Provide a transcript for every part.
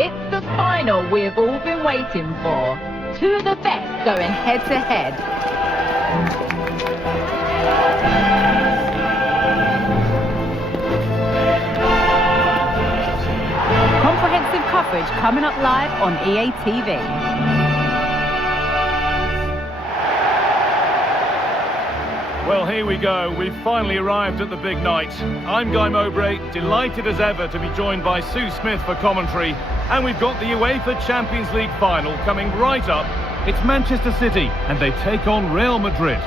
It's the final we've all been waiting for. Two of the best going head to head. Comprehensive coverage coming up live on EA TV. Well, here we go. We've finally arrived at the big night. I'm Guy Mowbray, delighted as ever to be joined by Sue Smith for commentary. And we've got the UEFA Champions League final coming right up. It's Manchester City, and they take on Real Madrid.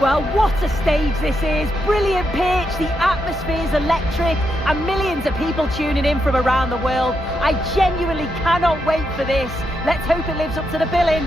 Well, what a stage this is. Brilliant pitch, the atmosphere's electric, and millions of people tuning in from around the world. I genuinely cannot wait for this. Let's hope it lives up to the billing.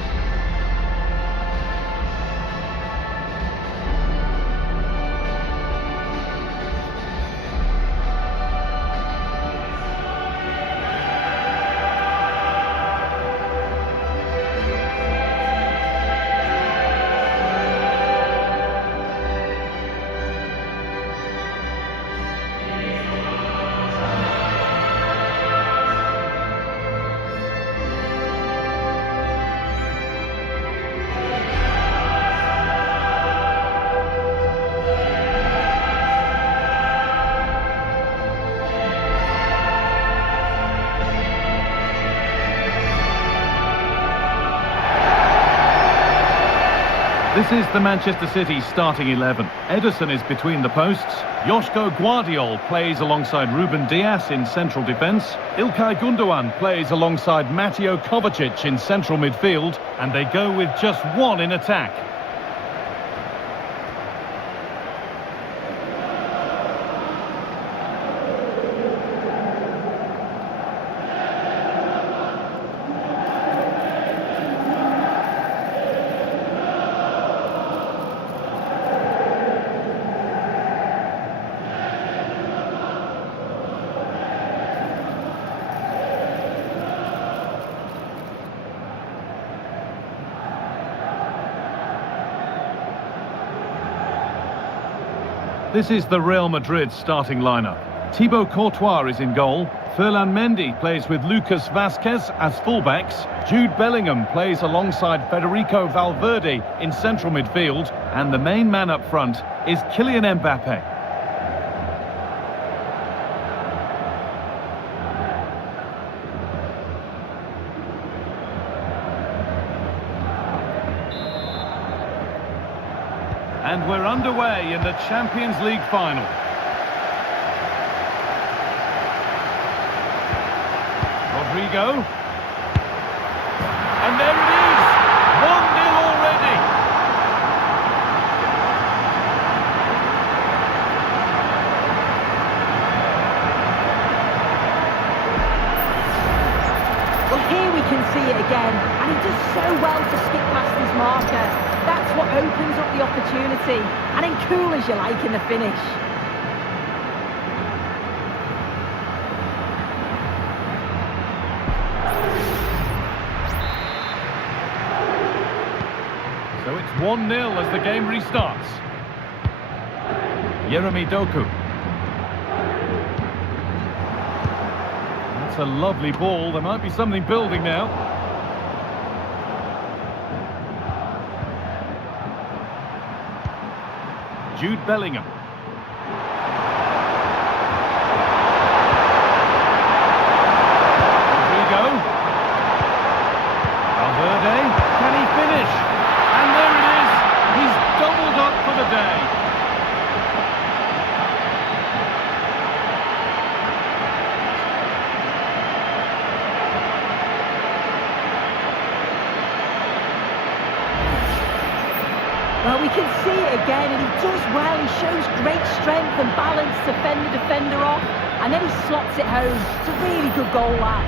This is the Manchester City starting 11. Ederson is between the posts. Joško Guardiol plays alongside Ruben Dias in central defence. Ilkay Gundogan plays alongside Mateo Kovacic in central midfield. And they go with just one in attack. This is the Real Madrid starting lineup. Thibaut Courtois is in goal. Ferland Mendy plays with Lucas Vazquez as fullbacks. Jude Bellingham plays alongside Federico Valverde in central midfield. And the main man up front is Kylian Mbappe. And we're underway in the Champions League final. Rodrigo. And there it is! 1-0 already! Well, here we can see it again, and he does so well to skip past his marker. That's what opens up the opportunity, and then cool as you like in the finish. So it's 1-0 as the game restarts. Jeremy Doku. That's a lovely ball. There might be something building now. Jude Bellingham. Rodrigo. Valverde. Can he finish? And there it is. He's doubled up for the day. Well, we can see it again, and he does well. He shows great strength and balance to fend the defender off, and then he slots it home. It's a really good goal, that.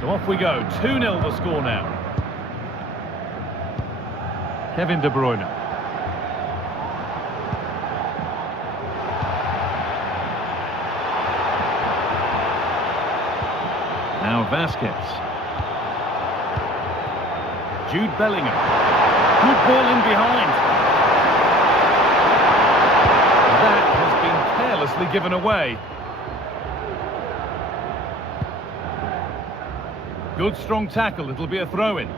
So off we go. 2-0 the score now. Kevin De Bruyne. Now Vasquez. Jude Bellingham. Good ball in behind. That has been carelessly given away. Good strong tackle, it'll be a throw-in.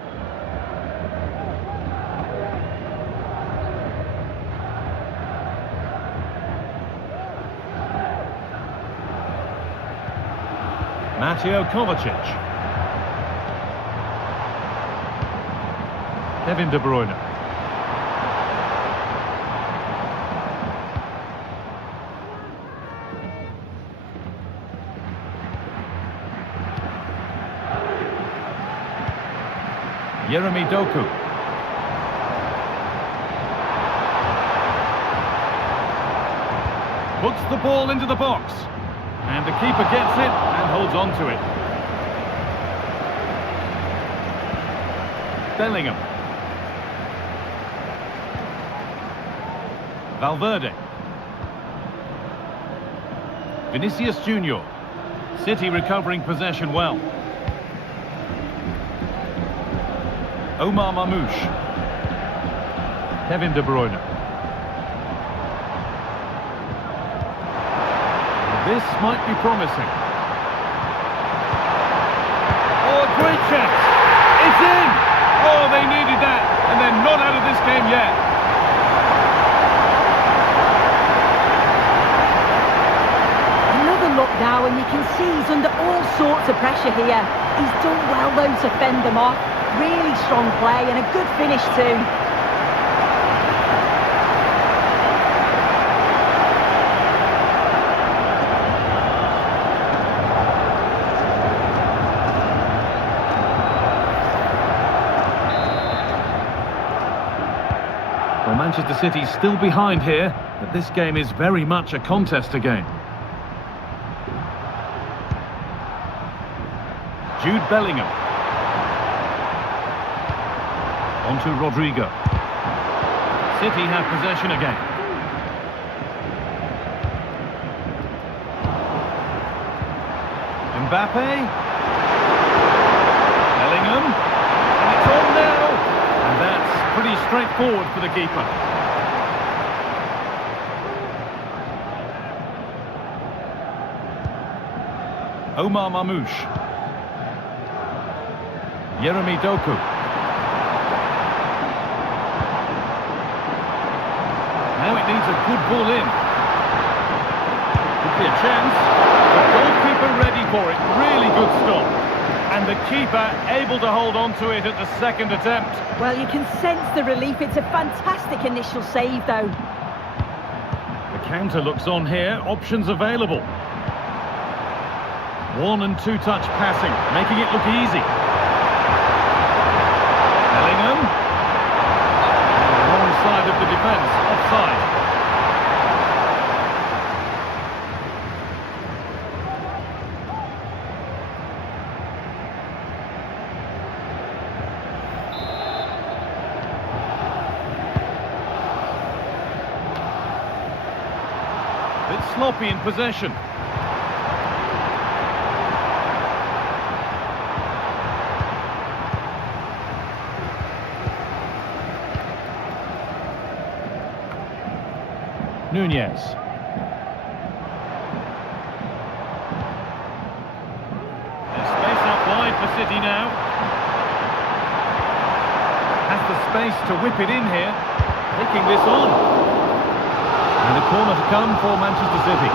Mateo Kovacic. Kevin De Bruyne. Jeremy Doku. Puts the ball into the box. And the keeper gets it and holds on to it. Bellingham. Valverde. Vinicius Junior. City recovering possession well. Omar Mamouche. Kevin De Bruyne. This might be promising. Oh, a great chance. It's in! Oh, they needed that, and they're not out of this game yet. Another look now, and you can see he's under all sorts of pressure here. He's done well, though, to fend them off. Really strong play, and a good finish, too. Well, Manchester City's still behind here, but this game is very much a contest again. Jude Bellingham. On to Rodrigo. City have possession again. Mbappe. Bellingham. And it's on now. And that's pretty straightforward for the keeper. Omar Mamouche. Jeremy Doku. Now it needs a good ball in. Could be a chance. The goalkeeper ready for it. Really good stop. And the keeper able to hold on to it at the second attempt. Well, you can sense the relief. It's a fantastic initial save, though. The counter looks on here. Options available. 1- and 2-touch passing, making it look easy. Bellingham. Wrong side of the defence, offside. Bit sloppy in possession. Nunez. There's space out wide for City now. Has the space to whip it in here. Taking this on. And a corner to come for Manchester City.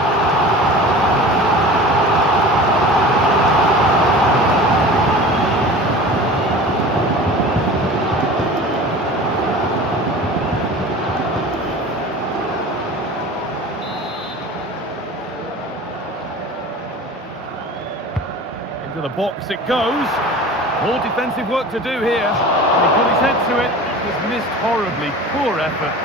To the box it goes. More defensive work to do here. He put his head to it. It was missed horribly. Poor effort.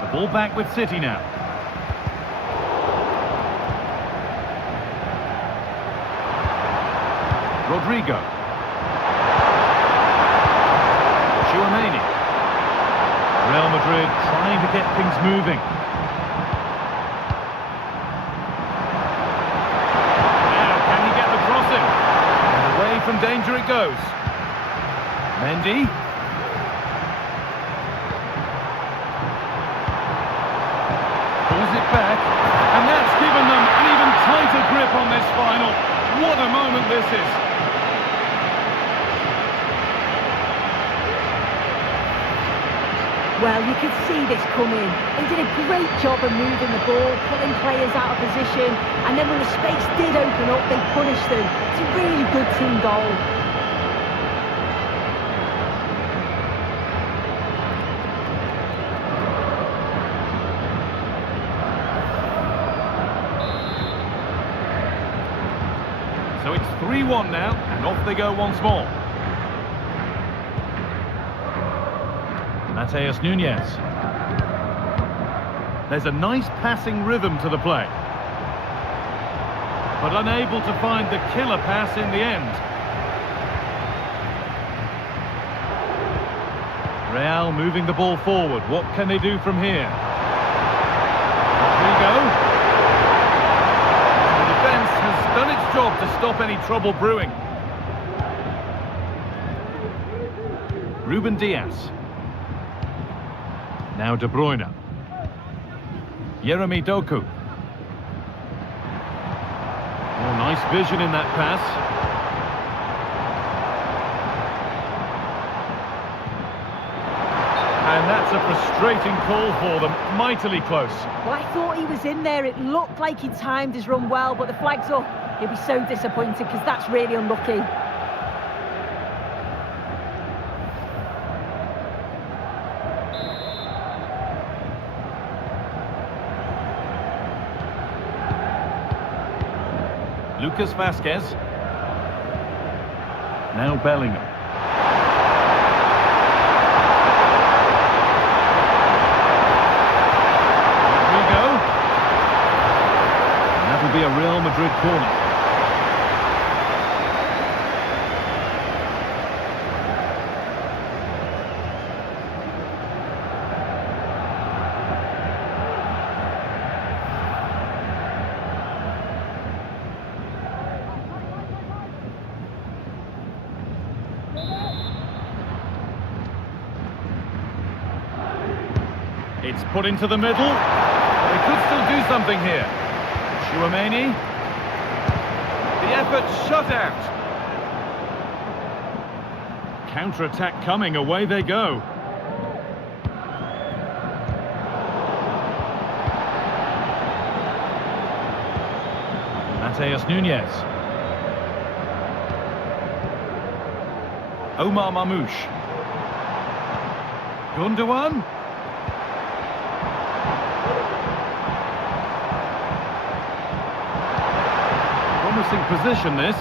The ball back with City now. Rodrigo. get things moving. Now, can he get the crossing? And away from danger it goes. Mendy. Pulls it back, and that's given them an even tighter grip on this final. What a moment this is. Well, you could see this coming. They did a great job of moving the ball, pulling players out of position, and then when the space did open up, they punished them. It's a really good team goal. So it's 3-1 now, and off they go once more. Mateus Nunes. There's a nice passing rhythm to the play, but unable to find the killer pass in the end. Real moving the ball forward. What can they do from here? Rodrigo. The defence has done its job to stop any trouble brewing. Ruben Diaz. Now De Bruyne. Jeremy Doku. Oh, nice vision in that pass. And that's a frustrating call for them. Mightily close. Well, I thought he was in there. It looked like he timed his run well, but the flag's up. He'll be so disappointed because that's really unlucky. Lucas Vazquez. Now Bellingham. Rodrigo. And that'll be a Real Madrid corner. It's put into the middle. They could still do something here. Chouameni. The effort shut out. Counter-attack coming. Away they go. Mateus Nunes. Omar Mamouche. Gundogan. Promising position this.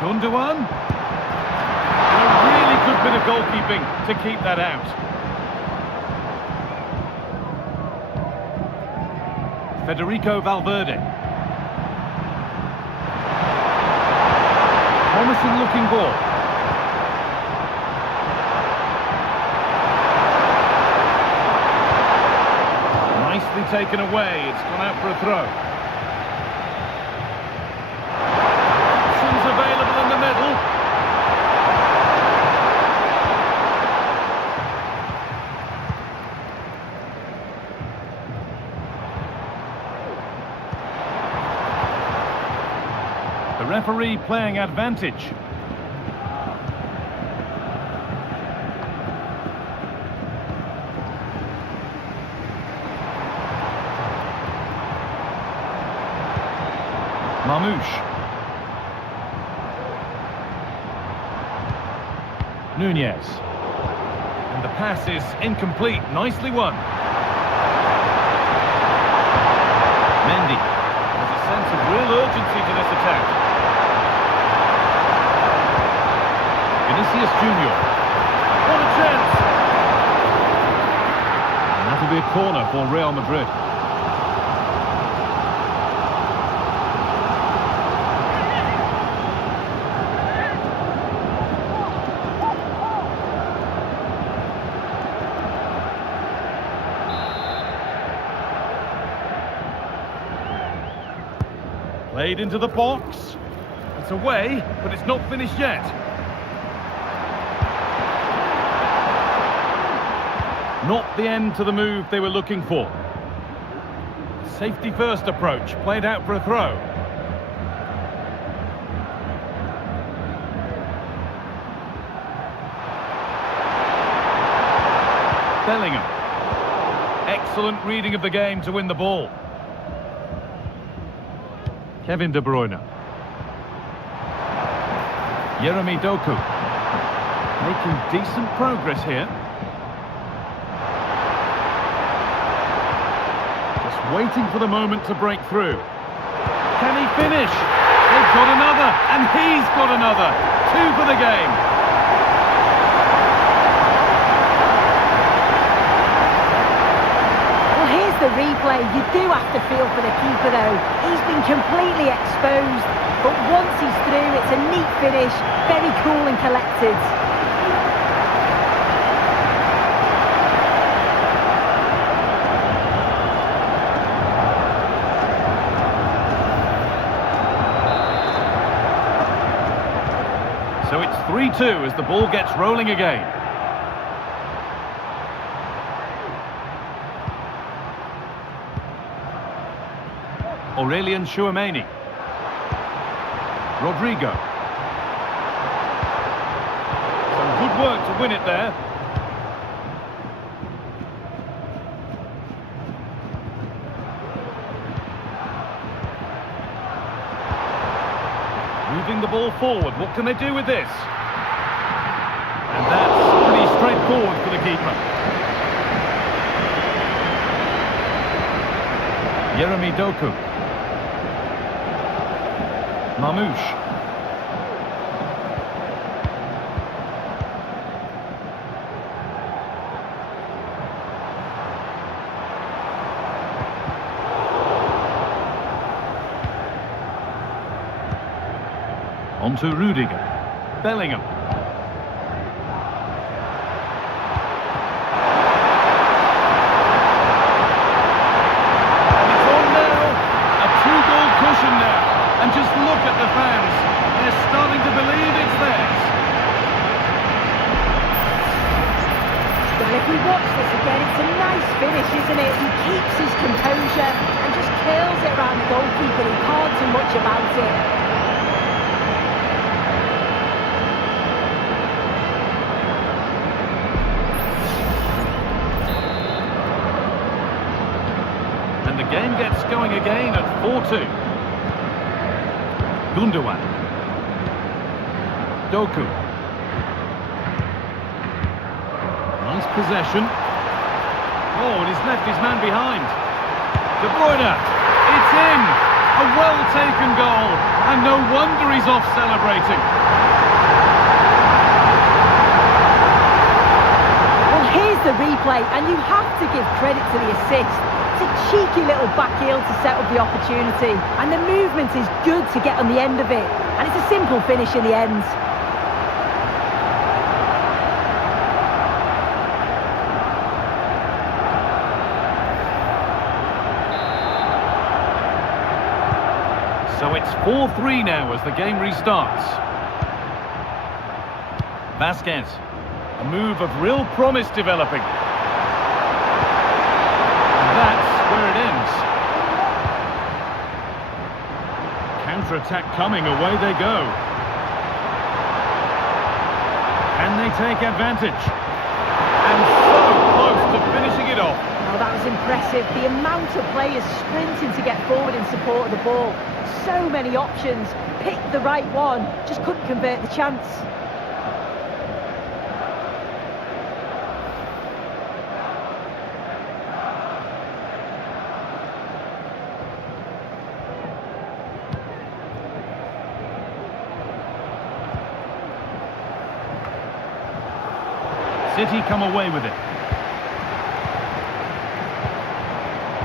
Gundogan. And a really good bit of goalkeeping to keep that out. Federico Valverde. Promising looking ball. Nicely taken away. It's gone out for a throw. Options available in the middle. The referee playing advantage. Mamouche. Nunes. And the pass is incomplete. Nicely won. Mendy. There's a sense of real urgency to this attack. Vinicius Junior. What a chance! And that'll be a corner for Real Madrid. Played into the box. It's away, but it's not finished yet. Not the end to the move they were looking for. Safety first approach, played out for a throw. Bellingham. Excellent reading of the game to win the ball. Kevin De Bruyne. Jeremy Doku. Making decent progress here. Just waiting for the moment to break through. Can he finish? They've got another, and he's got another. 2 for the game. The replay, you do have to feel for the keeper though. He's been completely exposed, but once he's through, it's a neat finish, very cool and collected. So it's 3-2 as the ball gets rolling again. Aurelian Chouameni. Rodrigo. Some good work to win it there. Moving the ball forward. What can they do with this? And that's pretty straightforward for the keeper. Jeremy Doku. Mamouche. On to Rudiger. Bellingham. And it's on now. A 2-goal cushion now. And just look at the fans. They're starting to believe it's theirs. Well, if we watch this again, it's a nice finish, isn't it? He keeps his composure and just curls it around the goalkeeper. He can't do much about it. And the game gets going again at 4-2. Gundogan. Doku. Nice possession. Oh, and he's left his man behind. De Bruyne. It's in. A well-taken goal. And no wonder he's off celebrating. Well, here's the replay, and you have to give credit to the assist. It's a cheeky little back heel to set up the opportunity, and the movement is good to get on the end of it, and it's a simple finish in the end. So it's 4-3 now as the game restarts. Vasquez. A move of real promise developing. That's where it ends. Counter-attack coming, away they go. Can they take advantage? And so close to finishing it off. Oh, that was impressive. The amount of players sprinting to get forward in support of the ball. So many options. Picked the right one, just couldn't convert the chance. City come away with it.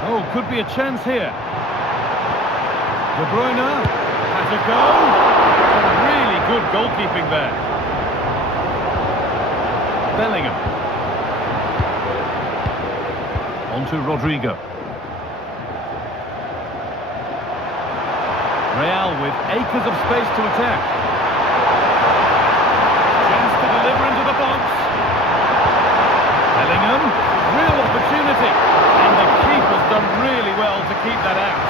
Oh, could be a chance here. De Bruyne has a go. Really good goalkeeping there. Bellingham. On to Rodrigo. Real with acres of space to attack. Chance to deliver into the box. Bellingham, real opportunity. And the keeper's done really well to keep that out.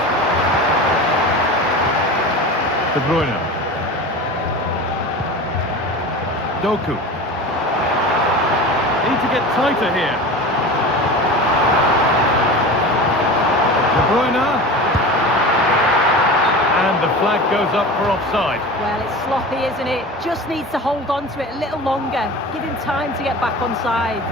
De Bruyne. Doku. Need to get tighter here. De Bruyne. And the flag goes up for offside. Well, it's sloppy, isn't it? Just needs to hold on to it a little longer. Give him time to get back on side.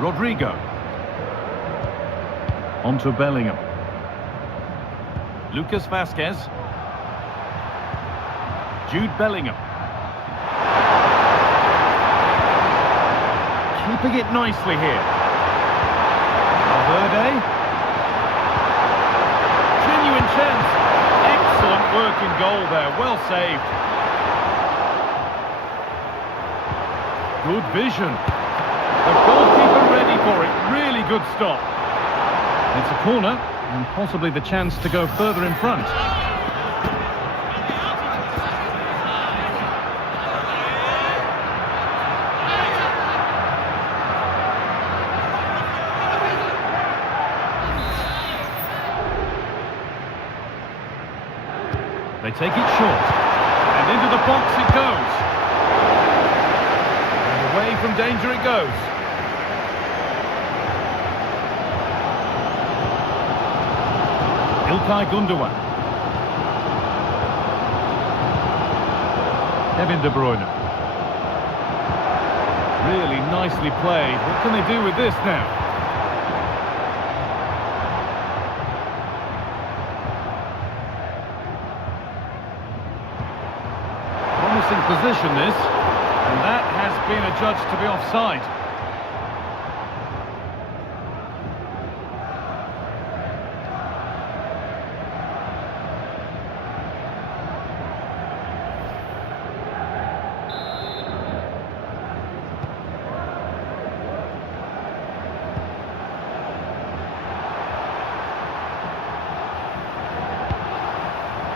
Rodrigo. On to Bellingham. Lucas Vazquez. Jude Bellingham. Keeping it nicely here. Valverde. Genuine chance. Excellent work in goal there. Well saved. Good vision. The goalkeeper ready for it. Really good stop. It's a corner, and possibly the chance to go further in front. They take it short, and into the box it goes. And away from danger it goes. Ilkay Gundogan. Kevin De Bruyne. Really nicely played. What can they do with this now? Promising position this, and that has been adjudged to be offside.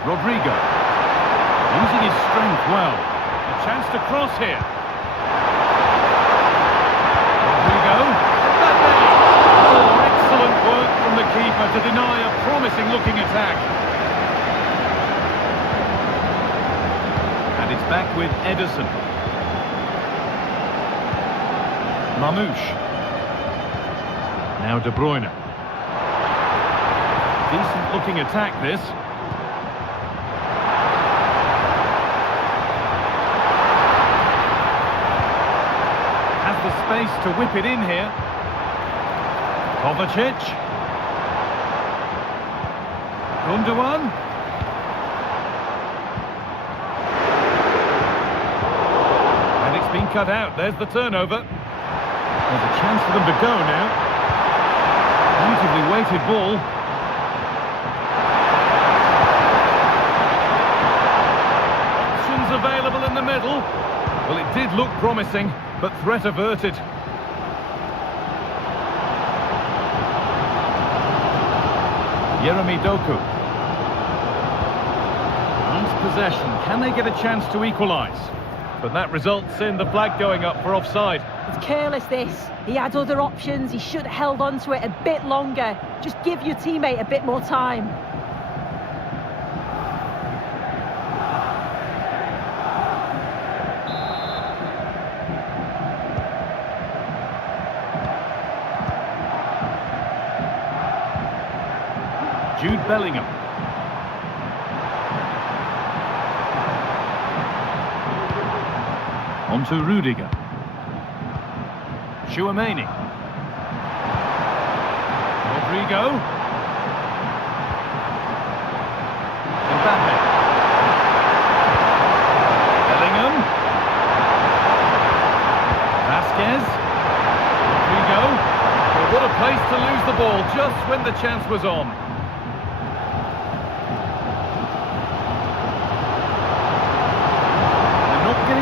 Rodrigo, using his strength well. A chance to cross here. Rodrigo. Oh, excellent work from the keeper to deny a promising looking attack. And it's back with Ederson. Mamouche. Now De Bruyne. Decent looking attack this. The space to whip it in here. Kovacic. Gundogan. And it's been cut out. There's the turnover. There's a chance for them to go now. Beautifully weighted ball. Options available in the middle. Well, it did look promising, but threat averted. Jeremy Doku. Nice possession. Can they get a chance to equalise? But that results in the flag going up for offside. It's careless, this. He had other options. He should have held on to it a bit longer. Just give your teammate a bit more time. Jude Bellingham. On to Rudiger. Chouameni. Rodrigo. Mbappe. Bellingham. Vazquez. Rodrigo. Well, what a place to lose the ball just when the chance was on.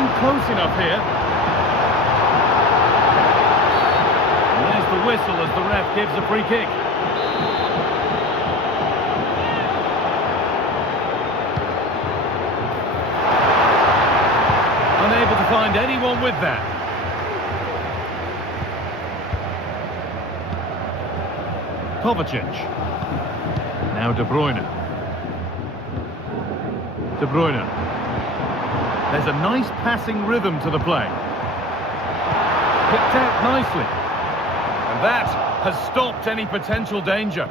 getting close enough here. And there's the whistle as the ref gives a free kick. Unable to find anyone with that. Kovacic. Now De Bruyne. De Bruyne. There's a nice passing rhythm to the play. Picked out nicely. And that has stopped any potential danger.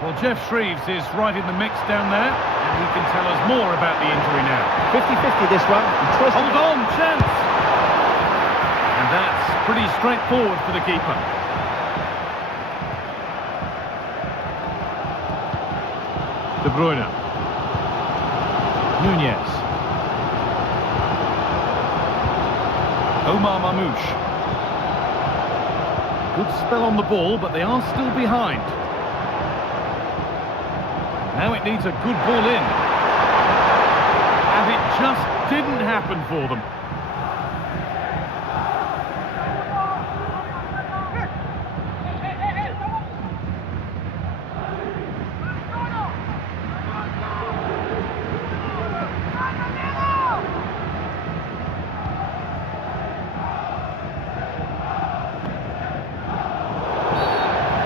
Well, Jeff Shreves is right in the mix down there, and he can tell us more about the injury now. 50-50 this one. Hold on, chance! And that's pretty straightforward for the keeper. De Bruyne. Nunez. Omar Mamouche. Good spell on the ball, but they are still behind. Now it needs a good ball in. And it just didn't happen for them.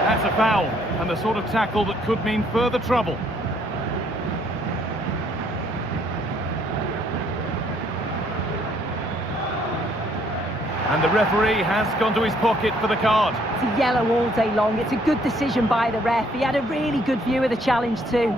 That's a foul, and the sort of tackle that could mean further trouble. And the referee has gone to his pocket for the card. It's a yellow all day long. It's a good decision by the ref. He had a really good view of the challenge too.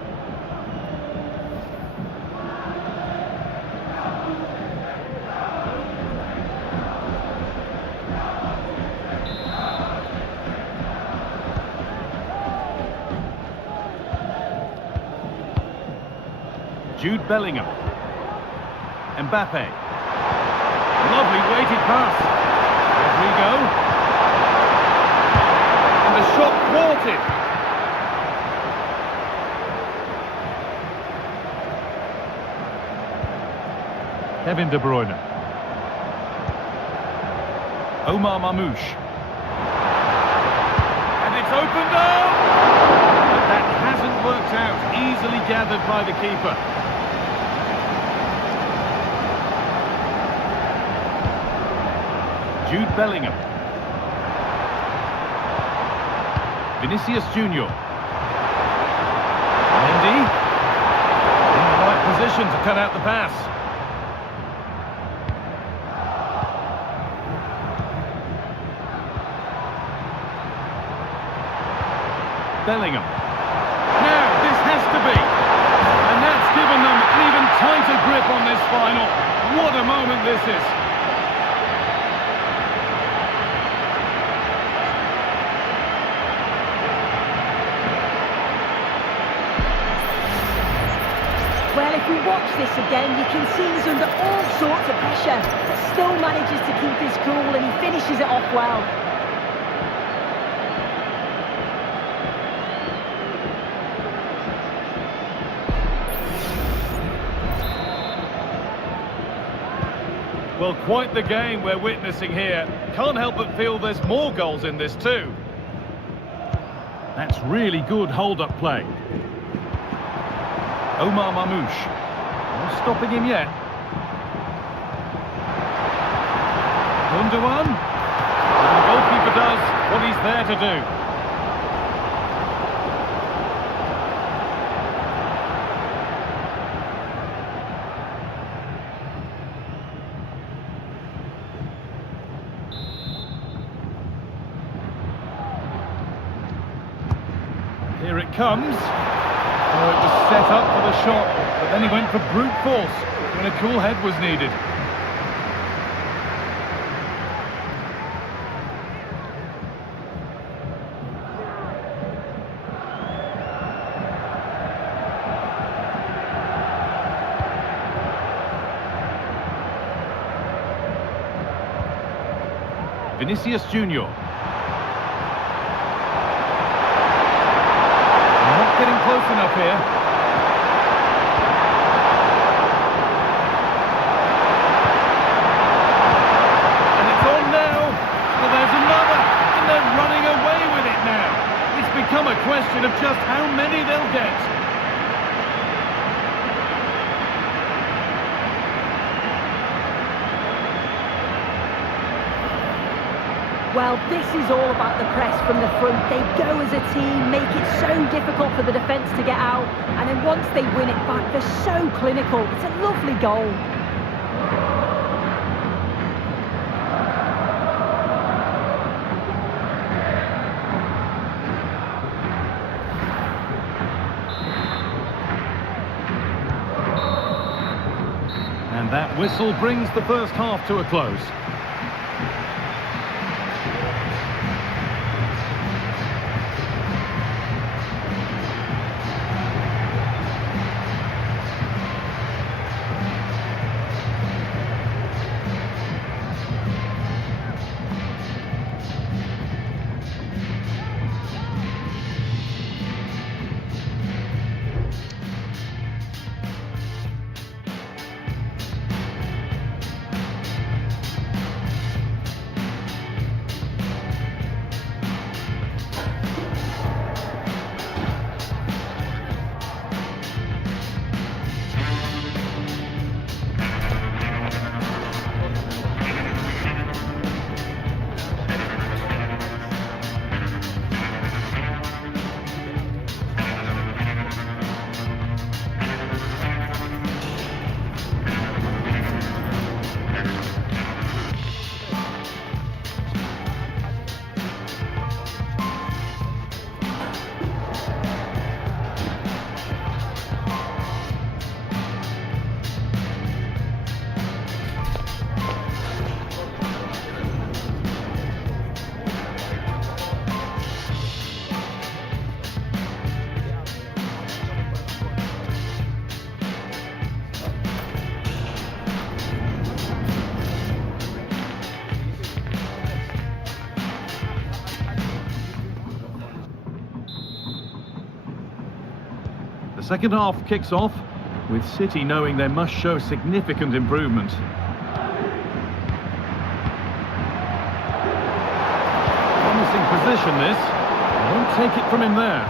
Jude Bellingham. Mbappe. Lovely weighted pass. Rodrigo. And the shot thwarted. Kevin De Bruyne. Omar Mamouche. And it's opened up! But that hasn't worked out. Easily gathered by the keeper. Jude Bellingham. Vinicius Junior. Mendy. In the right position to cut out the pass. Bellingham. Now, this has to be. And that's given them an even tighter grip on this final. What a moment this is. Well, if we watch this again, you can see he's under all sorts of pressure, but still manages to keep his cool and he finishes it off well. Well, quite the game we're witnessing here. Can't help but feel there's more goals in this too. That's really good hold-up play. Omar Mamouche. Not stopping him yet. Gundogan. And the goalkeeper does what he's there to do. Here it comes. Oh, it was set up for the shot, but then he went for brute force when a cool head was needed. Vinicius Junior. Not getting close enough here. just how many they'll get. Well, this is all about the press from the front. They go as a team, make it so difficult for the defence to get out, and then once they win it back, they're so clinical. It's a lovely goal. And that whistle brings the first half to a close. The second half kicks off, with City knowing they must show significant improvement. Promising position this. Won't take it from him there.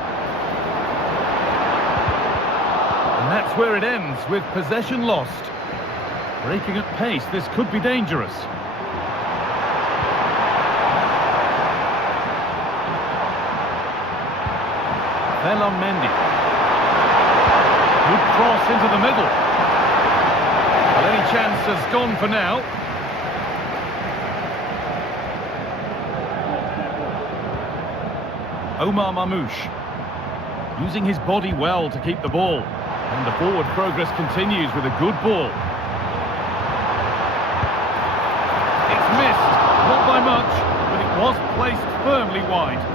And that's where it ends, with possession lost. Breaking at pace, this could be dangerous. Mendy. Good cross into the middle. Well, any chance has gone for now. Omar Mamouche. Using his body well to keep the ball. And the forward progress continues with a good ball. It's missed. Not by much, but it was placed firmly wide.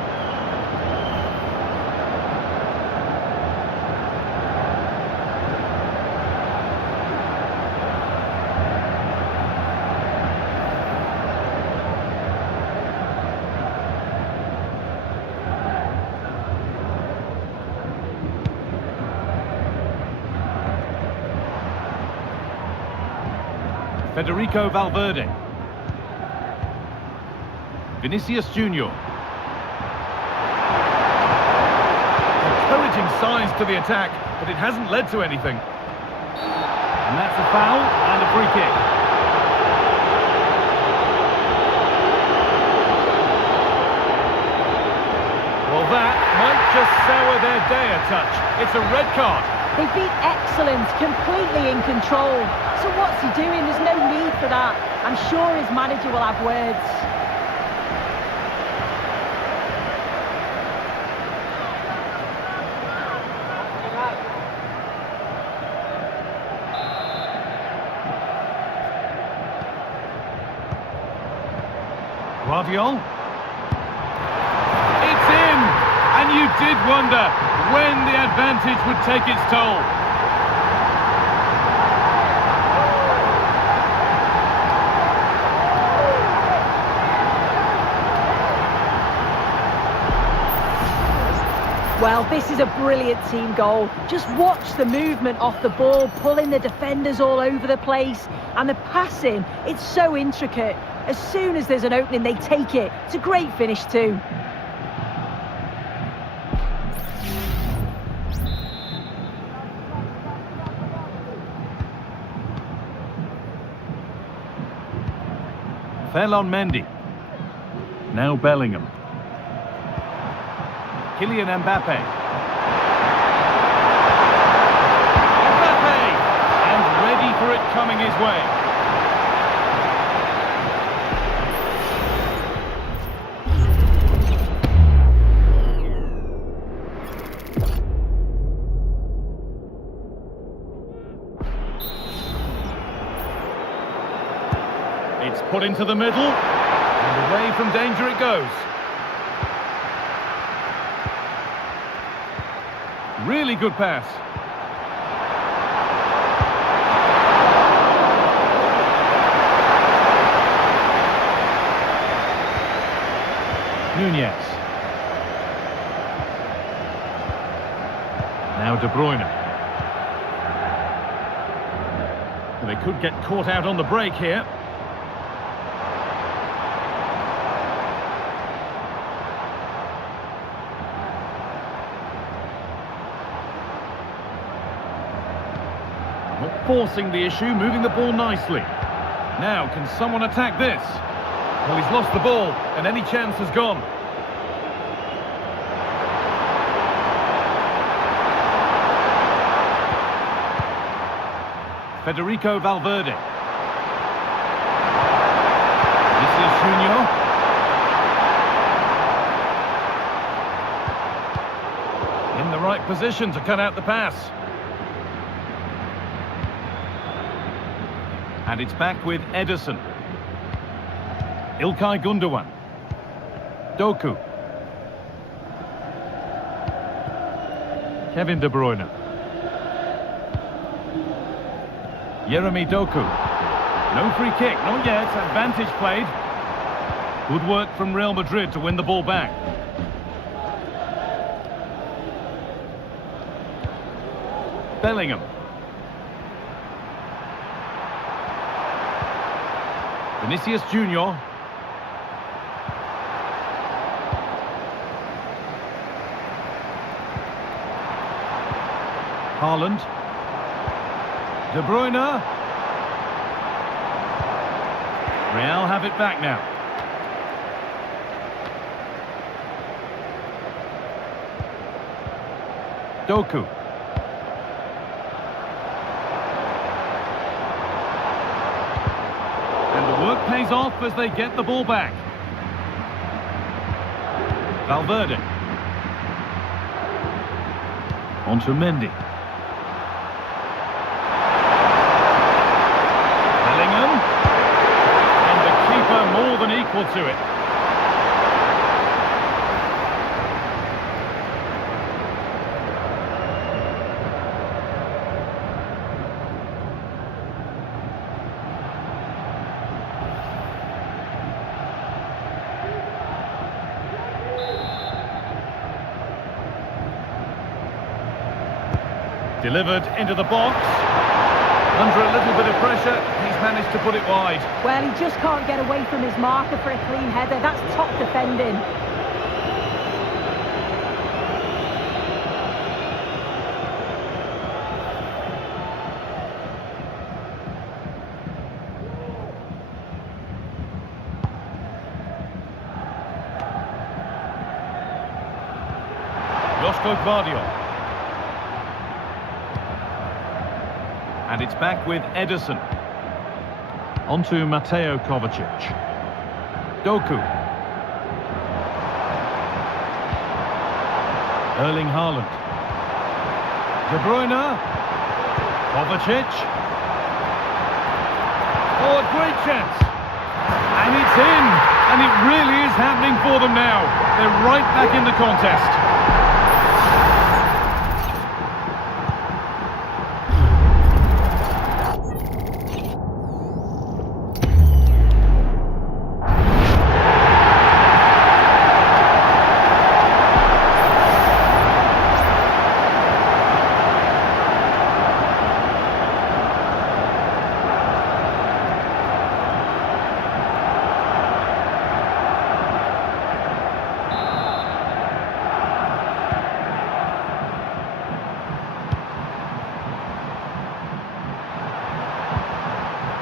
Federico Valverde. Vinicius Junior. Encouraging signs to the attack, but it hasn't led to anything. And that's a foul and a free kick. Well, that might just sour their day a touch. It's a red card. They've been excellent, completely in control. So what's he doing? There's no need for that. I'm sure his manager will have words. Guardiola. It's in! And you did wonder when the advantage would take its toll. Well, this is a brilliant team goal. Just watch the movement off the ball, pulling the defenders all over the place. And the passing, it's so intricate. As soon as there's an opening, they take it. It's a great finish too. Mendy. Now Bellingham. Kylian Mbappe. Mbappe! And ready for it coming his way. It's put into the middle, and away from danger it goes. Really good pass. Nunez. Now De Bruyne. They could get caught out on the break here. Not forcing the issue, moving the ball nicely. Now, can someone attack this? Well, he's lost the ball, and any chance has gone. Federico Valverde. Vinicius Junior. In the right position to cut out the pass. And it's back with Ederson. Ilkay Gundogan. Doku. Kevin De Bruyne. Jeremy Doku. No free kick, not yet. Advantage played. Good work from Real Madrid to win the ball back. Bellingham. Vinicius Junior. Haaland. De Bruyne. Real have it back now. Doku. And the work pays off as they get the ball back. Valverde. On to Mendy. More than equal to it. Delivered into the box. Under a little bit of pressure, he's managed to put it wide. Well, he just can't get away from his marker for a clean header. That's top defending. Josko Gvardiol. And it's back with Ederson. On to Mateo Kovacic. Doku. Erling Haaland. De Bruyne. Kovacic. Oh, a great chance. And it's in. And it really is happening for them now. They're right back in the contest.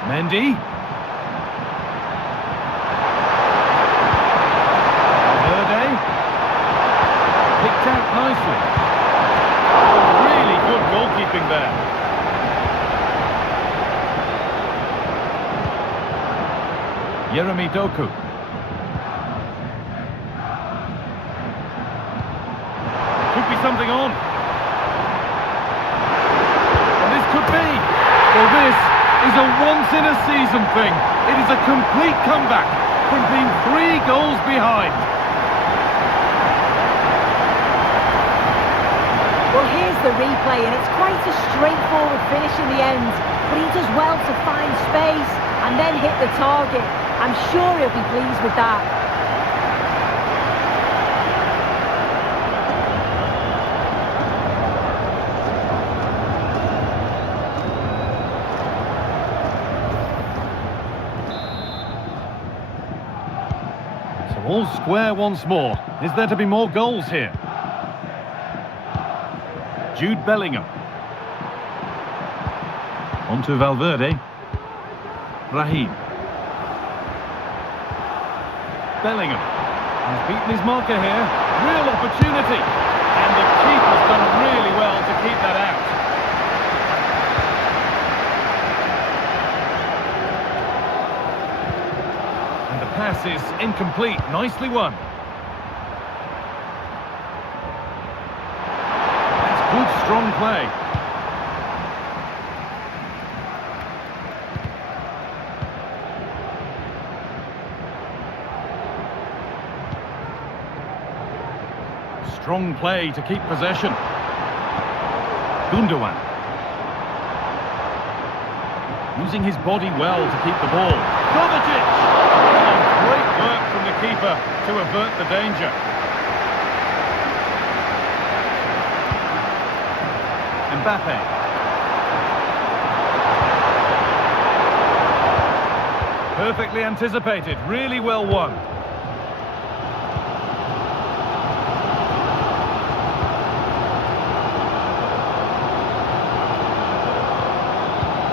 Mendy. Yeremy Doku. Could be something on. And this could be. Well, this is a once-in-a-season thing. It is a complete comeback from being 3 goals behind. Well, here's the replay, and it's quite a straightforward finish in the end. But he does well to find space and then hit the target. I'm sure he'll be pleased with that. So all square once more. Is there to be more goals here? Jude Bellingham. On to Valverde. Raheem. Bellingham has beaten his marker here. Real opportunity. And the keeper's done really well to keep that out. And the pass is incomplete. Nicely won. That's good, strong play. Strong play to keep possession. Gundogan. Using his body well to keep the ball. Kovacic! Oh, great work from the keeper to avert the danger. Mbappe. Perfectly anticipated, really well won.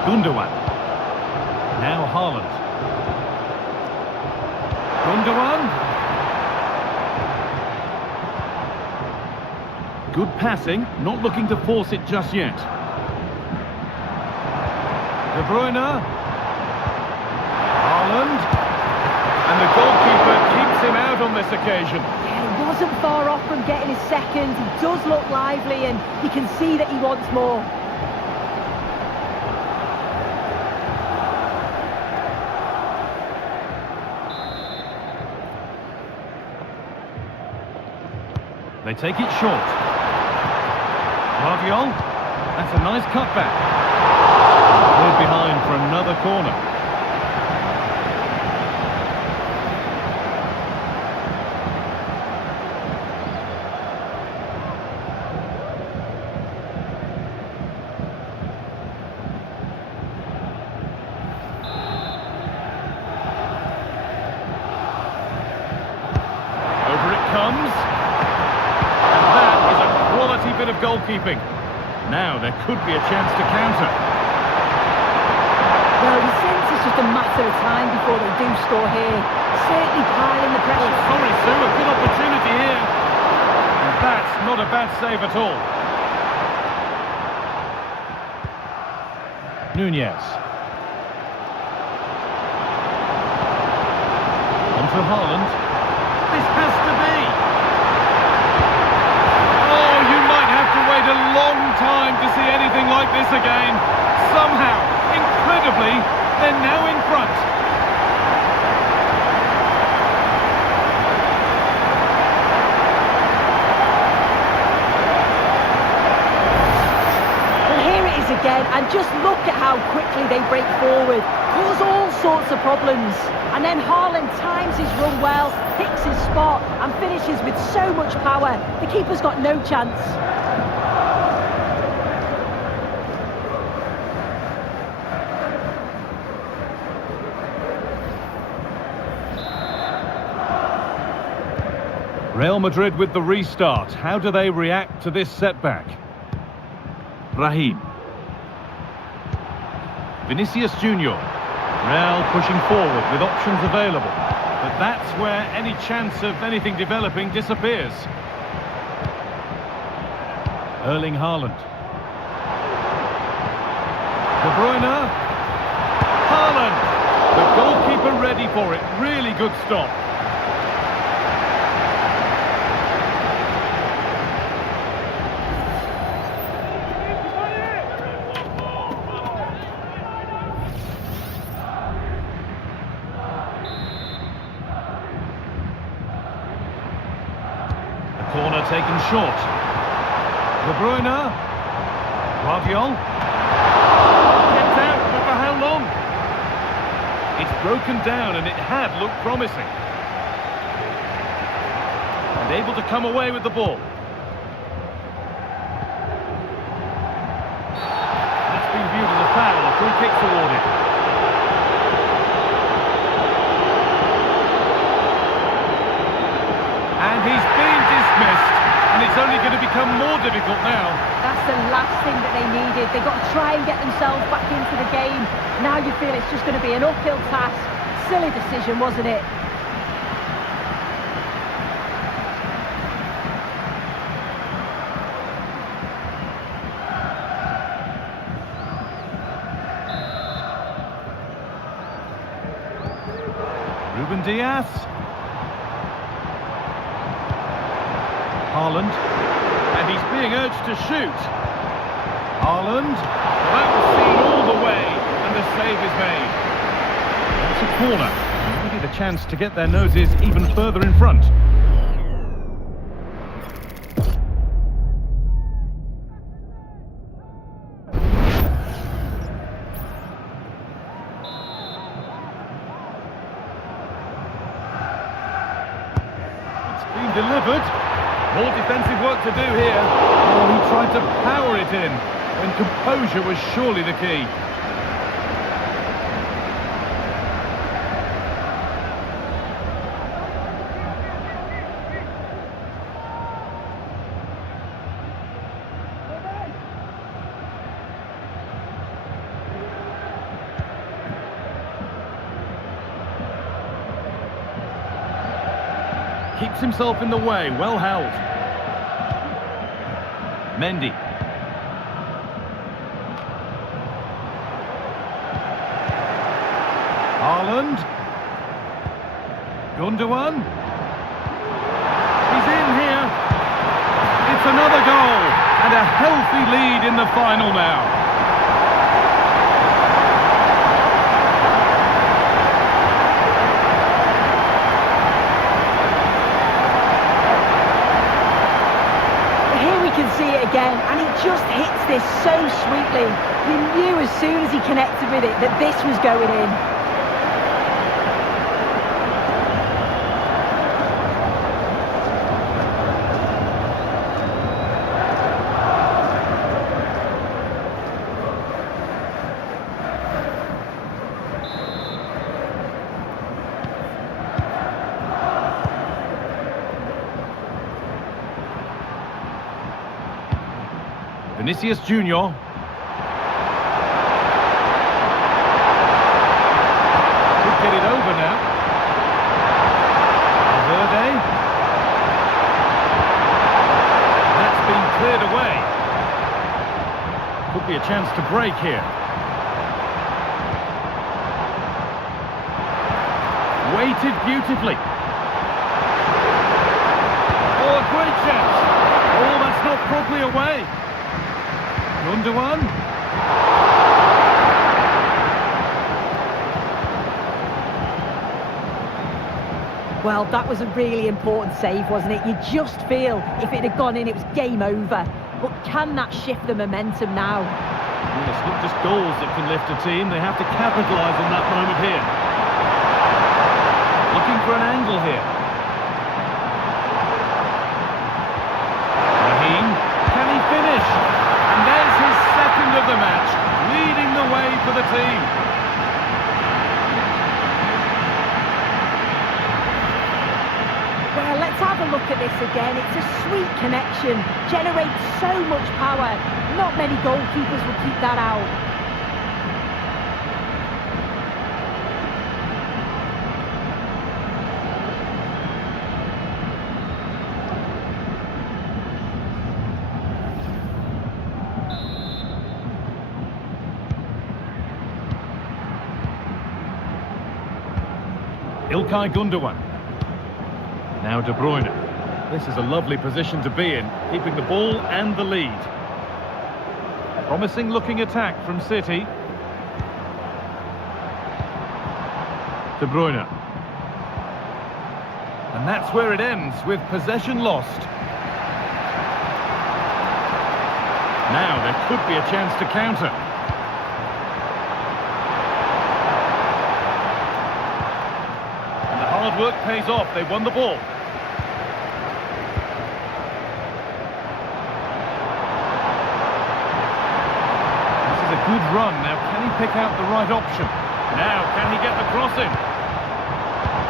Gundogan. Now Haaland. Gundogan. Good passing, not looking to force it just yet. De Bruyne. Haaland. And the goalkeeper keeps him out on this occasion. Yeah, he wasn't far off from getting his second. He does look lively, and you can see that he wants more. They take it short. Guardiola. That's a nice cutback. Cleared behind for another corner. Over it comes. Bit of goalkeeping. Now there could be a chance to counter. Well, he sense it's just a matter of time before they do score here. Certainly piling the pressure. Oh, sorry, Sue, a good opportunity here. And that's not a bad save at all. Nunez. On to Haaland. This has to be. Wait a long time to see anything like this again. Somehow, incredibly, they're now in front. Well, here it is again, and just look at how quickly they break forward. Cause all sorts of problems. And then Haaland times his run well, picks his spot, and finishes with so much power. The keeper's got no chance. Real Madrid with the restart. How do they react to this setback? Raheem. Vinicius Junior. Real pushing forward with options available. But that's where any chance of anything developing disappears. Erling Haaland. De Bruyne. Haaland. The goalkeeper keeper ready for it. Really good stop. Corner taken short. De Bruyne. Guardiol. Kept out, but for how long? It's broken down and it had looked promising. And able to come away with the ball. That's been viewed as a foul. A free kick's awarded. And he's been dismissed, and it's only going to become more difficult now. That's the last thing that they needed. They've got to try and get themselves back into the game. Now you feel it's just going to be an uphill task. Silly decision, wasn't it? Ruben Diaz. Haaland, and he's being urged to shoot. Haaland, that was seen all the way, and the save is made. That's a corner, and maybe the chance to get their noses even further in front. It's been delivered. More defensive work to do here. Oh, he tried to power it in, when composure was surely the key. Keeps himself in the way, well held. Mendy. Haaland. Gundogan. He's in here. It's another goal, and a healthy lead in the final now. See it again, and he just hits this so sweetly. You knew as soon as he connected with it that this was going in. Vinicius Junior. Could get it over now. Valverde. That's been cleared away. Could be a chance to break here. Weighted beautifully. Oh, a great chance. Oh, that's not properly away. Gundogan. Well, that was a really important save, wasn't it? You just feel if it had gone in, it was game over. But can that shift the momentum now? Well, it's not just goals that can lift a team. They have to capitalise on that moment here. Looking for an angle here. Raheem, can he finish? And there's his second of the match, leading the way for the team. Well, let's have a look at this again. It's a sweet connection, generates so much power. Not many goalkeepers will keep that out. Ilkay Gundogan. Now De Bruyne. This is a lovely position to be in, keeping the ball and the lead. Promising looking attack from City. De Bruyne. And that's where it ends, with possession lost. Now there could be a chance to counter. And the hard work pays off, they won the ball. This is a good run, now can he pick out the right option? Now can he get the cross in?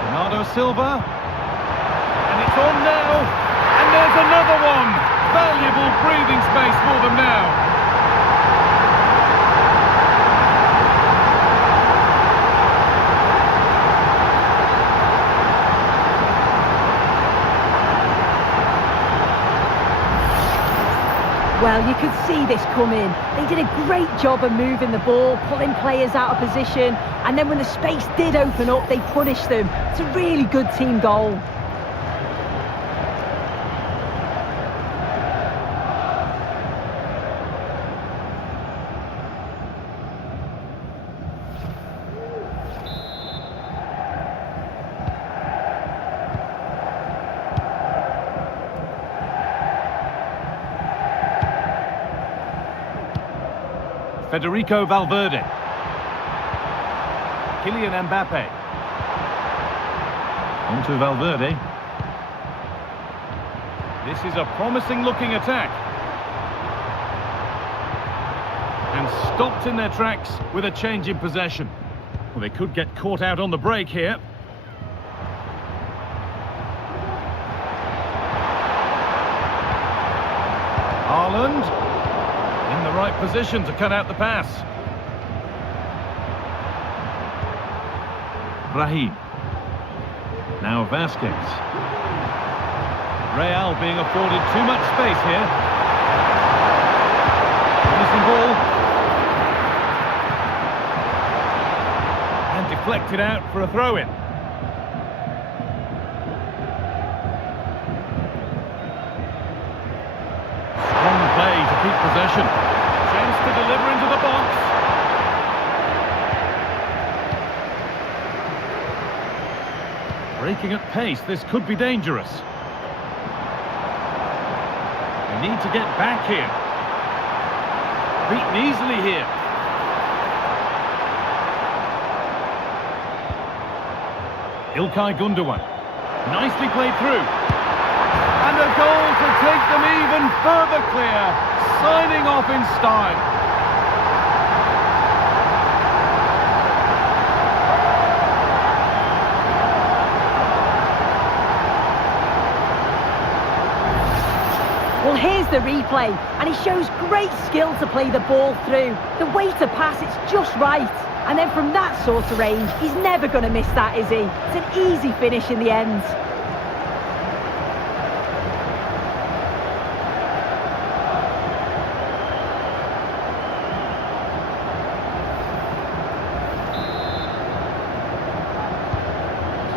Bernardo Silva. And it's on now, and there's another one! Valuable breathing space for them now. Well, you could see this coming. They did a great job of moving the ball, pulling players out of position, and then when the space did open up, they punished them. It's a really good team goal. Federico Valverde. Kylian Mbappe. On to Valverde. This is a promising looking attack. And stopped in their tracks with a change in possession. Well, they could get caught out on the break here. Haaland. In the right position to cut out the pass. Brahim. Now Vasquez. Real being afforded too much space here. Missing ball. And deflected out for a throw-in. To keep possession. Chance to deliver into the box. Breaking at pace, this could be dangerous. They need to get back here. Beaten easily here. Ilkay Gundogan. Nicely played through. And a goal to take them even further clear. Signing off in style. Well, here's the replay, and he shows great skill to play the ball through. The way to pass, it's just right. And then from that sort of range, he's never going to miss that, is he? It's an easy finish in the end.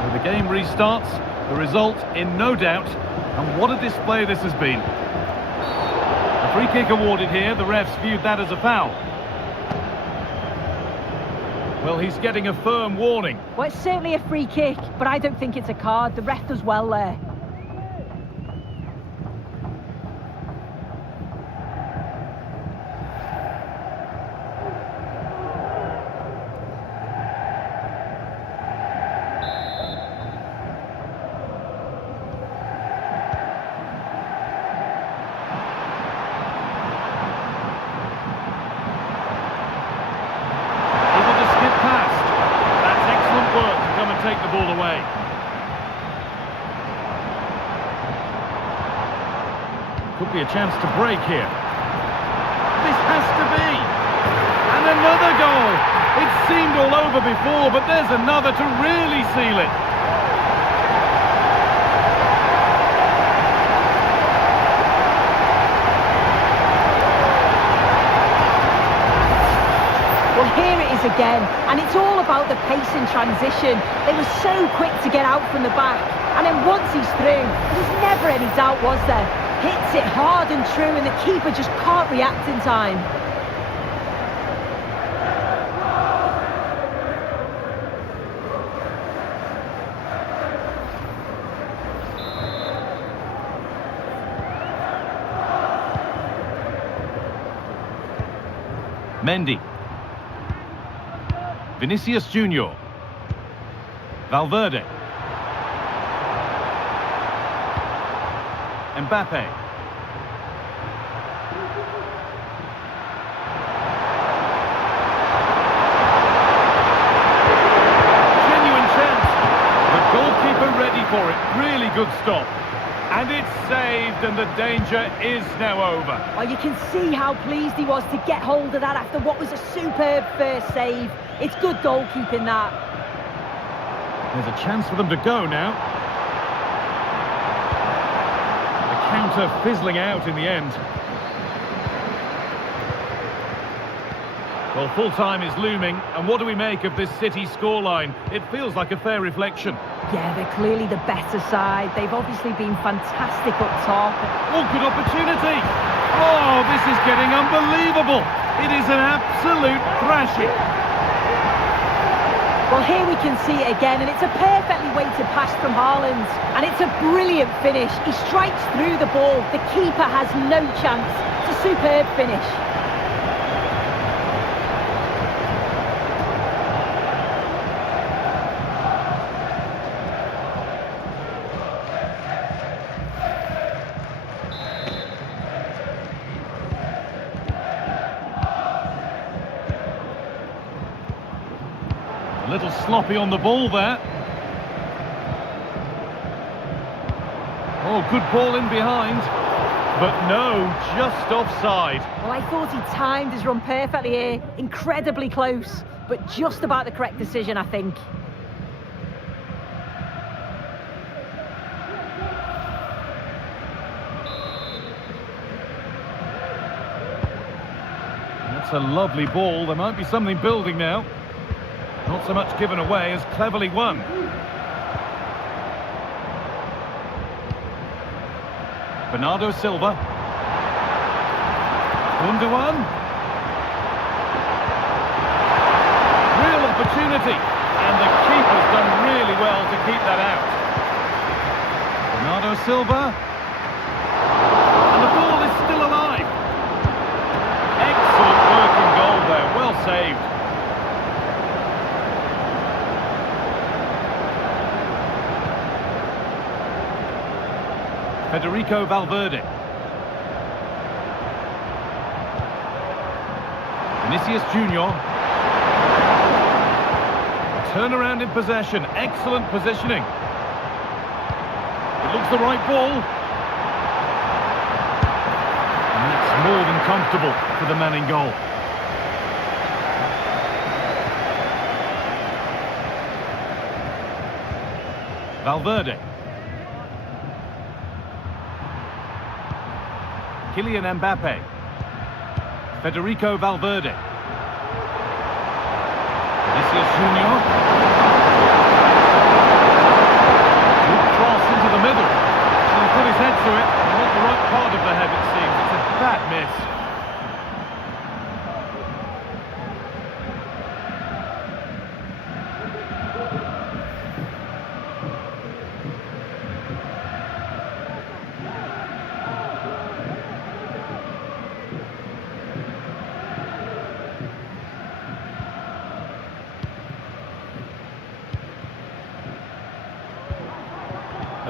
The game restarts, the result in no doubt, and what a display this has been. A free kick awarded here, the refs viewed that as a foul. Well, he's getting a firm warning. Well, it's certainly a free kick, but I don't think it's a card. The ref does well there. Take the ball away. Could be a chance to break here. This has to be. And another goal. It seemed all over before, but there's another to really seal it. Well, here it is again, and it's all about the pace in transition. They were so quick to get out from the back, and then once he's through, there was never any doubt, was there? Hits it hard and true, and the keeper just can't react in time. Mendy. Vinicius Junior. Valverde. Mbappe. Genuine chance. The goalkeeper ready for it. Really good stop. And it's saved, and the danger is now over. Oh, you can see how pleased he was to get hold of that after what was a superb first save. It's good goalkeeping, that. There's a chance for them to go now. The counter fizzling out in the end. Well, full-time is looming, and what do we make of this City scoreline? It feels like a fair reflection. Yeah, they're clearly the better side. They've obviously been fantastic up top. Oh, good opportunity! Oh, this is getting unbelievable! It is an absolute thrashing. Well, here we can see it again, and it's a perfectly weighted pass from Haaland. And it's a brilliant finish. He strikes through the ball. The keeper has no chance. It's a superb finish. A little sloppy on the ball there. Oh, good ball in behind. But no, just offside. Well, I thought he timed his run perfectly here. Incredibly close, but just about the correct decision, I think. That's a lovely ball. There might be something building now. Not so much given away as cleverly won. Bernardo Silva. Gundogan. Real opportunity. And the keeper's done really well to keep that out. Bernardo Silva. And the ball is still alive. Excellent working goal there. Well saved. Federico Valverde. Vinicius Junior. Turnaround in possession. Excellent positioning. It looks the right ball. And that's more than comfortable for the man in goal. Valverde. Kylian Mbappe. Federico Valverde. Vinicius Junior. Good cross into the middle. He put his head to it. Not the right part of the head, it seems. It's a bad miss.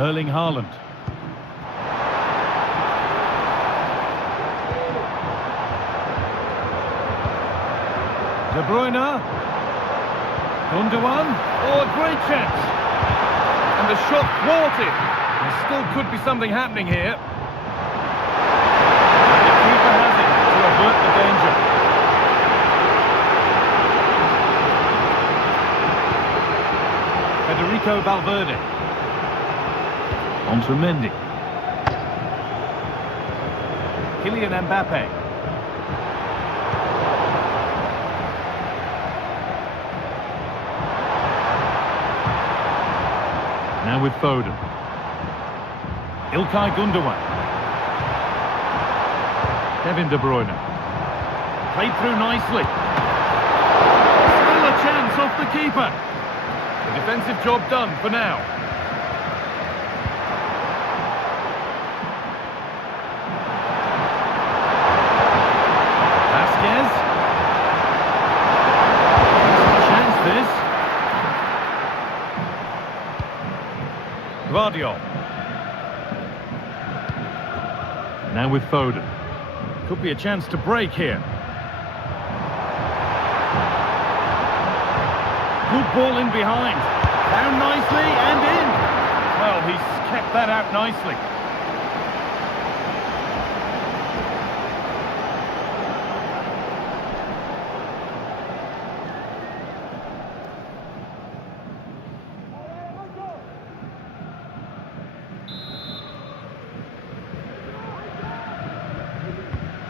Erling Haaland. De Bruyne. Gundogan. Oh, a great chance. And the shot thwarted. There still could be something happening here. And the keeper has it to avert the danger. Federico Valverde. On to Mendy. Kylian Mbappe. Now with Foden. Ilkay Gundogan. Kevin De Bruyne. Played through nicely. Still a chance off the keeper. The defensive job done for now. Vasquez. Chance this. Guardiola. Now with Foden. Could be a chance to break here. Good ball in behind. Down nicely and in. Well, he's kept that out nicely.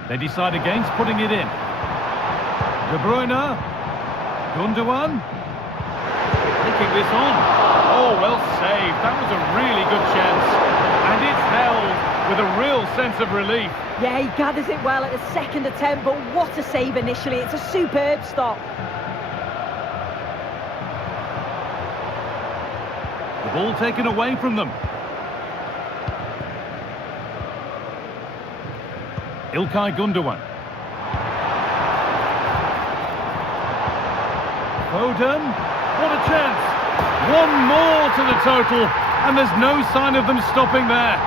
They decide against putting it in. De Bruyne. Gundogan. Taking this on. Oh, well saved. That was a really good chance. And it's held with a real sense of relief. Yeah, he gathers it well at the second attempt, but what a save initially. It's a superb stop. The ball taken away from them. Ilkay Gundogan. Foden. What a chance. One more to the total, and there's no sign of them stopping there.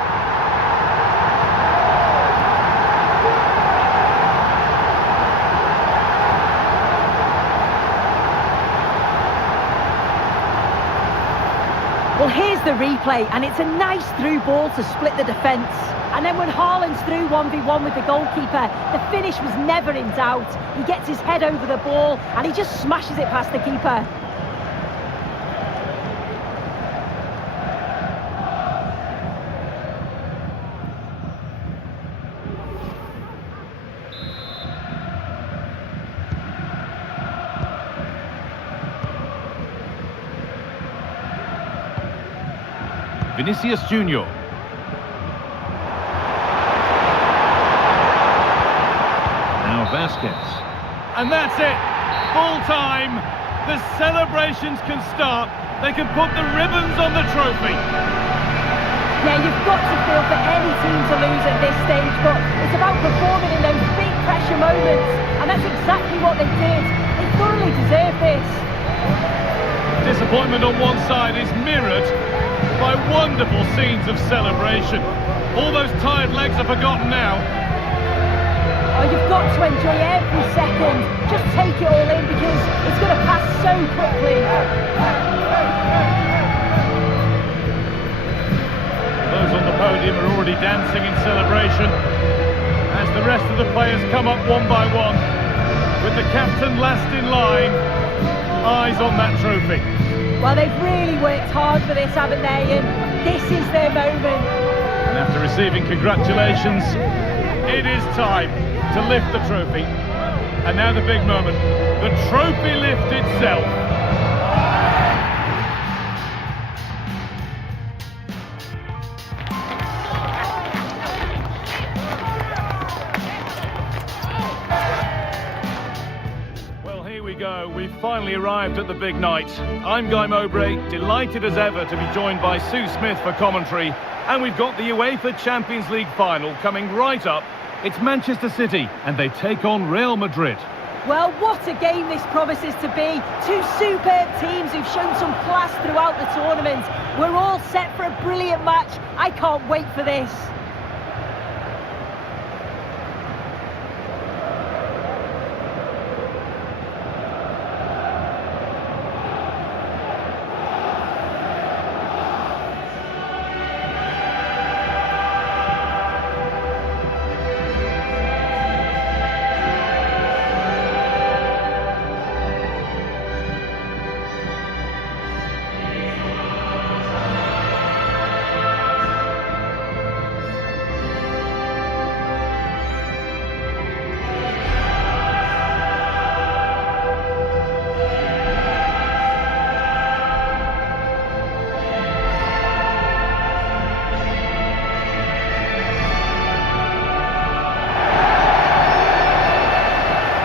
Well, here's the replay, and it's a nice through ball to split the defence. And then when Haaland's through 1v1 with the goalkeeper, the finish was never in doubt. He gets his head over the ball, and he just smashes it past the keeper. Vinicius Junior. Now Vasquez. And that's it! Full time! The celebrations can start. They can put the ribbons on the trophy. Yeah, you've got to feel for any team to lose at this stage, but it's about performing in those big pressure moments, and that's exactly what they did. They thoroughly deserve this. Disappointment on one side is mirrored by wonderful scenes of celebration. All those tired legs are forgotten now. Oh, you've got to enjoy every second. Just take it all in because it's going to pass so quickly. Those on the podium are already dancing in celebration as the rest of the players come up one by one, with the captain last in line, eyes on that trophy. Well, they've really worked hard for this, haven't they? And this is their moment. And after receiving congratulations, it is time to lift the trophy. And now the big moment, the trophy lift itself. We've finally arrived at the big night. I'm Guy Mowbray, delighted as ever to be joined by Sue Smith for commentary. And we've got the UEFA Champions League final coming right up. It's Manchester City, and they take on Real Madrid. Well, what a game this promises to be. Two superb teams who've shown some class throughout the tournament. We're all set for a brilliant match. I can't wait for this.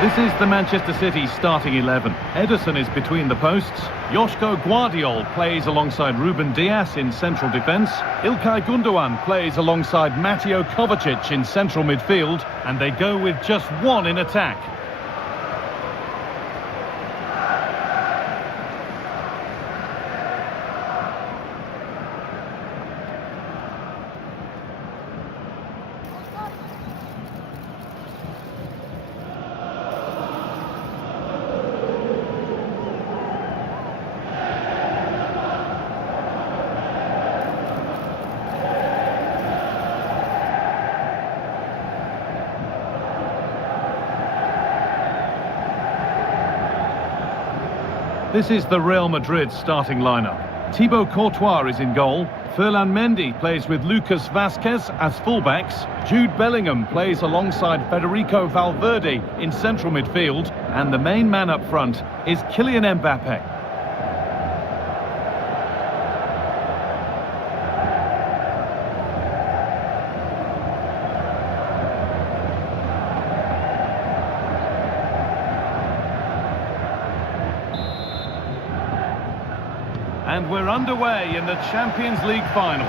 This is the Manchester City starting 11. Ederson is between the posts. Joško Guardiol plays alongside Ruben Dias in central defence. İlkay Gundogan plays alongside Mateo Kovacic in central midfield. And they go with just one in attack. This is the Real Madrid starting lineup. Thibaut Courtois is in goal. Ferland Mendy plays with Lucas Vazquez as fullbacks. Jude Bellingham plays alongside Federico Valverde in central midfield. And the main man up front is Kylian Mbappe. And we're underway in the Champions League final.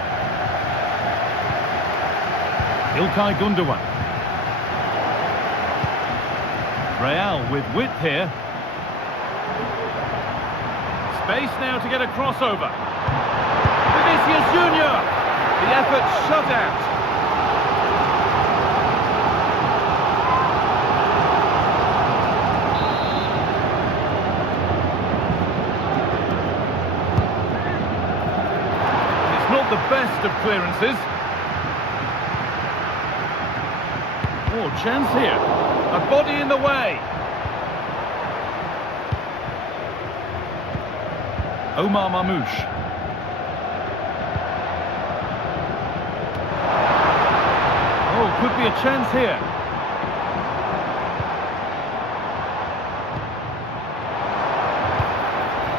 İlkay Gundogan. Real with width here. Space now to get a crossover. Vinicius Junior. The effort shut out. Not the best of clearances. Oh, chance here. A body in the way. Omar Mamouche. Oh, could be a chance here.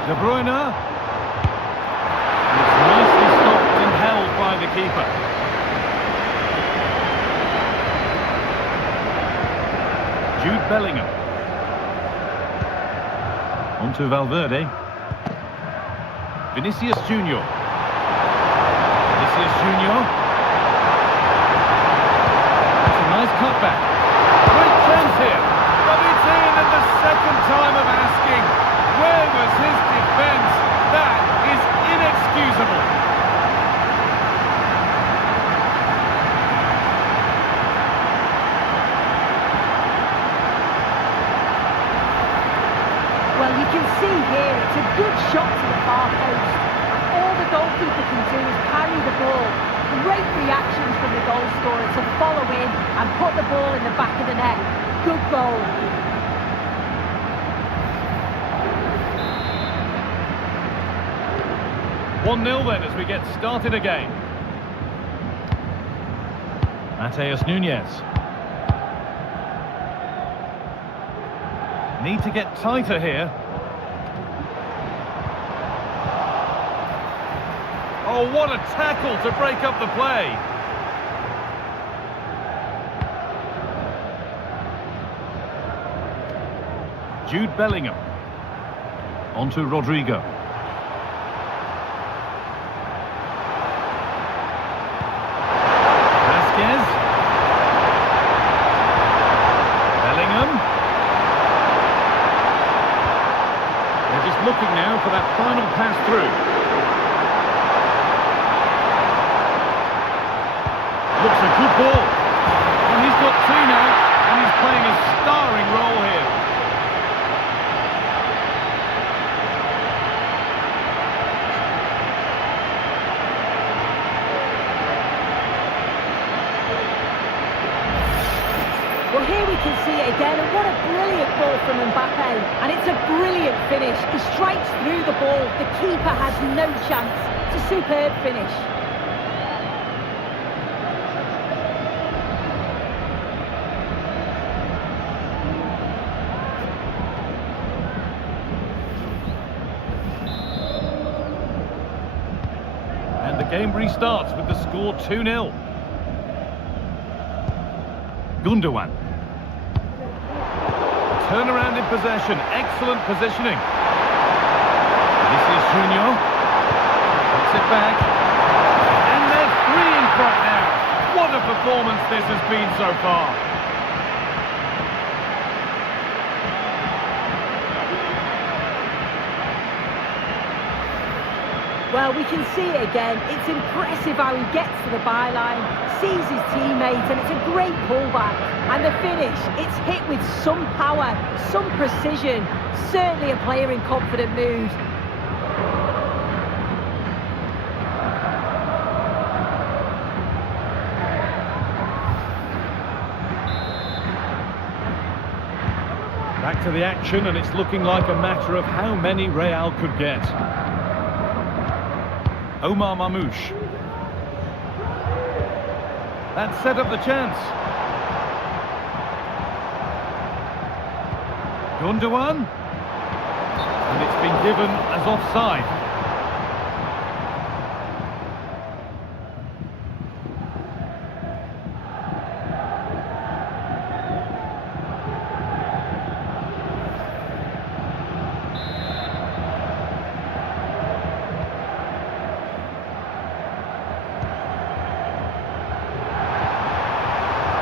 De Bruyne. By the keeper. Jude Bellingham. On to Valverde. Vinicius Junior. Vinicius Junior. That's a nice cutback. Great chance here. But it's in at the second time of asking. Where was his defence? That is inexcusable. Well, you can see here it's a good shot to the far post. All the goalkeeper can do is parry the ball. Great reactions from the goal scorer to follow in and put the ball in the back of the net. Good goal. One 0 then as we get started again. Mateus Nunes. Need to get tighter here. Oh, what a tackle to break up the play. Jude Bellingham. On to Rodrigo. Vazquez. Bellingham. Just looking now for that final pass through. Looks a good ball. And he's got two now, and he's playing a starring role here. Well, here we can see it again, and what a brilliant ball from Mbappe. And it's a brilliant finish. He strikes through the ball. The keeper has no chance. It's a superb finish. And the game restarts with the score 2-0. Gundogan. turnaround in possession. Excellent positioning. This is Junior. Puts it back. And they're three in front now. What a performance this has been so far. Well, we can see it again. It's impressive how he gets to the byline, sees his teammates, and it's a great pullback. And the finish, it's hit with some power, some precision. Certainly a player in confident mood. Back to the action, and it's looking like a matter of how many Real could get. Omar Mamouche. That set up the chance. Gundogan. And it's been given as offside.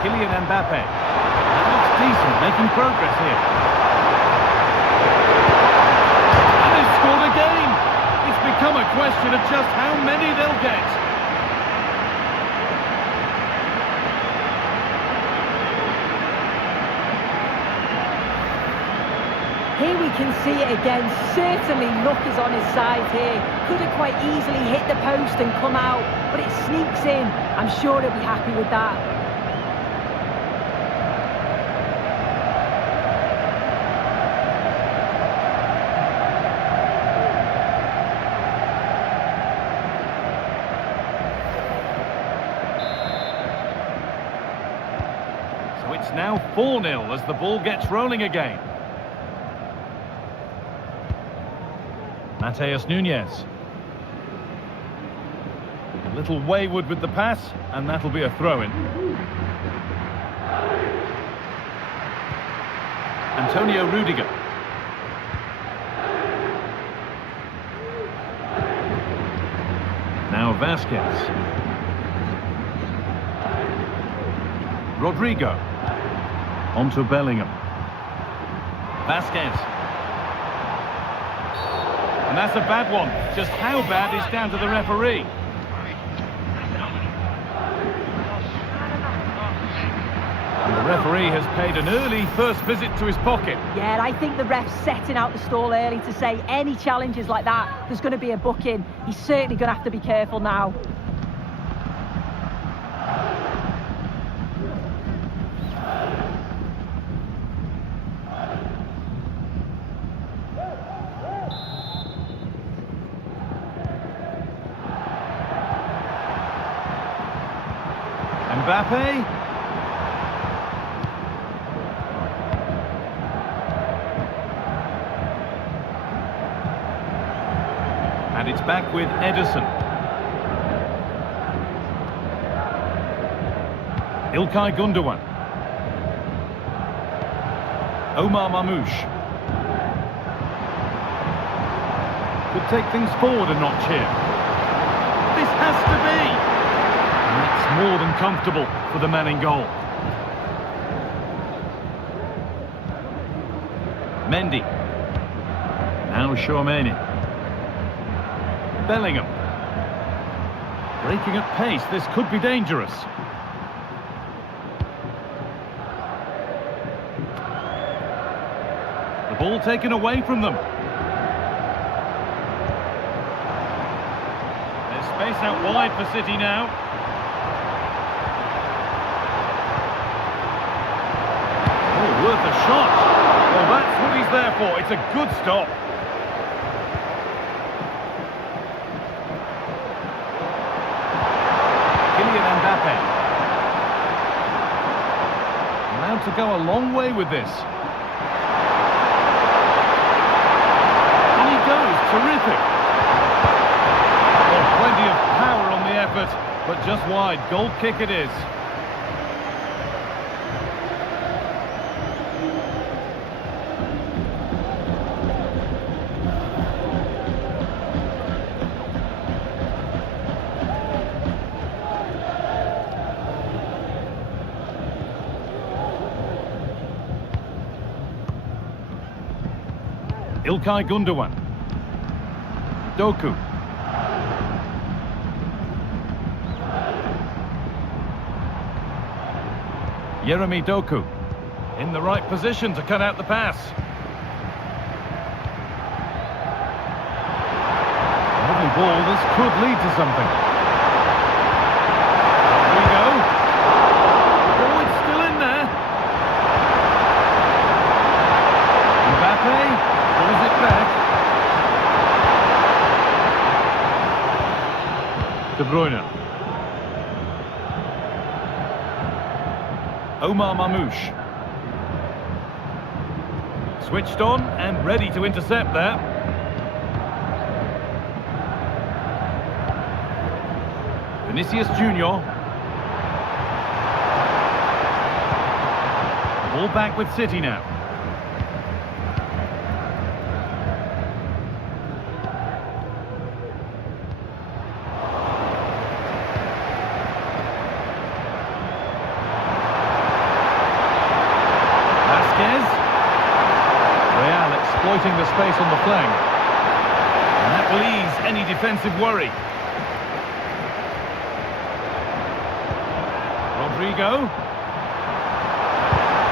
Kylian Mbappe. That looks decent, making progress here. And they've scored again. It's become a question of just how many they'll get. Here we can see it again. Certainly luck is on his side here. Could have quite easily hit the post and come out, but it sneaks in. I'm sure he'll be happy with that. So it's now 4-0 as the ball gets rolling again. Mateus Nunes. A little wayward with the pass, and that'll be a throw-in. Antonio Rudiger. Now Vasquez. Rodrigo. Onto Bellingham. Vasquez. And that's a bad one. Just how bad is down to the referee. And the referee has paid an early first visit to his pocket. Yeah, I think the ref's setting out the stall early to say any challenges like that, there's going to be a booking. He's certainly going to have to be careful now. Mbappe. And it's back with Ederson. Ilkay Gundogan. Omar Mamouche. Could take things forward a notch here. This has to be! And that's more than comfortable for the man in goal. Mendy. Now Tchouaméni. Bellingham. Breaking at pace, this could be dangerous. The ball taken away from them. There's space out wide for City now. Oh, worth a shot. Well, that's what he's there for. It's a good stop. Kylian Mbappe. Allowed to go a long way with this. And he goes, terrific. Well, plenty of power on the effort, but just wide. Goal kick it is. İlkay Gundogan. Doku. Yeremy Doku. In the right position to cut out the pass. Lovely ball, this could lead to something. Here we go. Oh, it's still in there. Mbappe pulls it back. De Bruyne. Omar Mamouche. Switched on and ready to intercept there. Vinicius Junior. Ball back with City now. Real exploiting the space on the flank. And that will ease any defensive worry. Rodrigo.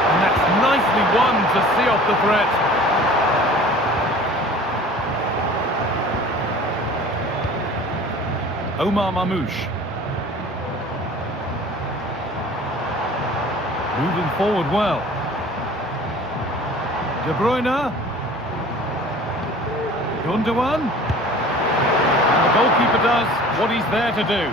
And that's nicely won to see off the threat. Omar Mamouche. Moving forward well. De Bruyne. Gundogan. And the goalkeeper does what he's there to do.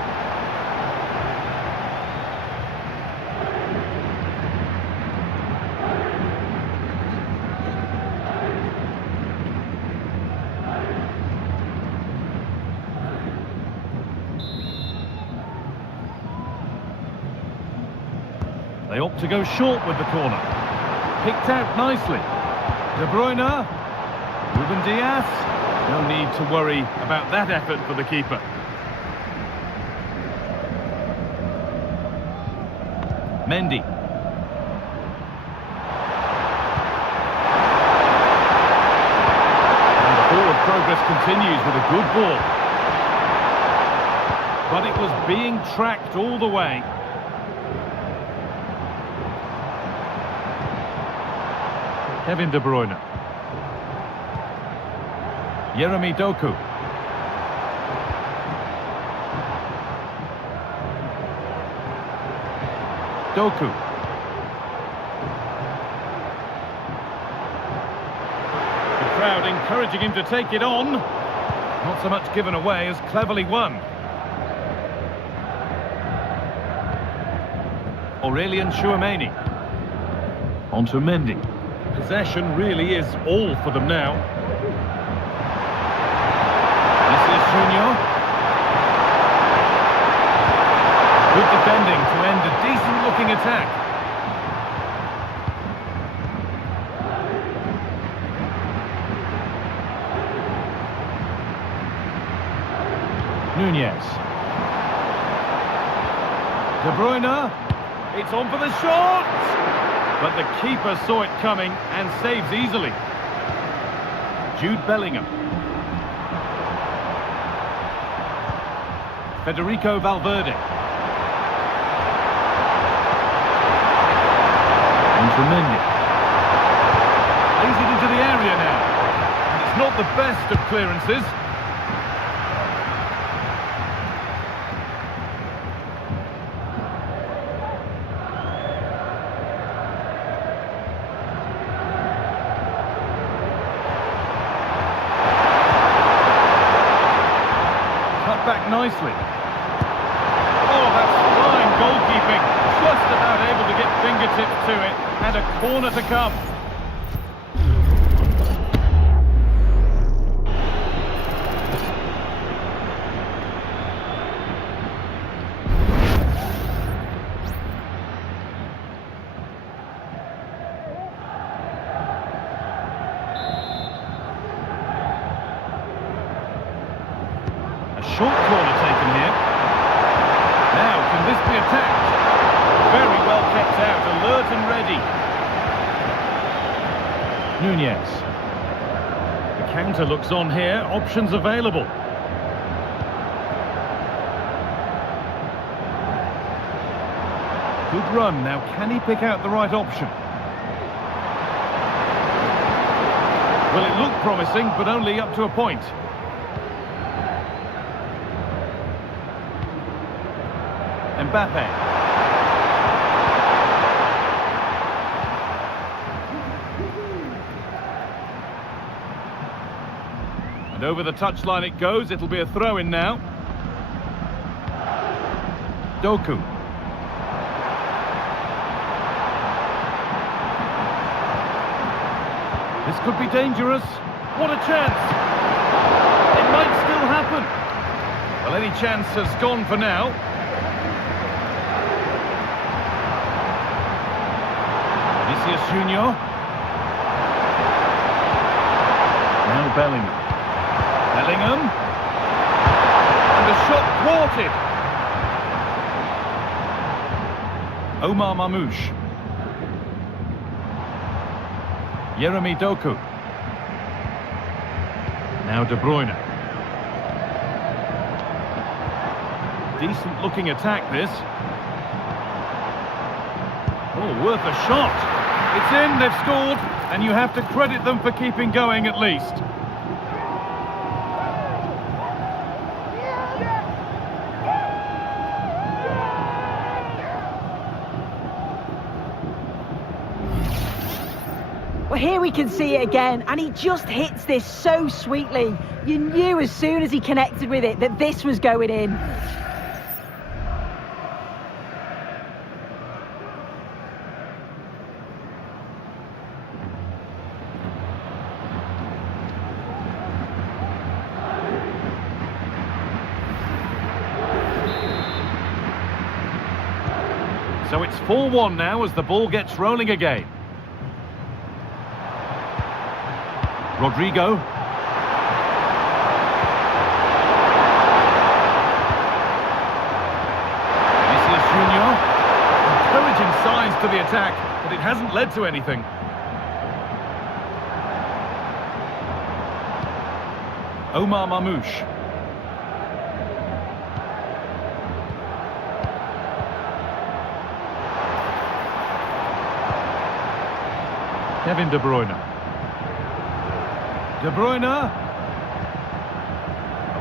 They opt to go short with the corner. Picked out nicely. De Bruyne. Ruben Diaz. No need to worry about that effort for the keeper. Mendy. And the forward progress continues with a good ball. But it was being tracked all the way. Kevin De Bruyne. Yeremy Doku. Doku. The crowd encouraging him to take it on. Not so much given away as cleverly won. Aurelien Tchouameni. Onto Mendy. Possession really is all for them now. Vinicius Junior. Good defending to end a decent-looking attack. Nunez. De Bruyne. It's on for the shot! But the keeper saw it coming and saves easily. Jude Bellingham. Federico Valverde. Onto Mendy. Lays it into the area now. And it's not the best of clearances. Back nicely. Oh, that's fine goalkeeping. Just about able to get fingertips to it. And a corner to come. Short corner taken here. Now, can this be attacked? Very well kept out, alert and ready. Nunez. The counter looks on here, options available. Good run, now can he pick out the right option? Well, it looked promising, but only up to a point. Mbappe. And over the touchline it goes, it'll be a throw-in now. Doku. This could be dangerous. What a chance! It might still happen. Well, any chance has gone for now. Vinicius Junior. Now Bellingham. Bellingham. And the shot thwarted. Omar Mamouche. Jeremy Doku. Now De Bruyne. Decent looking attack this. Oh, worth a shot. It's in, they've scored, and you have to credit them for keeping going at least. Well, here we can see it again, and he just hits this so sweetly. You knew as soon as he connected with it that this was going in. So it's 4-1 now as the ball gets rolling again. Rodrigo. Vinicius Junior. Encouraging signs to the attack, but it hasn't led to anything. Omar Mamouche. Kevin De Bruyne. De Bruyne. A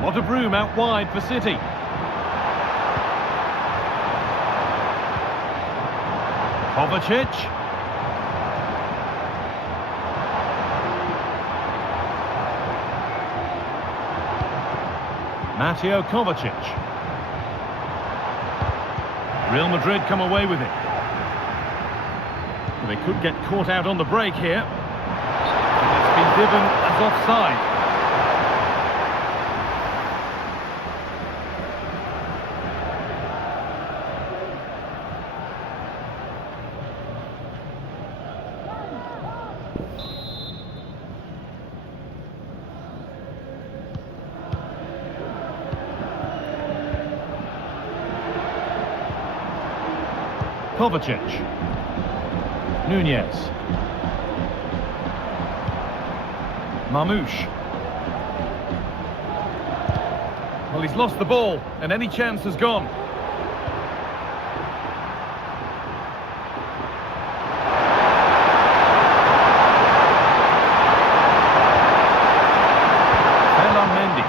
lot of room out wide for City. Kovacic. Mateo Kovacic. Real Madrid come away with it. They could get caught out on the break here. It's been given as offside. Kovacic. Nunez. Mamouche. Well, he's lost the ball, and any chance has gone. Mendy.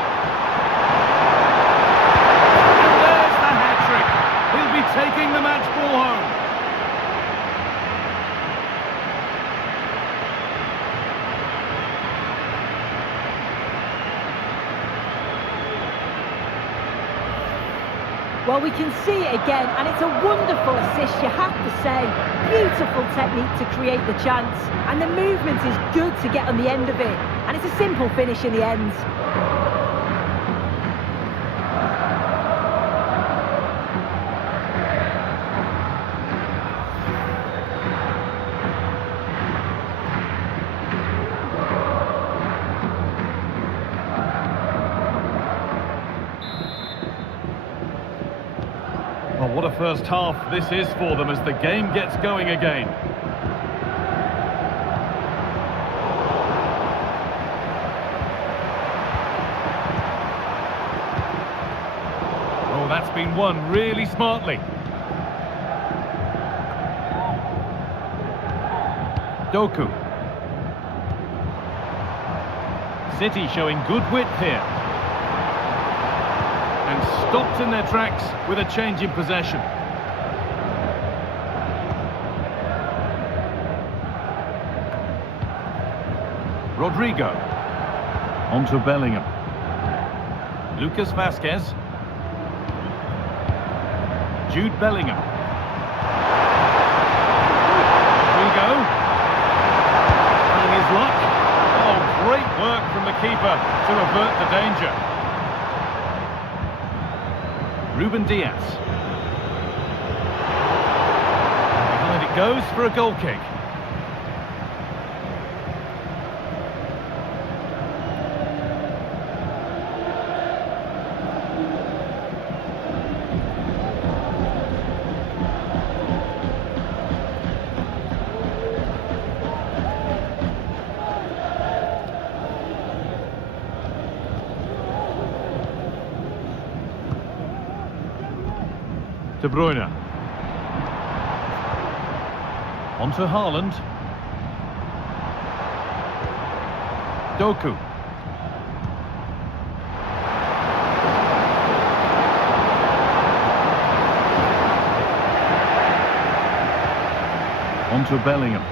And there's the hat-trick. He'll be taking the match ball home. Well, we can see it again, and it's a wonderful assist, you have to say. Beautiful technique to create the chance, and the movement is good to get on the end of it, and it's a simple finish in the end. Well, what a first half this is for them as the game gets going again. that's been won really smartly. Doku. City showing good width here. And stopped in their tracks with a change in possession. Rodrigo. Onto Bellingham. Lucas Vazquez. Jude Bellingham. Rodrigo. Trying his luck. Oh, great work from the keeper to avert the danger. Ruben Diaz. Behind it goes for a goal kick. De Bruyne. Onto Haaland. Doku. Onto Bellingham.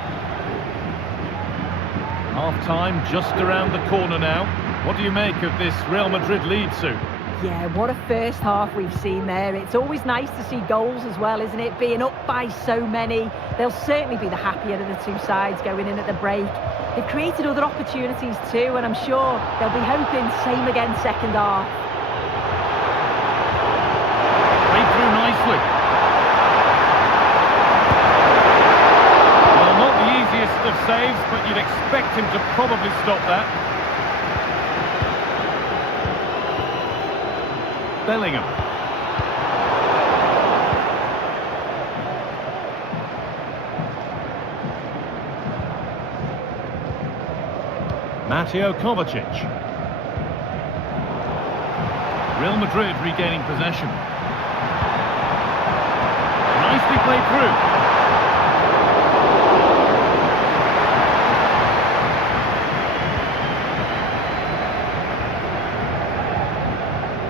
Half-time just around the corner now. What do you make of this Real Madrid lead, Sue? Yeah, what a first half we've seen there. It's always nice to see goals as well, isn't it? Being up by so many. They'll certainly be the happier of the two sides going in at the break. They've created other opportunities too, and I'm sure they'll be hoping same again second half. Played through nicely. Well, not the easiest of saves, but you'd expect him to probably stop that. Bellingham. Mateo Kovacic. Real Madrid regaining possession. Nicely played through.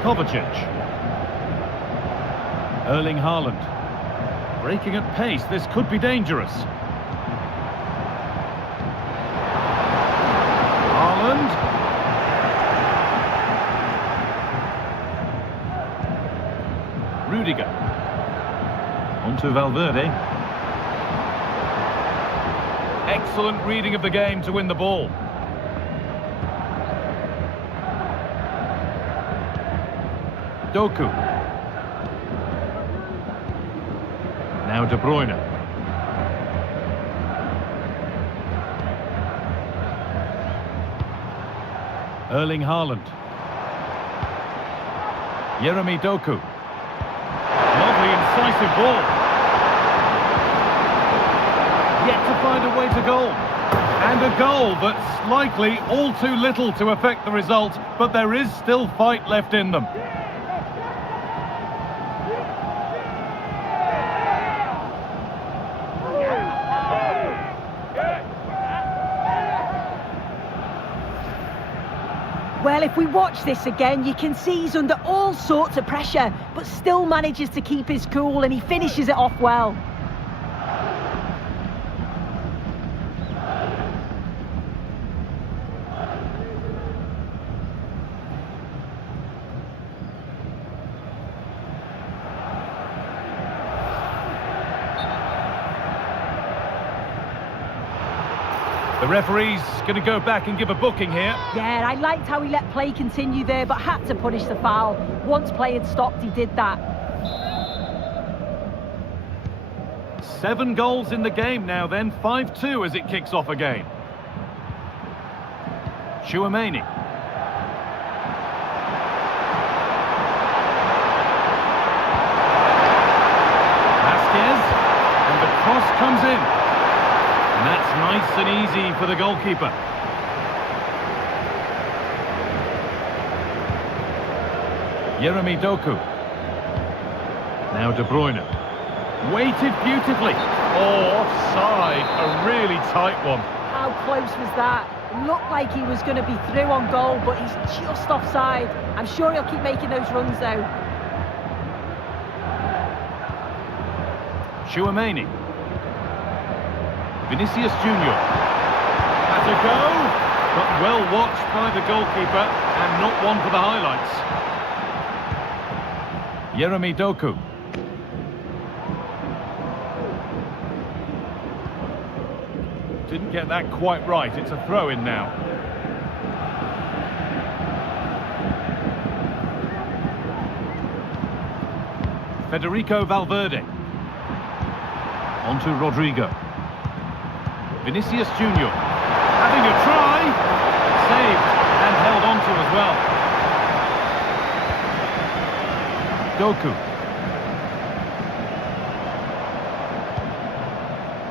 Kovacic. Erling Haaland. Breaking at pace, this could be dangerous. Haaland. Rudiger. Onto Valverde. Excellent reading of the game to win the ball. Doku. Now De Bruyne. Erling Haaland. Jeremy Doku. Lovely incisive ball. Yet to find a way to goal. And a goal that's likely all too little to affect the result, but there is still fight left in them. Well, if we watch this again, you can see he's under all sorts of pressure, but still manages to keep his cool, and he finishes it off well. The referee's going to go back and give a booking here. Yeah, I liked how he let play continue there, but had to punish the foul. Once play had stopped, he did that. 7 goals in the game now then, 5-2 as it kicks off again. Tchouaméni. Vazquez, and the cross comes in. And that's nice and easy for the goalkeeper. Jeremy Doku. Now De Bruyne. Weighted beautifully. Oh, offside. A really tight one. How close was that? It looked like he was going to be through on goal, but he's just offside. I'm sure he'll keep making those runs, though. Tchouaméni. Vinicius Junior. Had to go, but well watched by the goalkeeper and not one for the highlights. Yeremy Doku. Didn't get that quite right. It's a throw-in now. Federico Valverde. On to Rodrigo. Vinicius Junior. Having a try. Saved and held on to as well. Doku.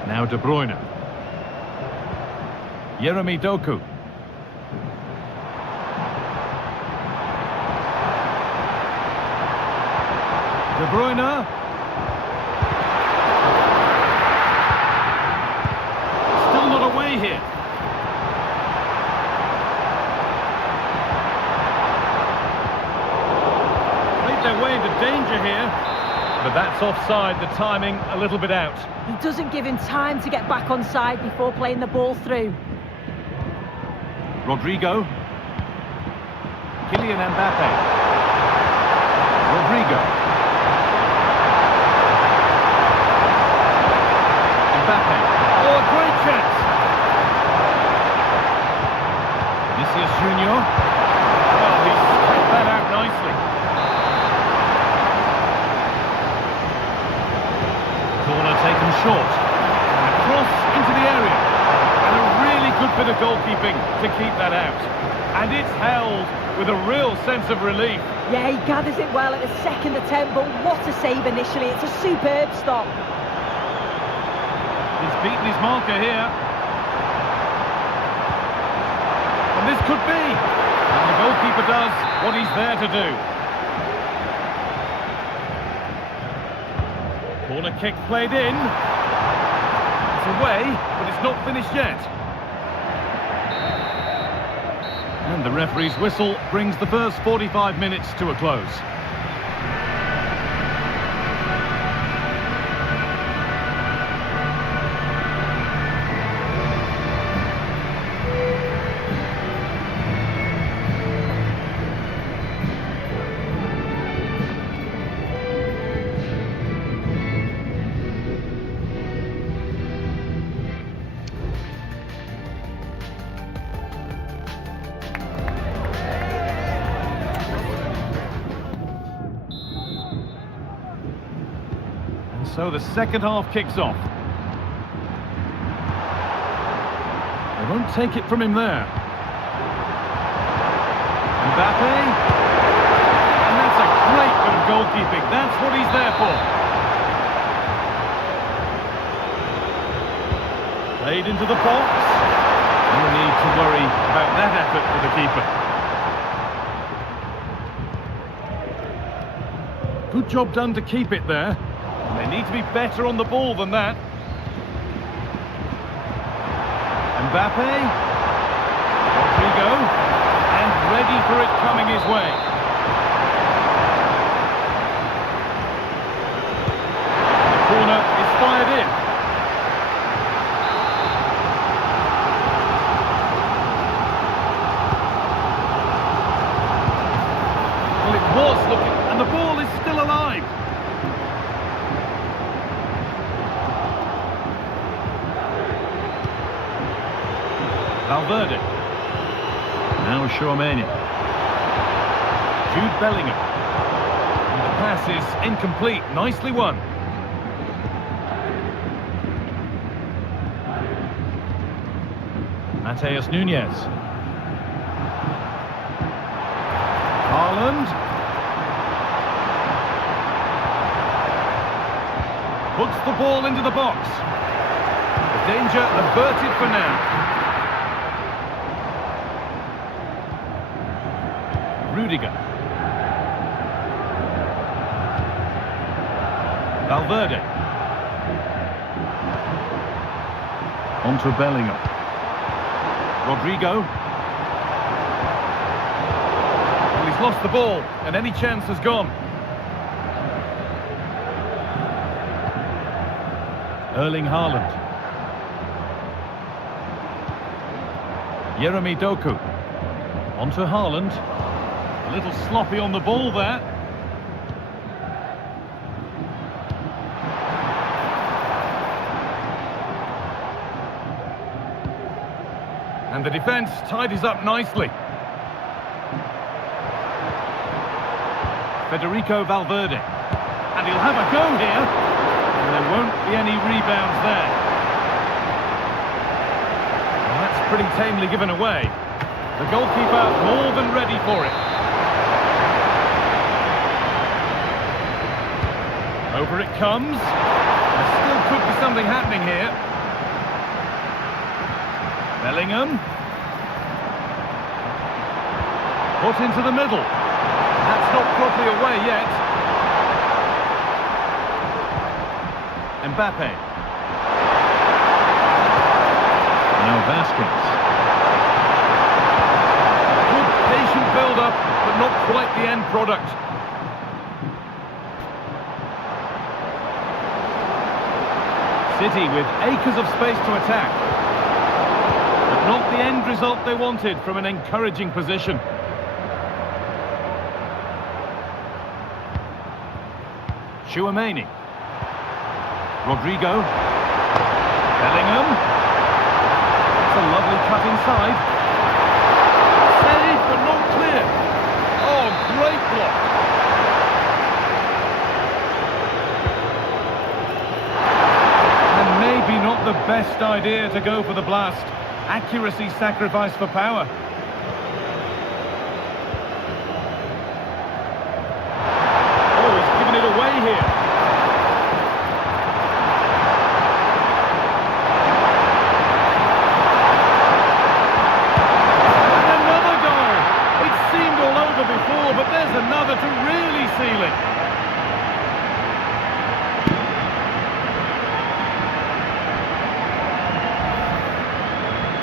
Now De Bruyne. Yeremy Doku. De Bruyne. Still not away here. Made their way into danger here. But that's offside, the timing a little bit out. He doesn't give him time to get back on side before playing the ball through. Rodrigo. Kylian Mbappe. Rodrigo. Mbappe. Oh, a great chance. Vinicius Junior. Oh, he spread that out nicely. Corner taken short. And across into the area. And a really good bit of goalkeeping to keep that out. And it's held with a real sense of relief. Yeah, he gathers it well at the second attempt, but what a save initially. It's a superb stop. He's beaten his marker here. And this could be. And the goalkeeper does what he's there to do. Corner kick played in. It's away, but it's not finished yet. And the referee's whistle brings the first 45 minutes to a close. So the second half kicks off. They won't take it from him there. Mbappe. And that's a great bit of goalkeeping. That's what he's there for. Played into the box. No need to worry about that effort for the keeper. Good job done to keep it there. They need to be better on the ball than that. Mbappe. Rodrigo. And ready for it coming his way. The corner is fired in. Well, it was looking, and the ball is still alive. Valverde. Now Tchouaméni. Jude Bellingham. And the pass is incomplete. Nicely won. Mateus Nunes. Haaland. Puts the ball into the box. The danger averted for now. Rudiger. Valverde. On to Bellingham. Rodrigo. Well, he's lost the ball, and any chance has gone. Erling Haaland. Jeremy Doku. On to Haaland. A little sloppy on the ball there. And the defence tidies up nicely. Federico Valverde. And he'll have a go here. And there won't be any rebounds there. And that's pretty tamely given away. The goalkeeper more than ready for it. Over it comes. There still could be something happening here. Bellingham. Put into the middle. That's not properly away yet. Mbappe. Now Vasquez. Good patient build-up, but not quite the end product. City with acres of space to attack. But not the end result they wanted from an encouraging position. Tchouaméni. Rodrigo. Bellingham. It's a lovely cut inside. Saved but not clear. Oh, great block. And maybe not the best idea to go for the blast. Accuracy sacrificed for power. Oh, he's given it away here. And another goal. It seemed all over before, but there's another to really seal it.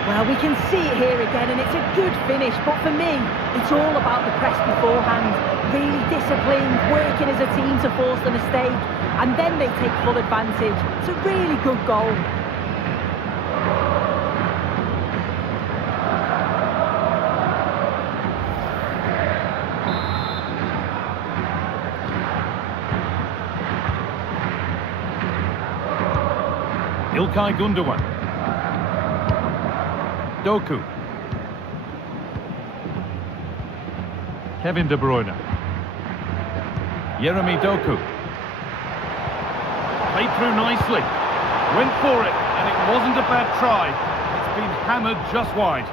Well, we can see it here again, and it's a good finish, but for me, it's all about the press beforehand. Really disciplined, working as a team to force the mistake, and then they take full advantage. It's a really good goal. Ilkay Gundogan. Doku. Kevin De Bruyne. Jeremy Doku. Played through nicely. Went for it, and it wasn't a bad try. It's been hammered just wide.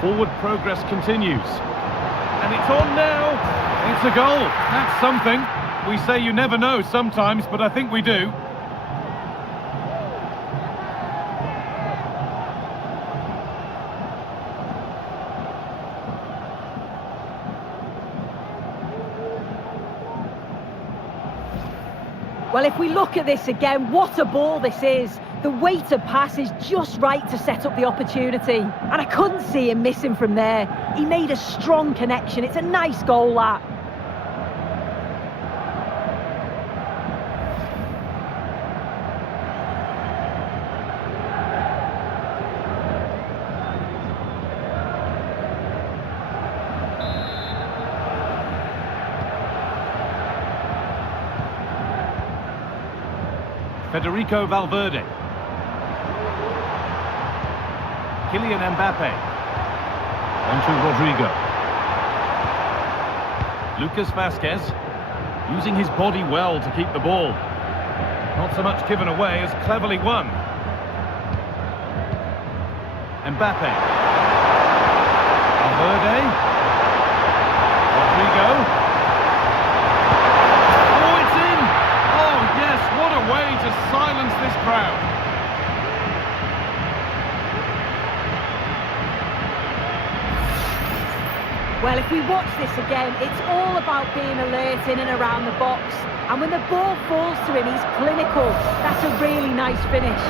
Forward progress continues. And it's on now. It's a goal. That's something. We say you never know sometimes, but I think we do. Well, if we look at this again, what a ball this is. The weighted pass is just right to set up the opportunity. And I couldn't see him missing from there. He made a strong connection. It's a nice goal, that. Federico Valverde. Kylian Mbappe. On to Rodrigo. Lucas Vasquez, using his body well to keep the ball. Not so much given away as cleverly won. Mbappe. Valverde. Rodrigo. Oh, it's in! Oh, yes, what a way to silence this crowd. Well, if we watch this again, it's all about being alert in and around the box. And when the ball falls to him, he's clinical. That's a really nice finish.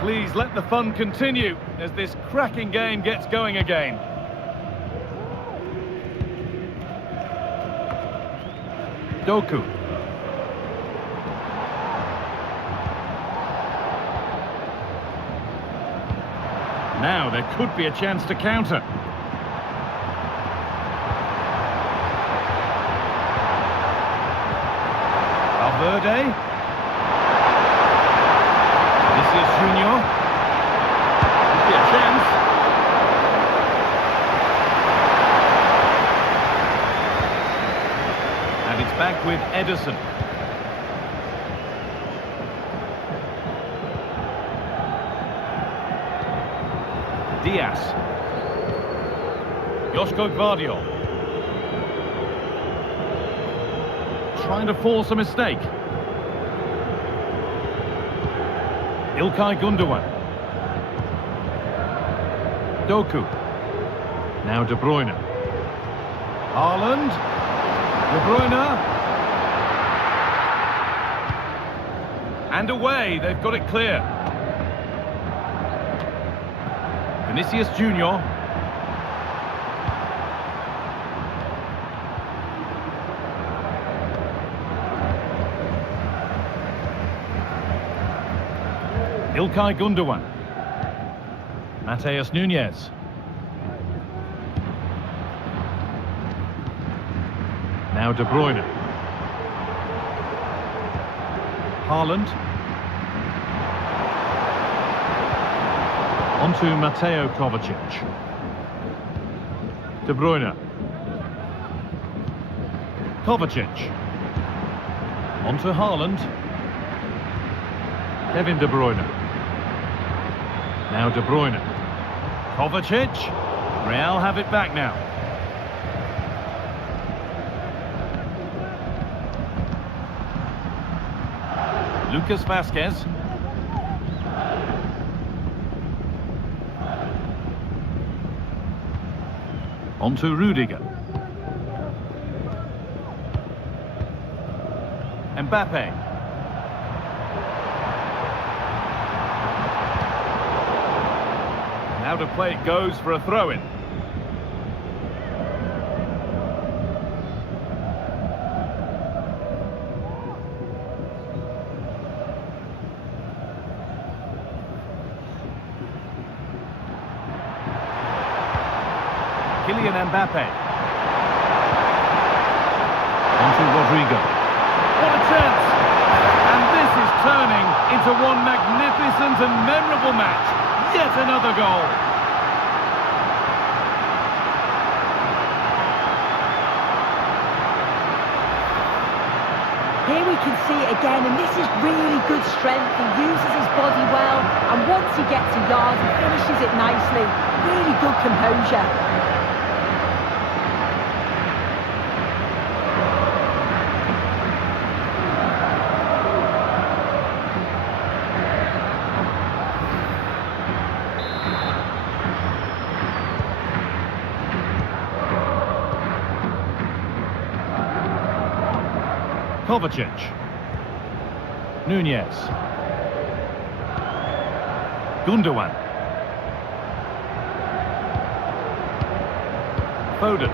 Please let the fun continue as this cracking game gets going again. Doku. Now there could be a chance to counter. Valverde. Junior. Could be a chance. And it's back with Ederson. Diaz. Joško Gvardiol. Trying to force a mistake. İlkay Gundogan. Doku. Now De Bruyne. Haaland. De Bruyne. And away, they've got it clear. Vinicius Junior. İlkay Gundogan. Matheus Nunes. Now De Bruyne. Haaland. Onto Mateo Kovacic. De Bruyne. Kovacic. Onto Haaland. Kevin De Bruyne. Now De Bruyne. Kovacic. Real have it back now. Lucas Vazquez. Onto Rudiger. Mbappe. Now to play it goes for a throw-in. Kylian Mbappe. Onto Rodrigo. What a chance! And this is turning into one magnificent and memorable match. Yet another goal. Here we can see it again, and this is really good strength. He uses his body well, and once he gets a yard, he finishes it nicely. Really good composure. Kovacic. Nunes. Gundogan. Foden.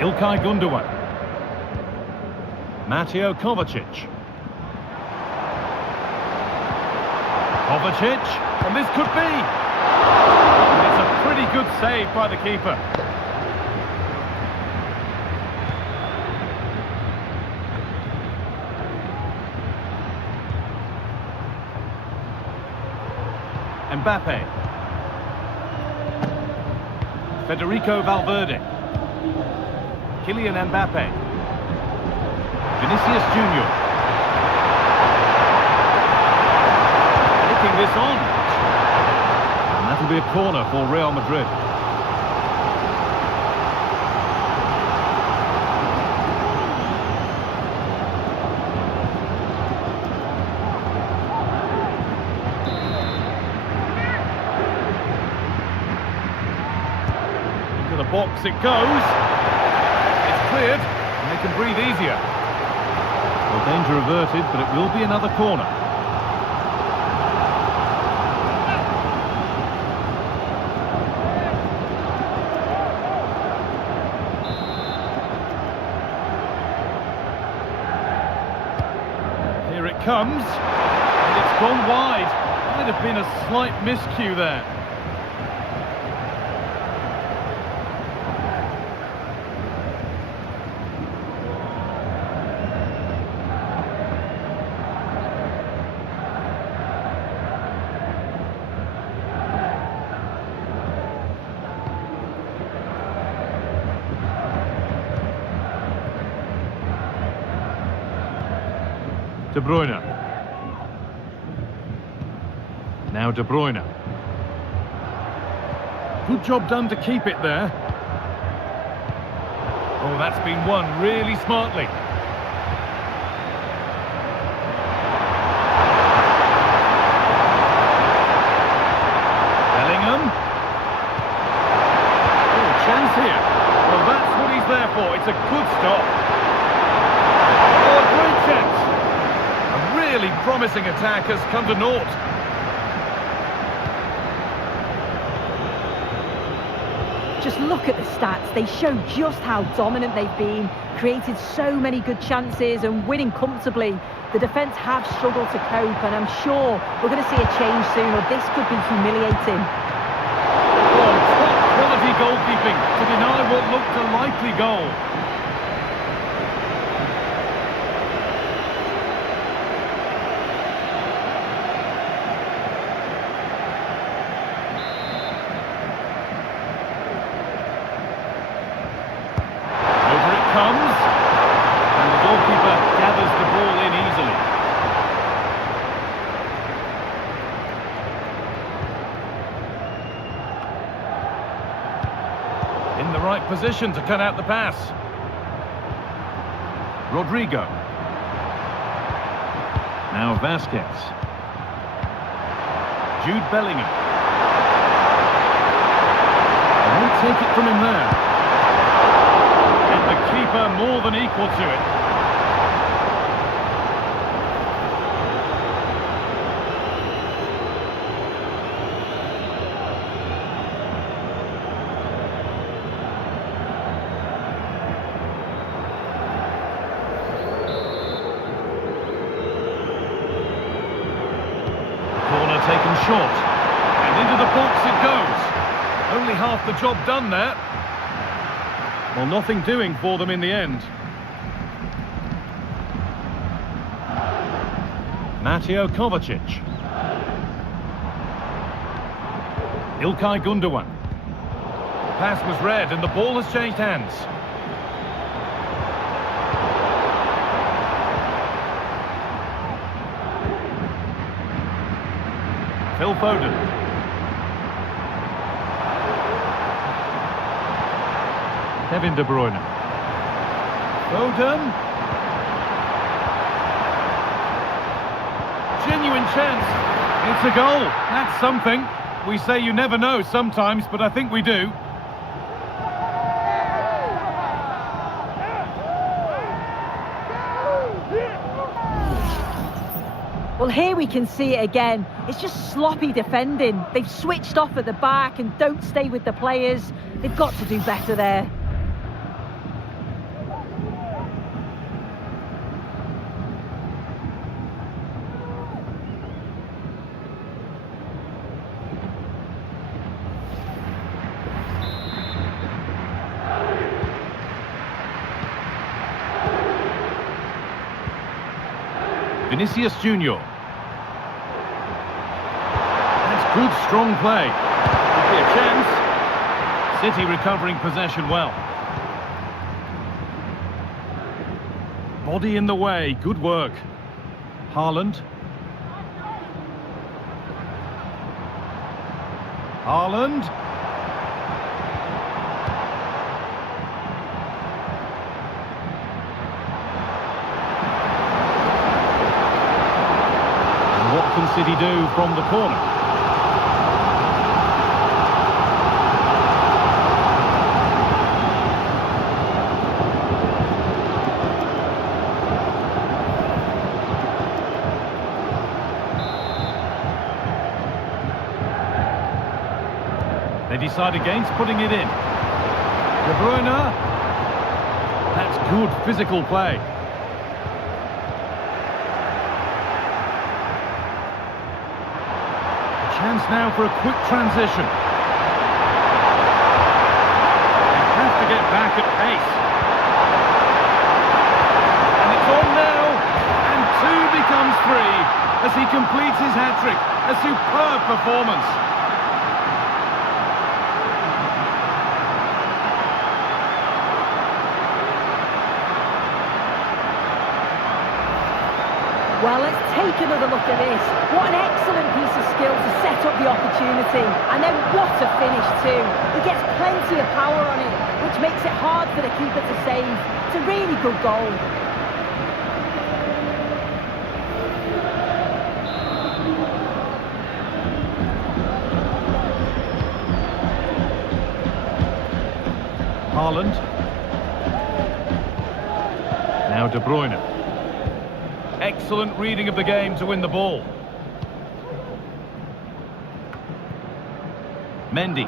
İlkay Gundogan. Mateo Kovacic. Kovacic. And this could be. It's a pretty good save by the keeper. Mbappe. Federico Valverde. Kylian Mbappe. Vinicius Junior. Taking this on. And that'll be a corner for Real Madrid. Into the box it goes. It's cleared, and they can breathe easier. Well, danger averted, but it will be another corner. Here it comes, and it's gone wide. Might have been a slight miscue there. De Bruyne. Now De Bruyne. Good job done to keep it there. Oh, that's been won really smartly. Bellingham. Oh, chance here. Well, that's what he's there for. It's a good stop. Oh, a great chance. A really promising attack has come to naught. Just look at the stats. They show just how dominant they've been, created so many good chances and winning comfortably. The defence have struggled to cope, and I'm sure we're going to see a change soon, or this could be humiliating. Oh, top quality goalkeeping to deny what looked a likely goal. Comes, and the goalkeeper gathers the ball in easily. In the right position to cut out the pass. Rodrigo. Now Vasquez. Jude Bellingham. They won't take it from him there. The keeper more than equal to it. Corner taken short. And into the box it goes. Only half the job done there. Well, nothing doing for them in the end. Mateo Kovacic. Ilkay Gundogan. The pass was read and the ball has changed hands. Phil Foden. Kevin De Bruyne. Foden. Genuine chance. It's a goal. That's something. We say you never know sometimes, but I think we do. Well, here we can see it again. It's just sloppy defending. They've switched off at the back and don't stay with the players. They've got to do better there. Vinicius Junior. That's Good, strong play. Could be a chance. City recovering possession well. Body in the way, good work. Haaland. Haaland. And what can City do from the corner? They decide against putting it in. De Bruyne. That's good physical play. A chance now for a quick transition. They have to get back at pace. And it's on now. And 2 becomes 3 as he completes his hat-trick. A superb performance. Well, let's take another look at this. What an excellent piece of skill to set up the opportunity. And then what a finish too. He gets plenty of power on it, which makes it hard for the keeper to save. It's a really good goal. Haaland. Now De Bruyne. Excellent reading of the game to win the ball. Mendy.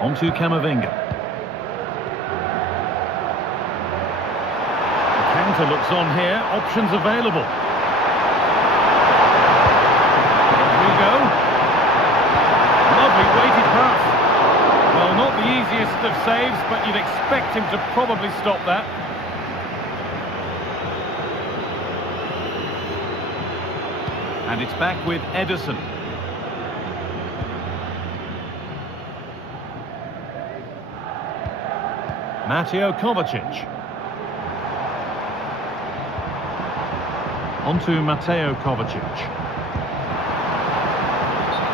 On to Camavinga. The counter looks on here. Options available. Rodrigo. Lovely weighted pass. Well, not the easiest of saves, but you'd expect him to probably stop that. And it's back with Ederson. Mateo Kovacic. On to Mateo Kovacic.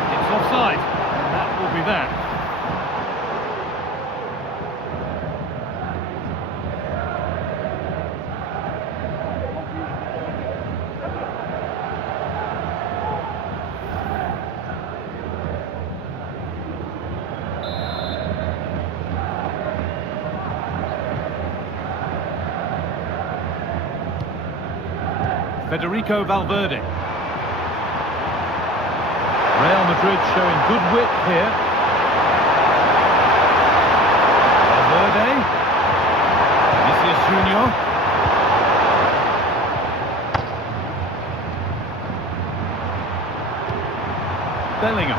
It's offside. And that will be that. Federico Valverde. Real Madrid showing good wit here. Valverde. Vinicius Junior. Bellingham.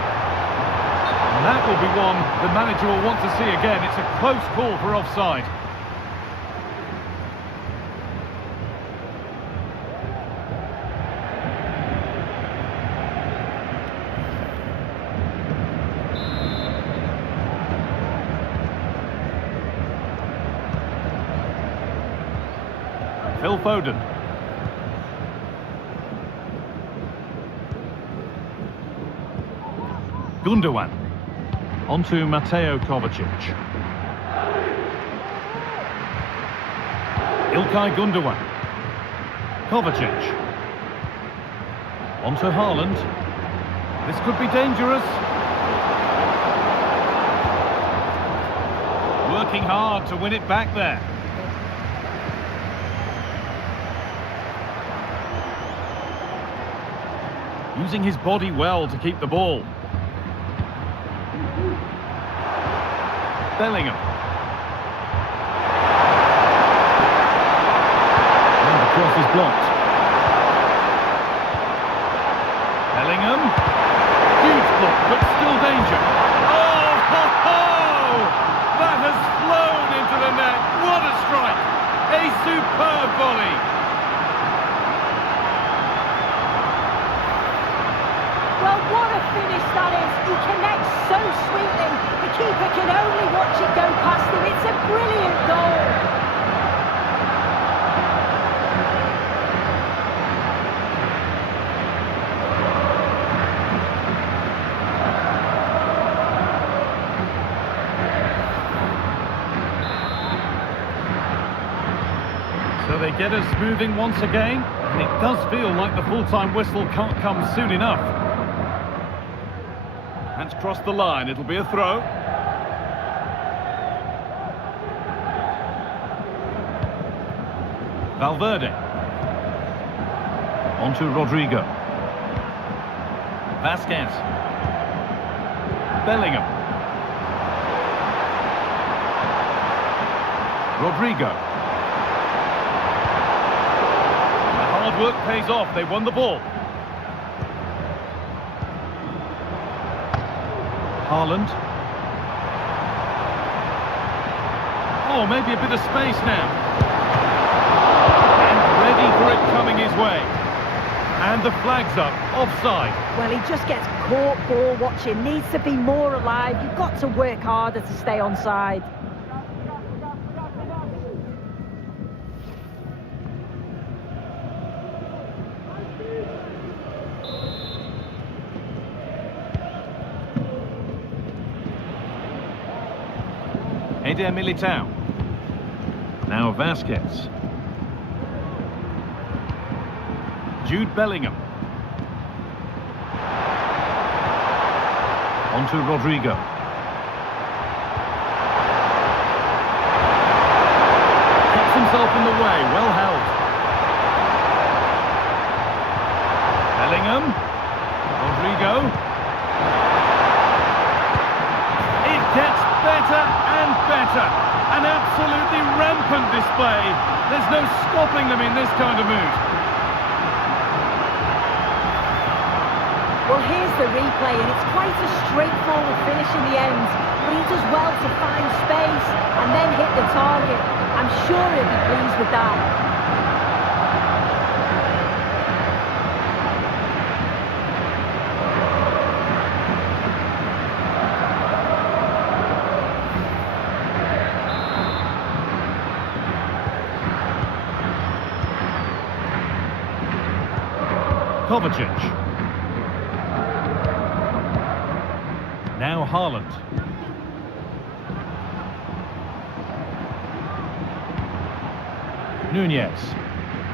And that will be one the manager will want to see again. It's a close call for offside. Phil Foden. Gundogan. On to Mateo Kovacic. Ilkay Gundogan. Kovacic. On to Haaland. This could be dangerous. Working hard to win it back there. Using his body well to keep the ball. Bellingham. And the cross is blocked. Bellingham. Huge block, but still danger. Oh, ho, ho! That has flown into the net. What a strike! A superb volley. finish, that is. He connects so sweetly. The keeper can only watch it go past him. It's a brilliant goal. So they get us moving once again, and it does feel like the full-time whistle can't come soon enough. That's crossed the line, it'll be a throw. Valverde. On to Rodrigo. Vasquez. Bellingham. Rodrigo. Hard work pays off, they won the ball. Haaland. Oh, maybe a bit of space now. And ready for it coming his way. And the flag's up, offside. Well, he just gets caught ball watching, needs to be more alive. You've got to work harder to stay onside. Eder Militao. Now Vasquez. Jude Bellingham. On to Rodrigo. Keeps himself in the way, well held. Bellingham. Rodrigo. It gets better and better. An absolutely rampant display. There's no stopping them in this kind of mood. Well, here's the replay, and it's quite a straightforward finish in the end. But he does well to find space and then hit the target. I'm sure he'll be pleased with that. Kovacic. Now Haaland. Nunez.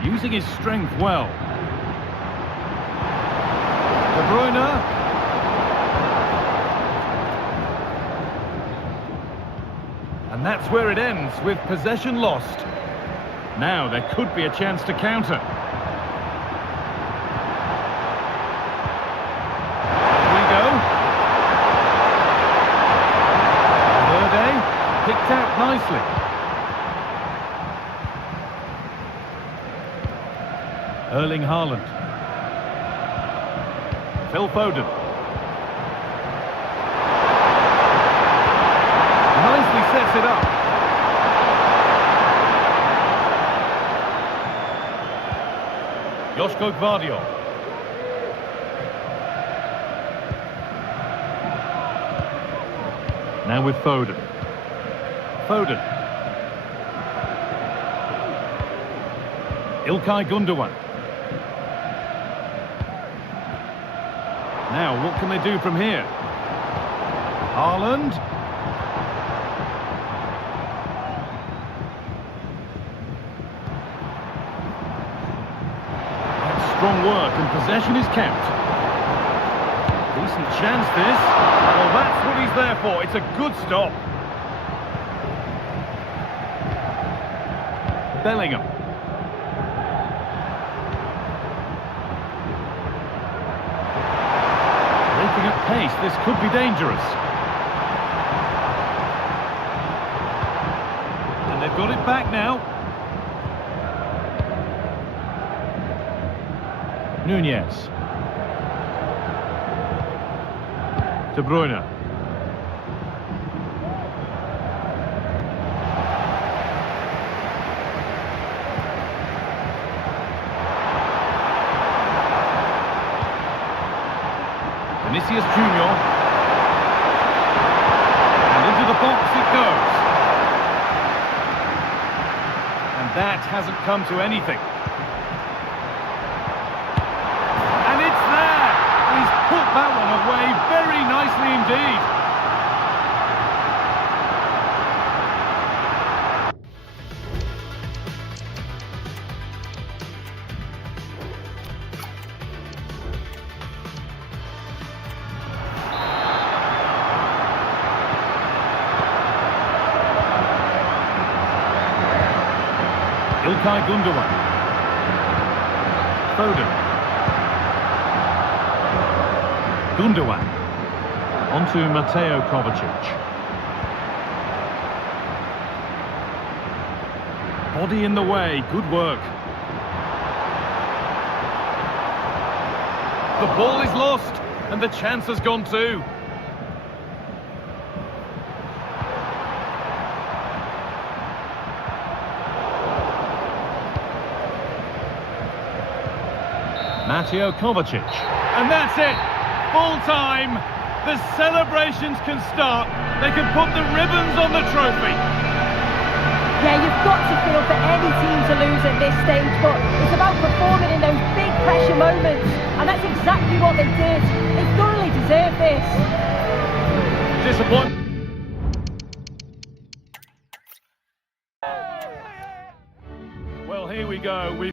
Using his strength well. De Bruyne. And that's where it ends, with possession lost. Now there could be a chance to counter. Picked out nicely. Erling Haaland. Phil Foden. Nicely sets it up. Joško Gvardiol. Now with Foden. Foden. İlkay Gundogan. Now, what can they do from here? Haaland. That's strong work, and possession is kept. Decent chance, this. Well, that's what he's there for. It's a good stop. Bellingham. Breaking at pace, this could be dangerous. And they've got it back now. Nunez. De Bruyne. Vinicius Junior. And into the box it goes. And that hasn't come to anything. And it's there! And he's put that one away very nicely indeed. İlkay Gündoğan. Foden. Gündoğan. Onto Mateo Kovacic. Body in the way, good work. The ball is lost, and the chance has gone too. Mateo Kovacic. And that's it! Full time! The celebrations can start. They can put the ribbons on the trophy. Yeah, you've got to feel for any team to lose at this stage, but it's about performing in those big pressure moments, and that's exactly what they did. They thoroughly deserve this. Disappointment. Well, here we go. We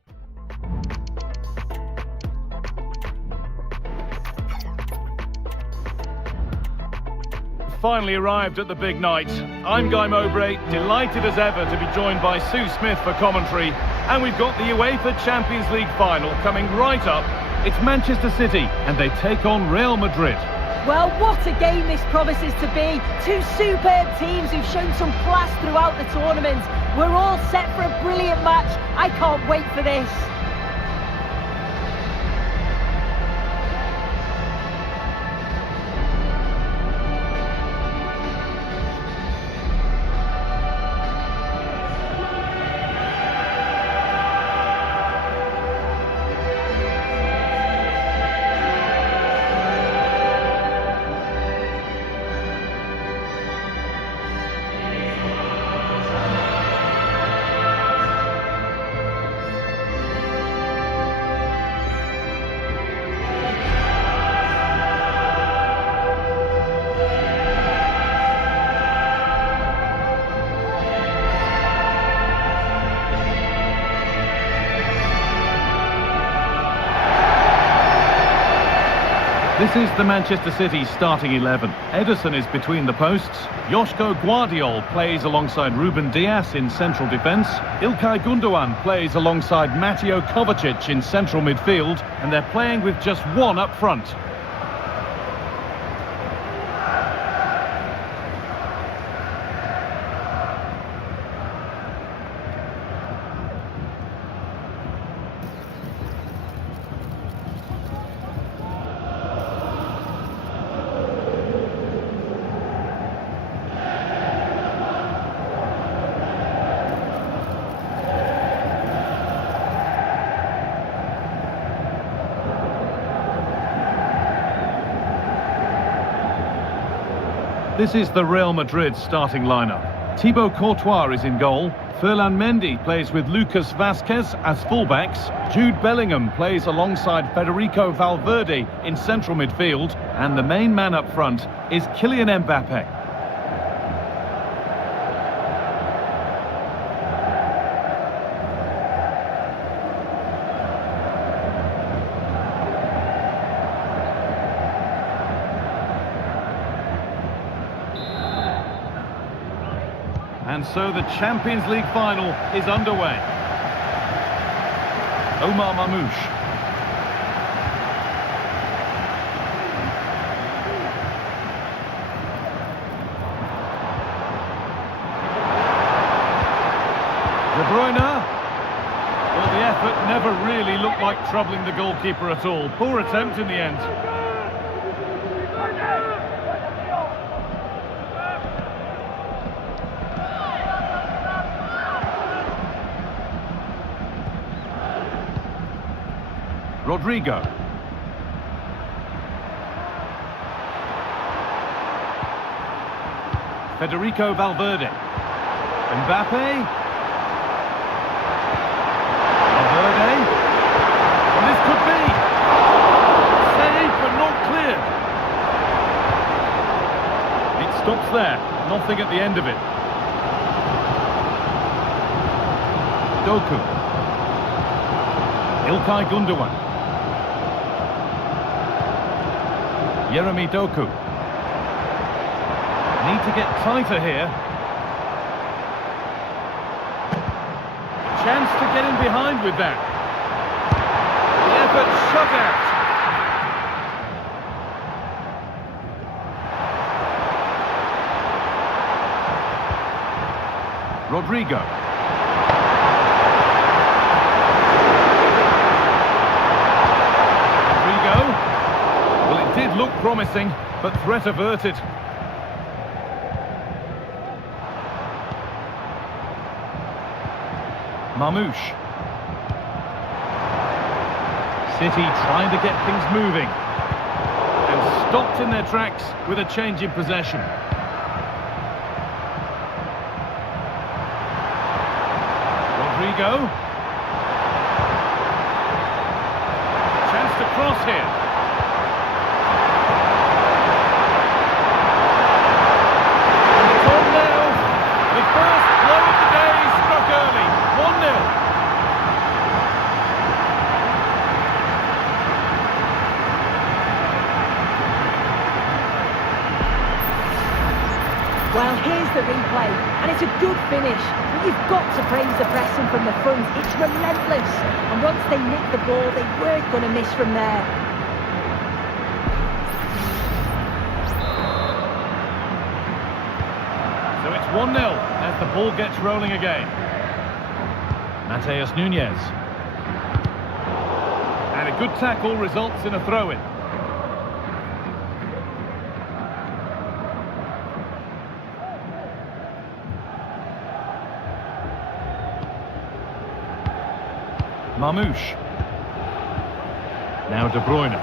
finally arrived at the big night. I'm Guy Mowbray, delighted as ever to be joined by Sue Smith for commentary. And we've got the UEFA Champions League final coming right up. It's Manchester City and they take on Real Madrid. Well, what a game this promises to be. Two superb teams who've shown some class throughout the tournament. We're all set for a brilliant match. I can't wait for this. This is the Manchester City starting 11. Ederson is between the posts. Joško Guardiol plays alongside Ruben Dias in central defence. İlkay Gündoğan plays alongside Mateo Kovacic in central midfield. And they're playing with just one up front. This is the Real Madrid starting lineup. Thibaut Courtois is in goal. Ferland Mendy plays with Lucas Vazquez as fullbacks. Jude Bellingham plays alongside Federico Valverde in central midfield. And the main man up front is Kylian Mbappe. And so the Champions League final is underway. Omar Mamouche. De Bruyne. Well, the effort never really looked like troubling the goalkeeper at all. Poor attempt in the end. Rodrigo. Federico Valverde. Mbappe. Valverde. And this could be. Saved but not cleared. It stops there. Nothing at the end of it. Doku. Ilkay Gundogan. Jeremy Doku. Need to get tighter here. Chance to get in behind with that. The effort shut out. Rodrigo. Well, it did look promising, but threat averted. Mamouche. City trying to get things moving. And stopped in their tracks with a change in possession. Rodrigo. Chance to cross here. Well, here's the replay, and it's a good finish. But you've got to praise the pressing from the front. It's relentless, and once they nicked the ball, they weren't going to miss from there. So it's 1-0 as the ball gets rolling again. Mateus Nunes. And a good tackle results in a throw-in. Mamouche. Now De Bruyne.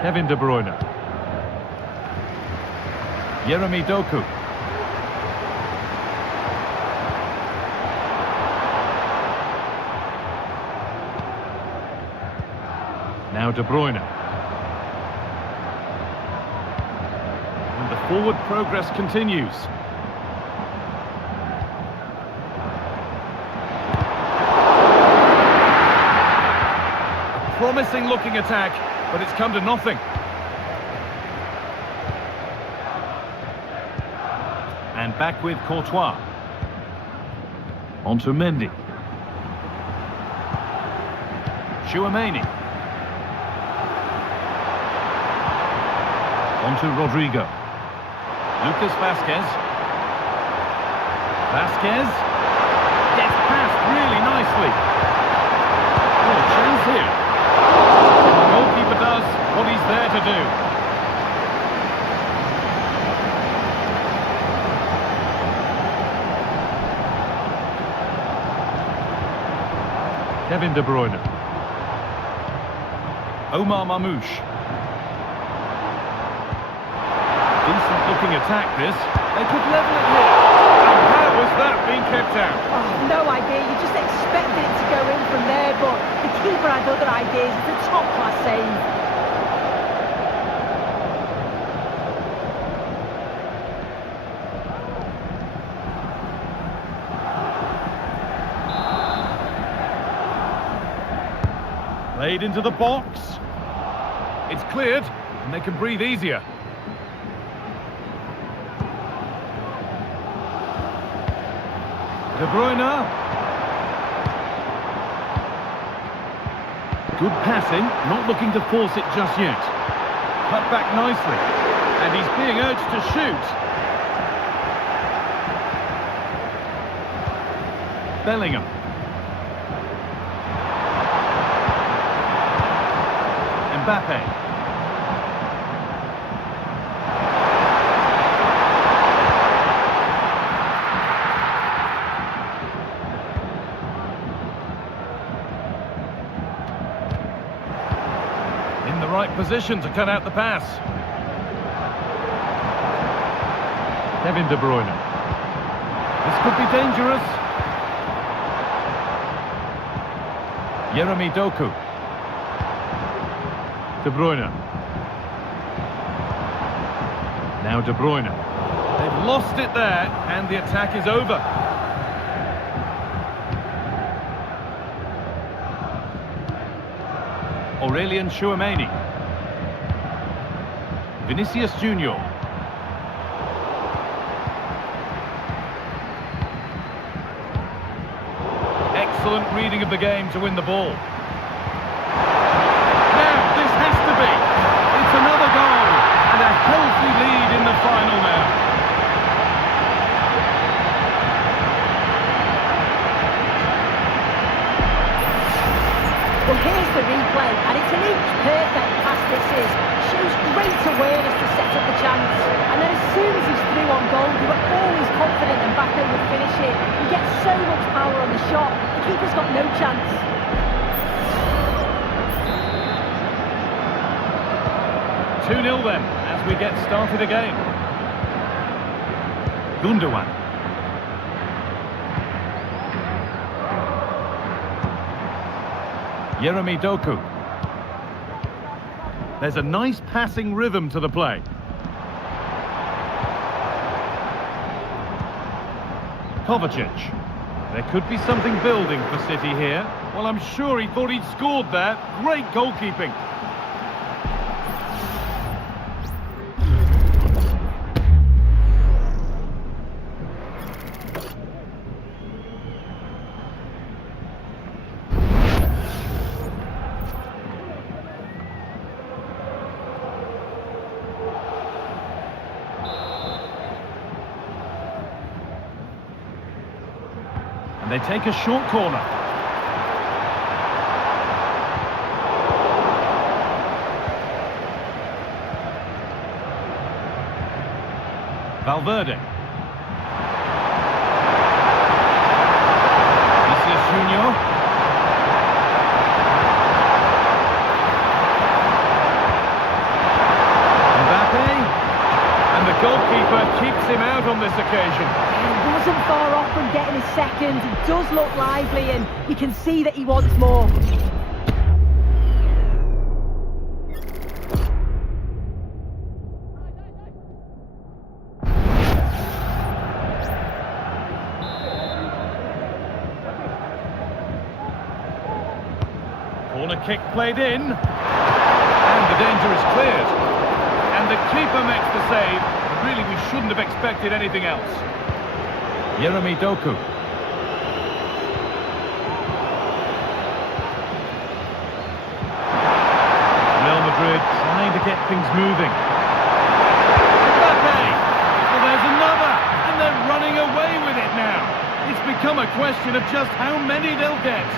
Kevin De Bruyne. Jeremy Doku. Now De Bruyne. And the forward progress continues. Promising looking attack, but it's come to nothing. And back with Courtois. On to Mendy. Tchouaméni. On to Rodrigo. Lucas Vazquez. Vazquez. Gets past really nicely. Oh, chance here. The goalkeeper does what he's there to do. Kevin De Bruyne. Omar Mamouche. Decent looking attack this. They could level it here. And how was that being kept out? Oh, no idea. You just expected it to go in from there, but the keeper had other ideas. It's a top-class save. Played into the box. It's cleared, and they can breathe easier. De Bruyne. Good passing, not looking to force it just yet. Cut back nicely, and he's being urged to shoot. Bellingham. Mbappe. In the right position to cut out the pass. Kevin De Bruyne. This could be dangerous. Jeremy Doku. De Bruyne. Now De Bruyne. They've lost it there, and the attack is over. Aurelian Tchouameni. Vinicius Junior. Excellent reading of the game to win the ball. Now, this has to be. It's another goal, and a healthy lead in the final now. Well, here's the replay, and it's an inch-perfect pass this is. Shows great awareness to set up the chance. And then as soon as he's through on goal, you were always confident Mbappe would finish it. He gets so much power on the shot, the keeper's got no chance. 2-0 then, as we get started again. Gundogan. Jeremy Doku. There's a nice passing rhythm to the play. Kovacic. There could be something building for City here. Well, I'm sure he thought he'd scored there. Great goalkeeping. They take a short corner. Valverde. Vinicius Junior. Mbappe. And the goalkeeper keeps him out on this occasion. He wasn't far off from getting his second. He does look lively, and you can see that he wants more. Corner kick played in. And the danger is cleared. And the keeper makes the save. Really, we shouldn't have expected anything else. Jeremy Doku. Real Madrid trying to get things moving. Mbappe! Well, there's another, and they're running away with it now. It's become a question of just how many they'll get.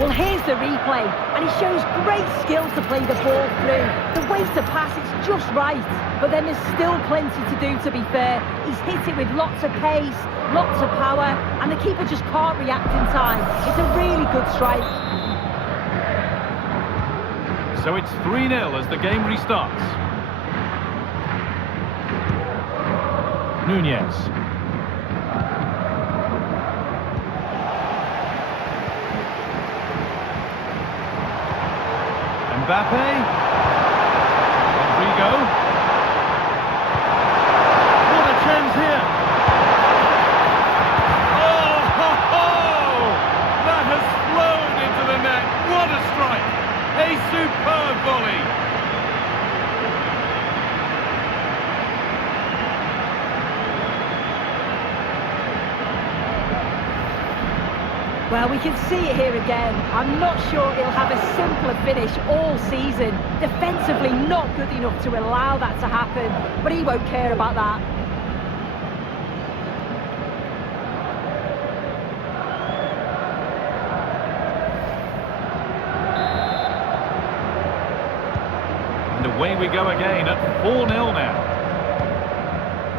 Well, here's the replay, and he shows great skill to play the ball through. The way to pass, it's just right. But then there's still plenty to do, to be fair. He's hit it with lots of pace, lots of power, and the keeper just can't react in time. It's a really good strike. So it's 3-0 as the game restarts. Nunez. Mbappe. Rodrigo. What a chance here. Oh, ho, ho! That has flown into the net. What a strike. A superb volley. Well, we can see it here again. I'm not sure he'll have a simpler finish all season. Defensively not good enough to allow that to happen, but he won't care about that. And away we go again at 4-0 now.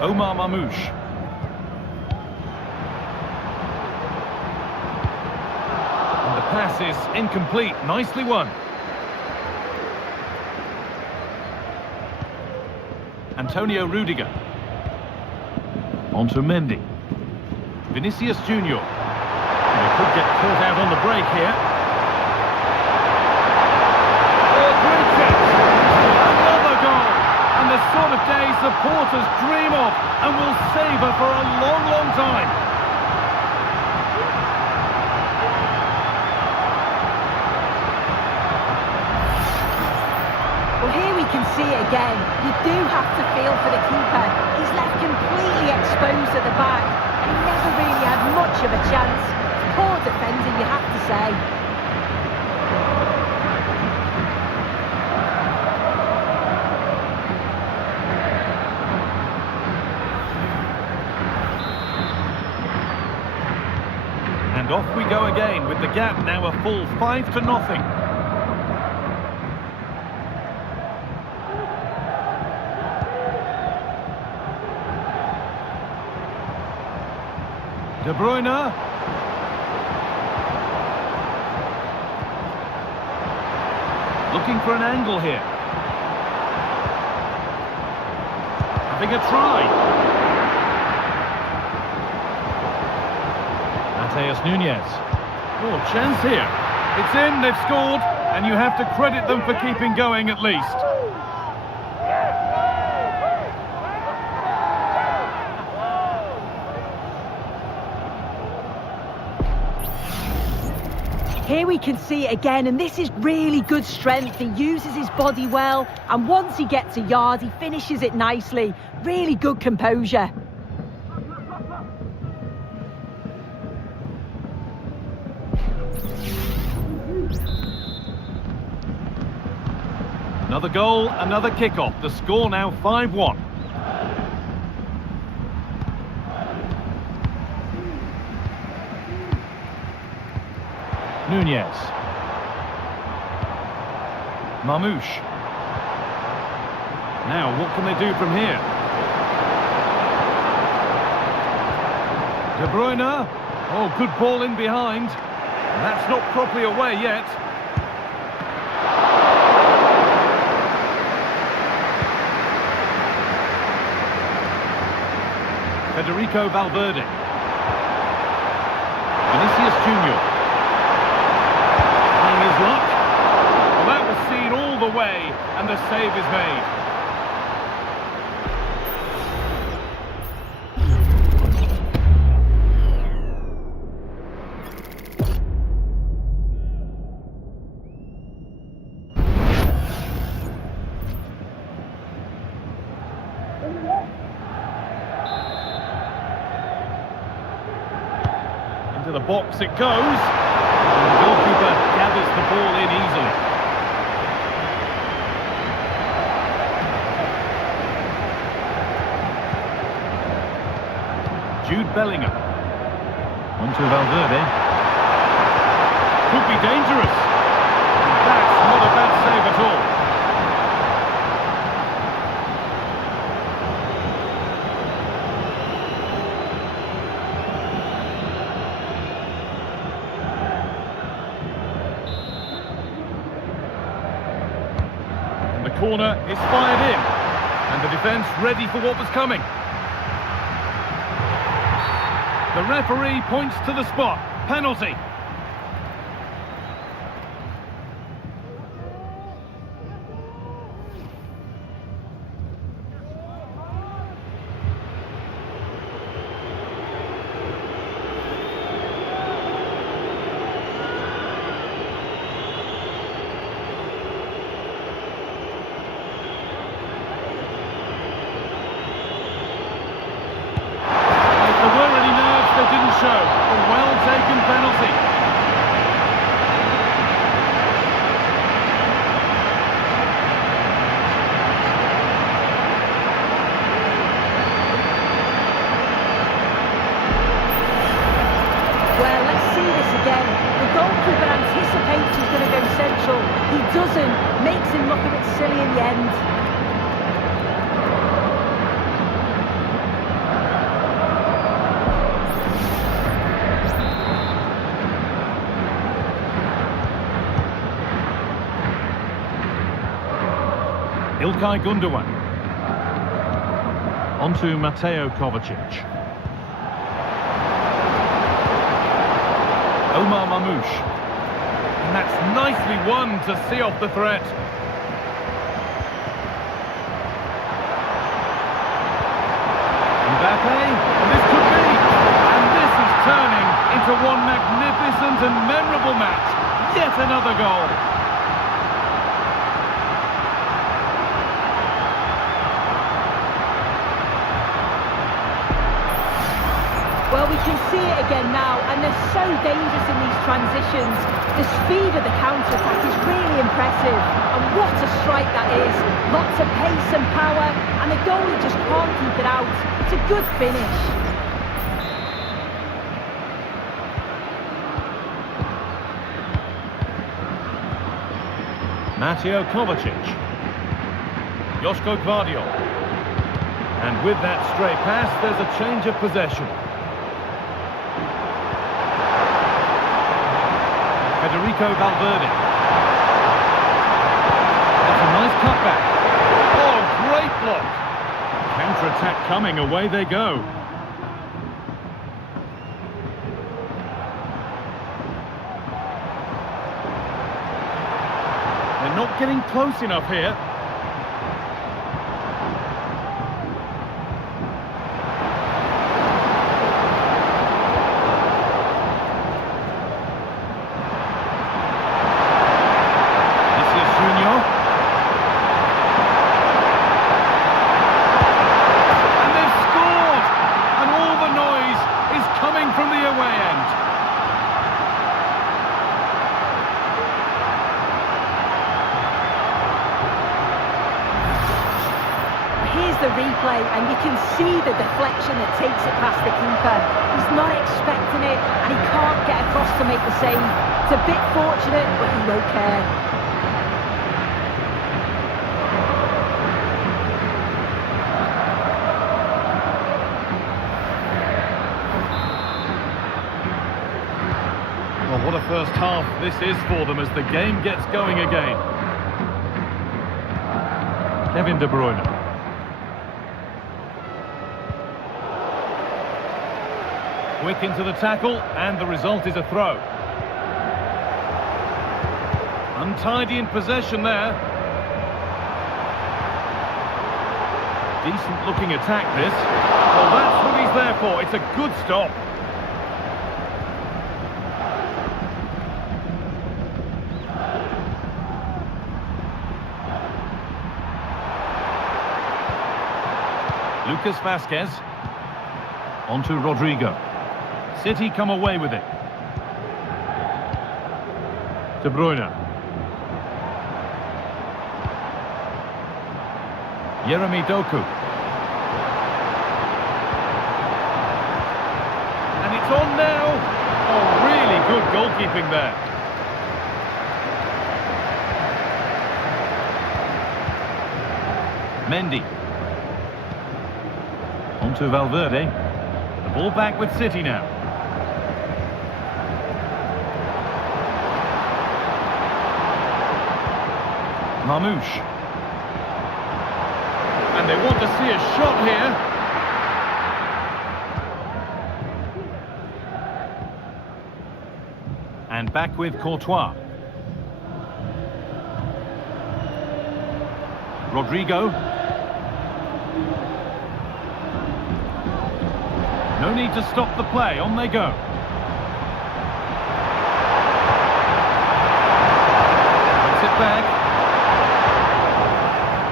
Omar Mamouche. pass is incomplete. Nicely won. Antonio Rudiger. On to Mendy. Vinicius Junior. They could get caught out on the break here. Oh, great chance! Another goal! And the sort of day supporters dream of and will savour for a long, long time. Well, here we can see it again. You do have to feel for the keeper. He's left completely exposed at the back. He never really had much of a chance. Poor defending, you have to say. And off we go again with the gap now a full 5-0. De Bruyne. Looking for an angle here. Having a try. Mateus Nunes. Oh, chance here. It's in, they've scored, and you have to credit them for keeping going at least. Here we can see it again, and this is really good strength. He uses his body well, and once he gets a yard, he finishes it nicely. Really good composure. Another goal, another kick-off. The score now 5-1. Nunez. Marmouche. Now, what can they do from here? De Bruyne. Oh, good ball in behind. That's not properly away yet. Federico Valverde. Vinicius Junior. His luck. Well, that was seen all the way, and the save is made. Into the box it goes. And the goalkeeper gathers the ball in easily. Jude Bellingham. Onto Valverde. Could be dangerous. And that's not a bad save at all. The corner is fired in, and the defence ready for what was coming. The referee points to the spot. Penalty. Show. A well-taken penalty. Well, let's see this again. The goalkeeper anticipates he's going to go central. He doesn't. Makes him look a bit silly in the end. İlkay Gundogan. Onto Mateo Kovacic. Omar Mamouche. And that's nicely won to see off the threat. Mbappe, and this could be. And this is turning into one magnificent and memorable match. Yet another goal. Well, we can see it again now, and they're so dangerous in these transitions. The speed of the counter-attack is really impressive, and what a strike that is. Lots of pace and power, and the goalie just can't keep it out. It's a good finish. Mateo Kovacic. Joško Gvardiol. And with that stray pass, there's a change of possession. Federico Valverde. That's a nice cutback. Oh, great block. Counter-attack coming, away they go. They're not getting close enough here. The replay, and you can see the deflection that takes it past the keeper. He's not expecting it, and he can't get across to make the save. It's a bit fortunate, but he won't care. Well, what a first half this is for them as the game gets going again. Kevin De Bruyne. Quick into the tackle, and the result is a throw. Untidy in possession there. Decent looking attack this. Well, that's what he's there for. It's a good stop. Lucas Vazquez. Onto Rodrigo. City come away with it. De Bruyne. Jeremy Doku. And it's on now. Oh, really good goalkeeping there. Mendy. Onto Valverde. The ball back with City now. Mamouche. And they want to see a shot here. And back with Courtois. Rodrigo. No need to stop the play, on they go. Puts it back.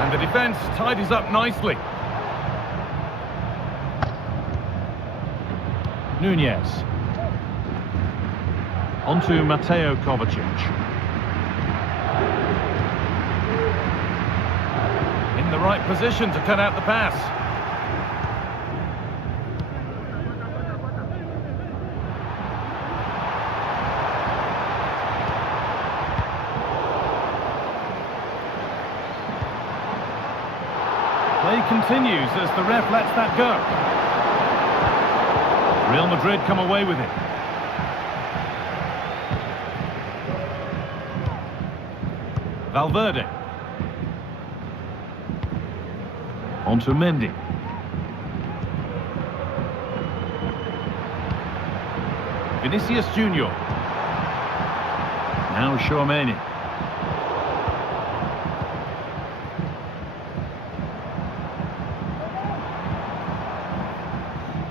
And the defence tidies up nicely. Nunez. Onto Mateo Kovacic. In the right position to cut out the pass. Play continues as the ref lets that go. Real Madrid come away with it. Valverde. Onto Mendy. Vinicius Junior. Now Tchouaméni.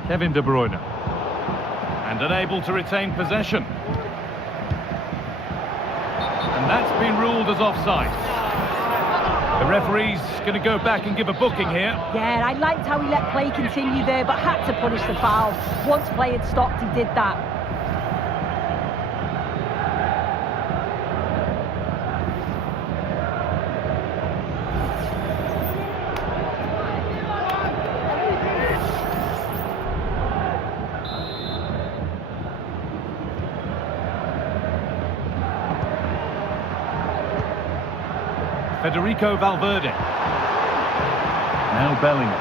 Kevin De Bruyne. And unable to retain possession. And that's been ruled as offside. The referee's going to go back and give a booking here. Yeah, I liked how he let play continue there, but had to punish the foul. Once play had stopped, he did that. Federico Valverde. Now Bellingham.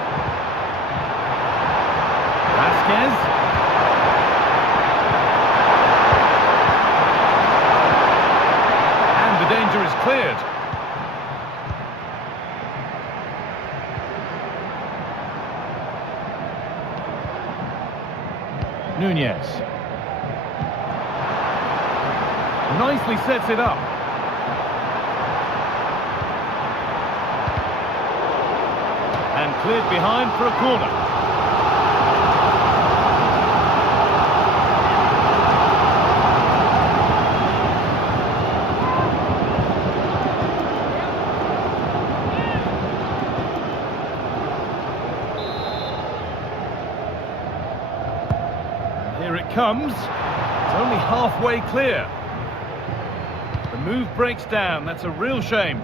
Vasquez. And the danger is cleared. Nunez. Nicely sets it up. And cleared behind for a corner. Here it comes. It's only halfway clear. The move breaks down. That's a real shame.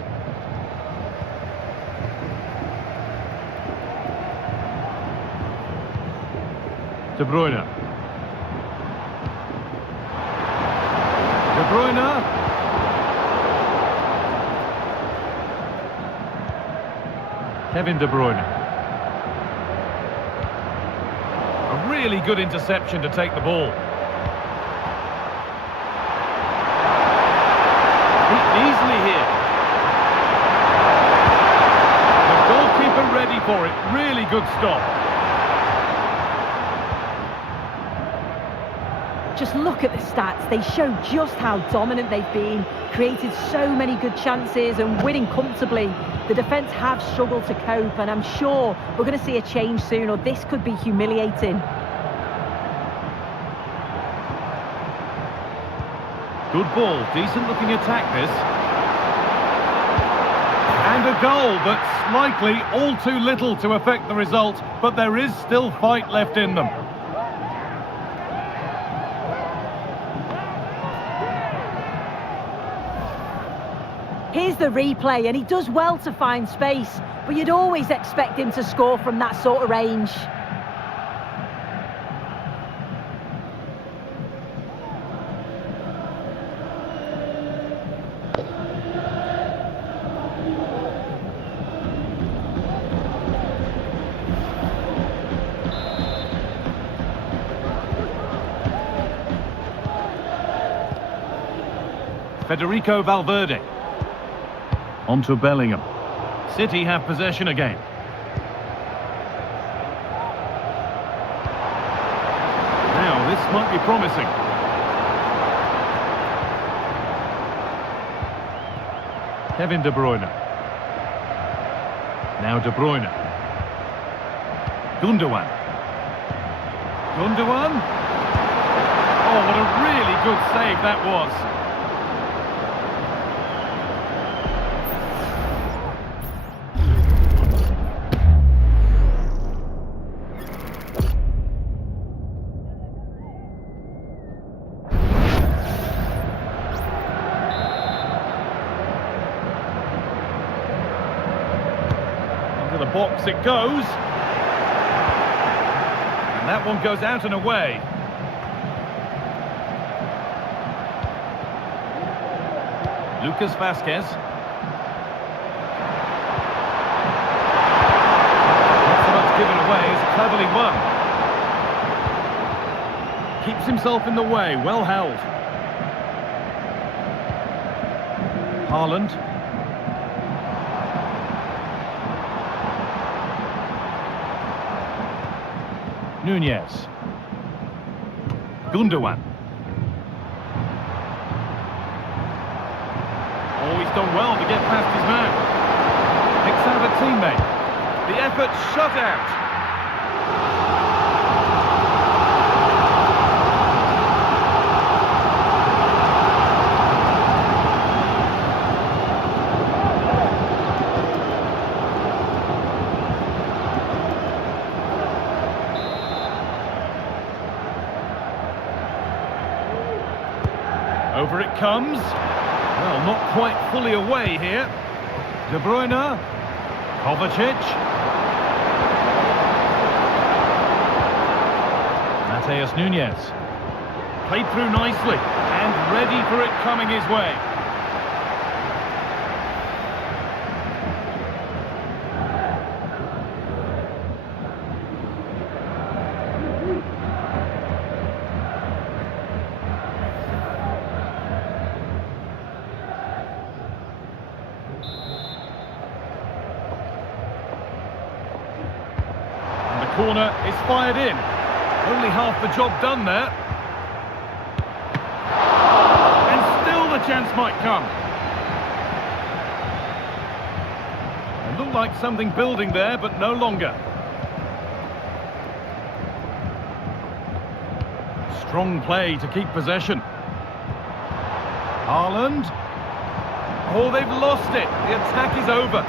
De Bruyne. De Bruyne. Kevin De Bruyne. A really good interception to take the ball. Beaten easily here. The goalkeeper ready for it. Really good stop. Just look at the stats. They show just how dominant they've been, created so many good chances and winning comfortably. The defence have struggled to cope, and I'm sure we're going to see a change soon, or this could be humiliating. Good ball, decent looking attack this. And a goal, but likely all too little to affect the result, but there is still fight left in them. Here's the replay, and he does well to find space, but you'd always expect him to score from that sort of range. Federico Valverde. Onto Bellingham. City have possession again. Now, this might be promising. Kevin De Bruyne. Now De Bruyne. Gundogan. Gundogan. Oh, what a really good save that was. The box it goes, and that one goes out and away. Lucas Vasquez. Not so much given away, it's cleverly won. Keeps himself in the way, well held. Haaland. Nunez. Gundogan. Oh, he's done well to get past his man. Picks out a teammate. The effort shut out. Over it comes. Well, not quite fully away here. De Bruyne. Kovacic. Mateus Nunez. Played through nicely and ready for it coming his way. Corner is fired in. Only half the job done there. And still the chance might come. It looked like something building there, but no longer. Strong play to keep possession. Haaland. Oh, they've lost it. The attack is over.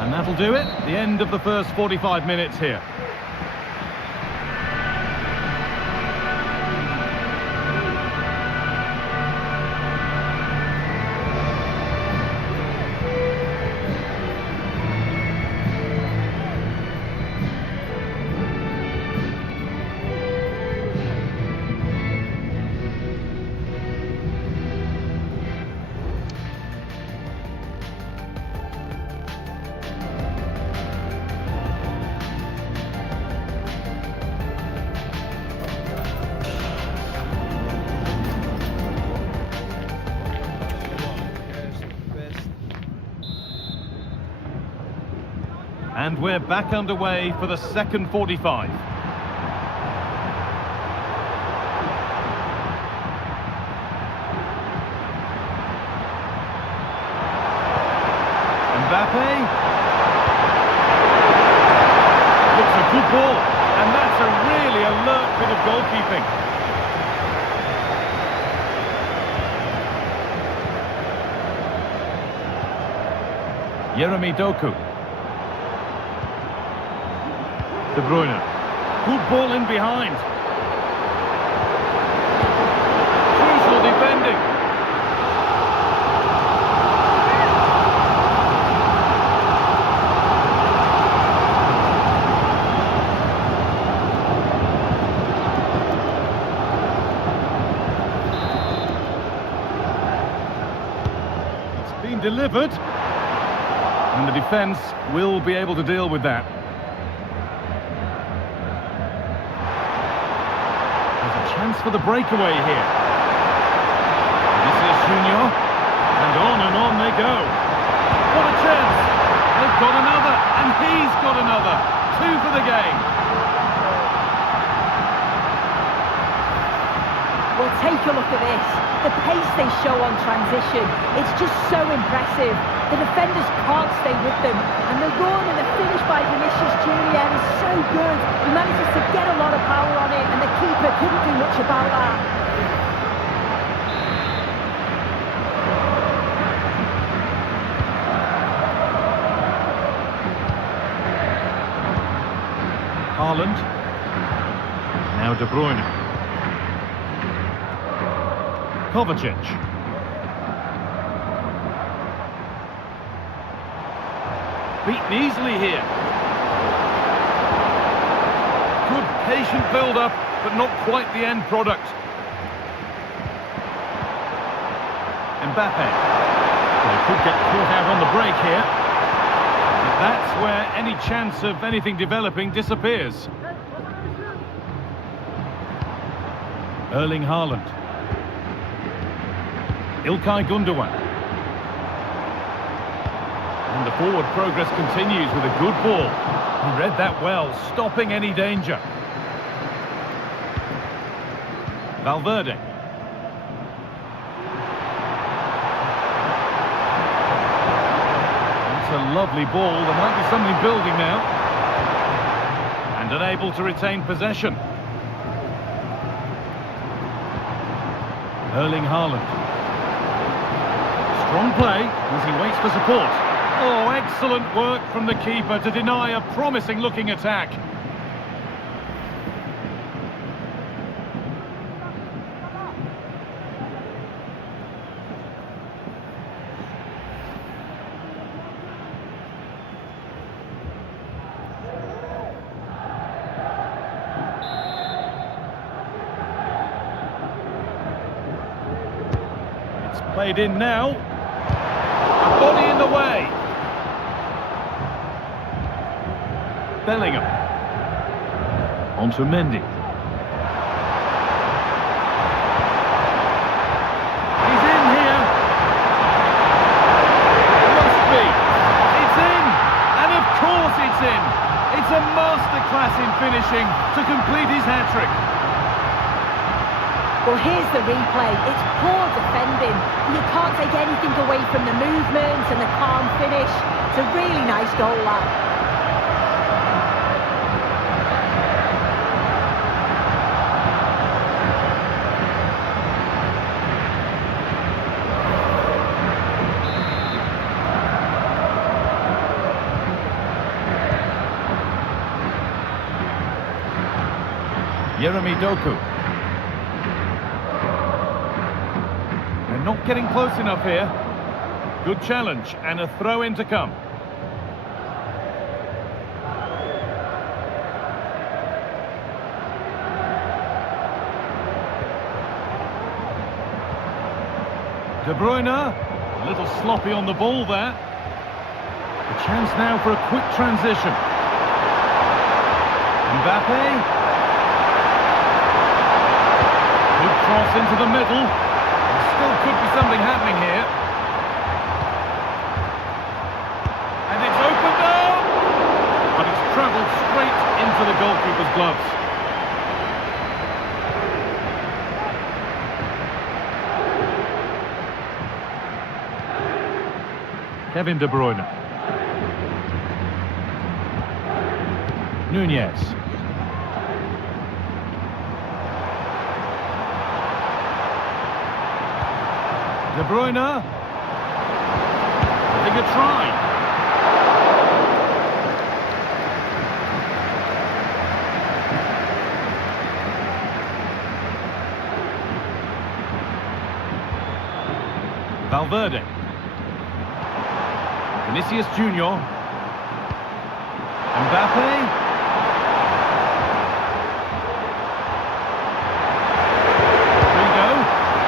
And that'll do it. The end of the first 45 minutes here. And we're back underway for the second 45. Mbappe. Looks a good ball. And that's a really alert bit of goalkeeping. Jeremy Doku. De Bruyne. Good ball in behind. Crucial defending. It's been delivered. And the defence will be able to deal with that. Chance for the breakaway here. This is Junior, and on they go. What a chance! They've got another, and he's got another. 2 for the game. Well, take a look at this. The pace they show on transition, it's just so impressive. The defenders can't stay with them, and the run and the finish by Vinicius Junior is so good. He manages to get a lot of power on it, and the keeper couldn't do much about that. Haaland. Now De Bruyne. Kovacic. Beaten easily here. Good patient build-up, but not quite the end product. Mbappe. They could get caught out on the break here. But that's where any chance of anything developing disappears. Erling Haaland. Ilkay Gundogan. And the forward progress continues with a good ball. He read that well, stopping any danger. Valverde. That's a lovely ball. There might be something building now. And unable to retain possession. Erling Haaland. Strong play as he waits for support. Oh, excellent work from the keeper to deny a promising-looking attack. It's played in now. A body in the way. Bellingham. Onto Mendy. He's in here. Must be. It's in. And of course it's in. It's a masterclass in finishing to complete his hat-trick. Well, here's the replay. It's poor defending. You can't take anything away from the movement and the calm finish. It's a really nice goal, that. Jeremy Doku. They're not getting close enough here. Good challenge and a throw-in to come. De Bruyne, a little sloppy on the ball there. A chance now for a quick transition. Mbappe. Good cross into the middle. There still could be something happening here. And it's opened up! But it's travelled straight into the goalkeeper's gloves. Kevin De Bruyne. Nunez. De Bruyne. Having a try. Valverde. Vinicius Junior. Mbappe.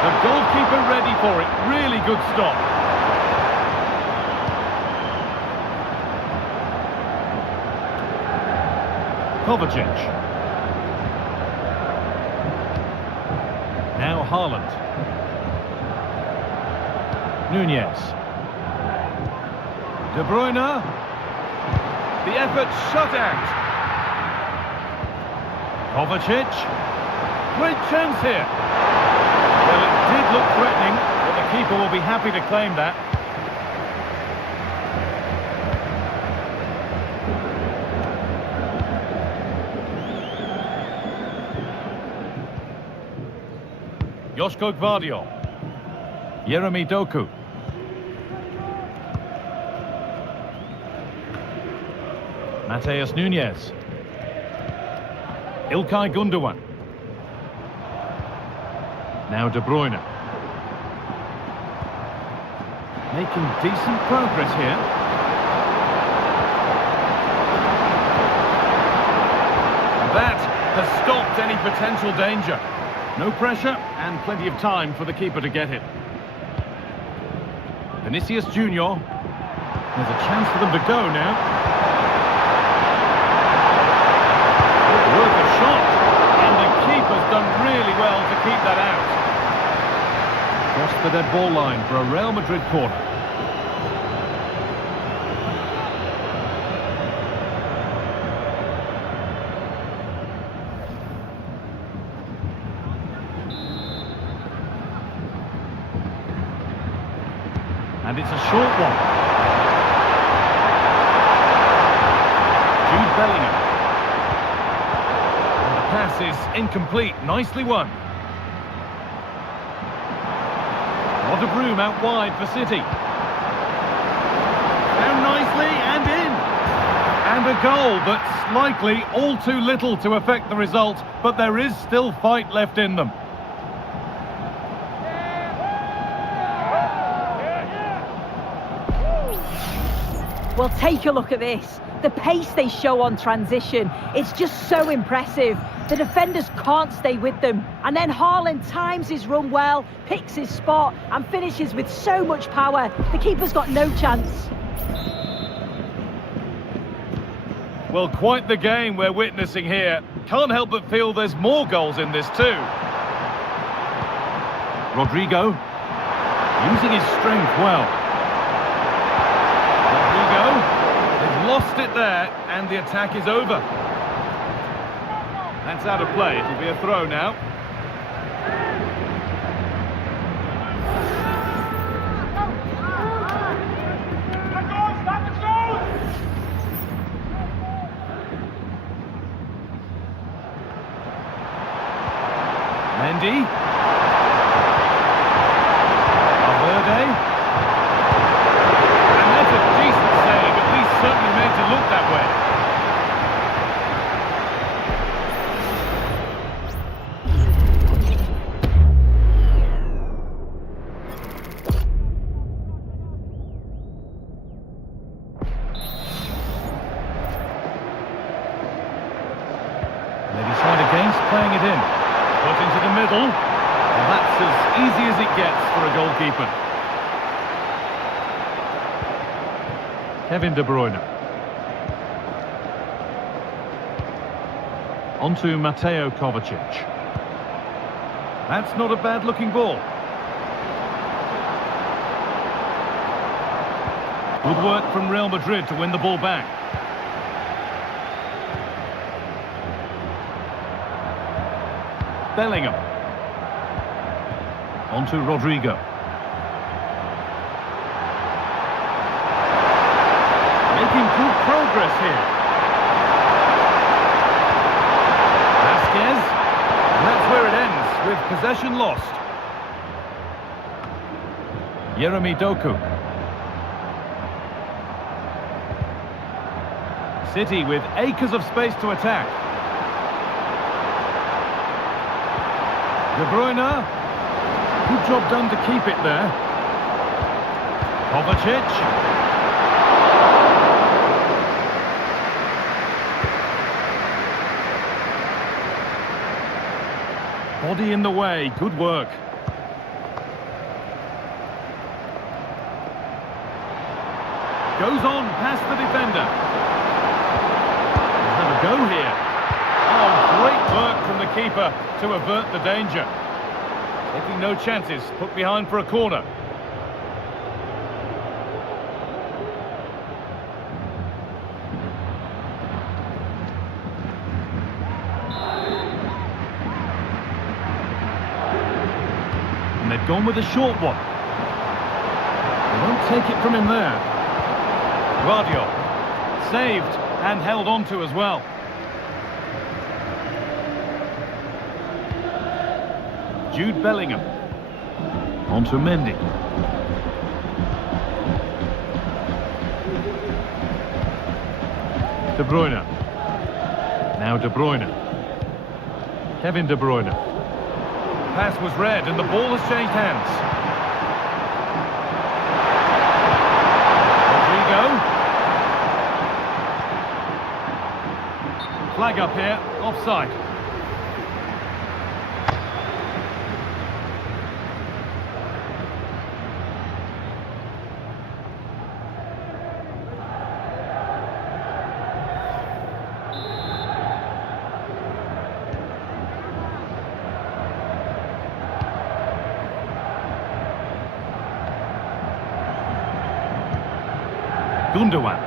The goalkeeper ready for it. Really good stop. Kovacic. Now Haaland. Nunez. De Bruyne. The effort shut out. Kovacic. Great chance here. Well, it did look threatening, but the keeper will be happy to claim that. Joško Gvardiol. Jeremy Doku. Mateus Nunez. Ilkay Gundogan. Now De Bruyne. Making decent progress here. That has stopped any potential danger. No pressure and plenty of time for the keeper to get it. Vinicius Junior. There's a chance for them to go now. Worth a shot. And the keeper's done really well to keep that out. Cross the dead ball line for a Real Madrid corner. short one. Jude Bellingham. And the pass is incomplete. Nicely won. A lot of room out wide for City. Down nicely and in. And a goal, but likely all too little to affect the result, but there is still fight left in them. Well, take a look at this. The pace they show on transition, it's just so impressive. The defenders can't stay with them. And then Haaland times his run well, picks his spot and finishes with so much power. The keeper's got no chance. Well, quite the game we're witnessing here. Can't help but feel there's more goals in this too. Rodrigo, using his strength well. They've lost it there, and the attack is over. That's out of play. It'll be a throw now. Mendy. Valverde. Certainly made to look that way. They decide against playing it in. Put into the middle. And that's as easy as it gets for a goalkeeper. Kevin De Bruyne. On to Mateo Kovacic. That's not a bad-looking ball. Good work from Real Madrid to win the ball back. Bellingham. On to Rodrigo. Making good progress here. Vasquez. And that's where it ends, with possession lost. Jeremy Doku. City with acres of space to attack. De Bruyne. Good job done to keep it there. Kovacic. Body in the way, good work. Goes on past the defender. We'll have a go here. Oh, great work from the keeper to avert the danger. Taking no chances, put behind for a corner. They've gone with a short one. They won't take it from him there. Guardiola saved and held on to as well. Jude Bellingham. On to Mendy. De Bruyne. Now De Bruyne. Kevin De Bruyne. Pass was read and the ball has changed hands. Rodrigo. Flag up here, offside. Gundogan.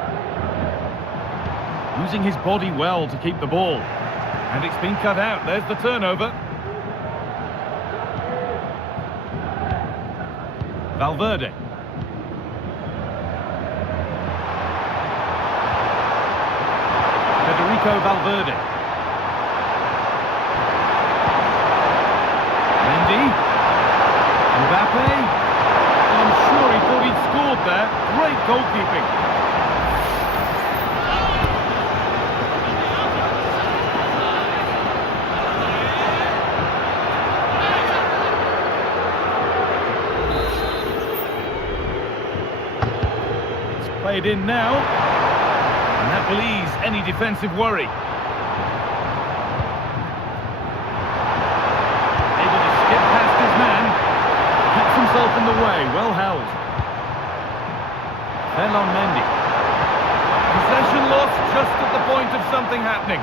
Using his body well to keep the ball. And it's been cut out. There's the turnover. Valverde. Valverde. Mendy. Mbappe. I'm sure he thought he'd scored there. Great goalkeeping. It's played in now. And that will ease any defensive worry. Able to skip past his man. Keeps himself in the way. Well held. Mendy. Possession lost just at the point of something happening.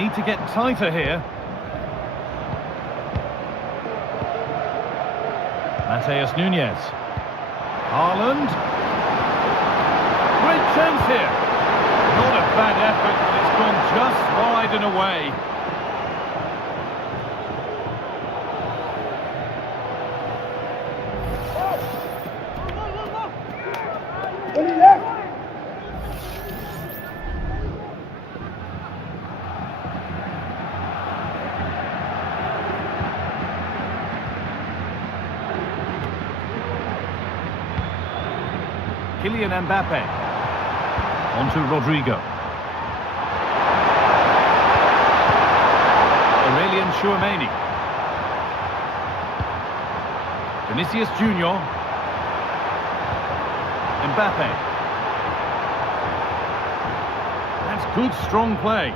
Need to get tighter here. Mateus Nunes. Haaland. Great chance here. Not a bad effort, but it's gone just wide and away. Kylian Mbappe. On to Rodrigo. Aurelien Tchouameni. Vinicius Junior. Mbappe. That's good, strong play.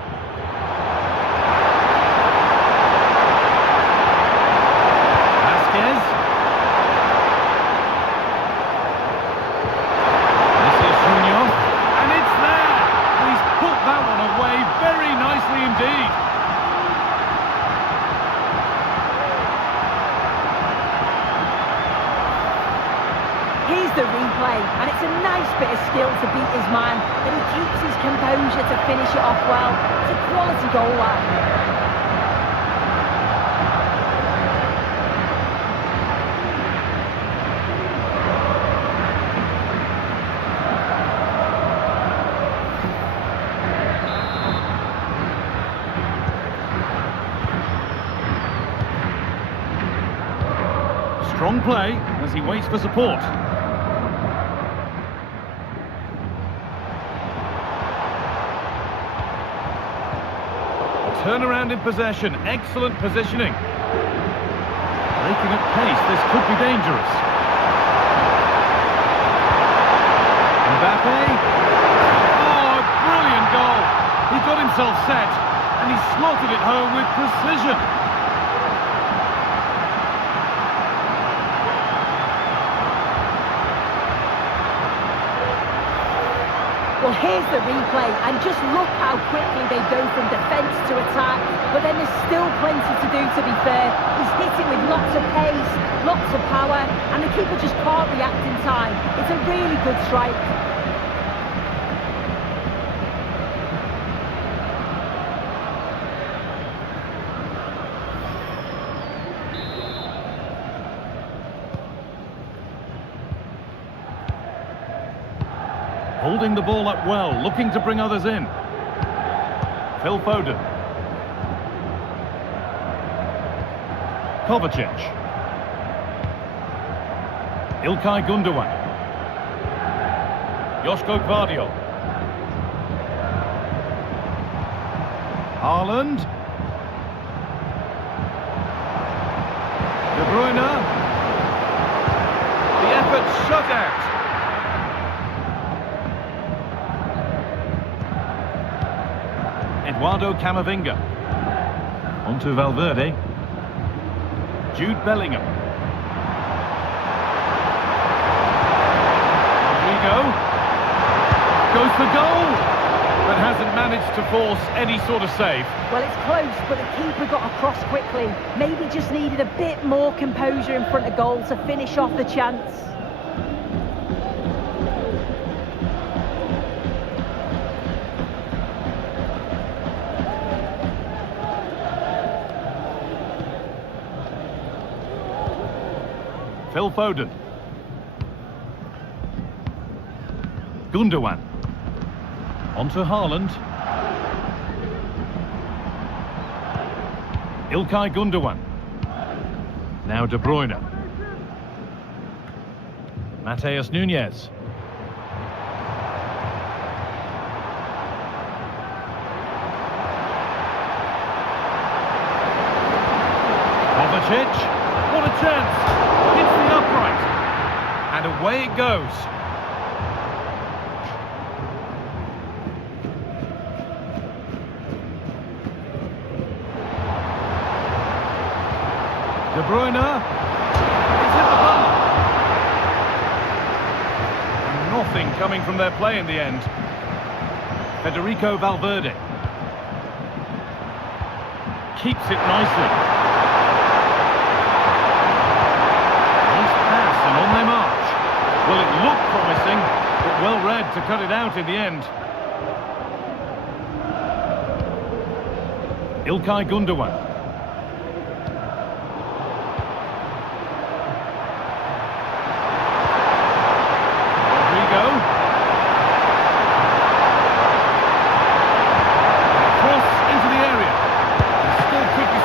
Vasquez. That one away very nicely indeed. Here's the replay, and it's a nice bit of skill to beat his man, but he keeps his composure to finish it off well. It's a quality goal, that. Strong play as he waits for support. Turnaround in possession, excellent positioning. Breaking at pace, this could be dangerous. Mbappe. Oh, brilliant goal. He got himself set and he slotted it home with precision. Well, here's the replay, and just look how quickly they go from defence to attack. But then there's still plenty to do, to be fair. He's hitting with lots of pace, lots of power, and the keeper just can't react in time. It's a really good strike. Holding the ball up well, looking to bring others in. Phil Foden. Kovacic. Ilkay Gundogan. Joško Gvardiol. Haaland. De Bruyne. The effort shut out. Eduardo Camavinga. On to Valverde. Jude Bellingham. Rodrigo. Goes for goal, but hasn't managed to force any sort of save. Well, it's close, but the keeper got across quickly. Maybe just needed a bit more composure in front of goal to finish off the chance. Phil Foden. Gundogan. On to Haaland. Ilkay Gundogan. Now De Bruyne. Mateus Nunes. Kovacic. What a chance! Hits the upright. And away it goes. De Bruyne. It's hit the bar. And nothing coming from their play in the end. Federico Valverde. Keeps it nicely. Nice pass and on they march. Well, it looked promising, but well read to cut it out in the end. Ilkay Gundogan.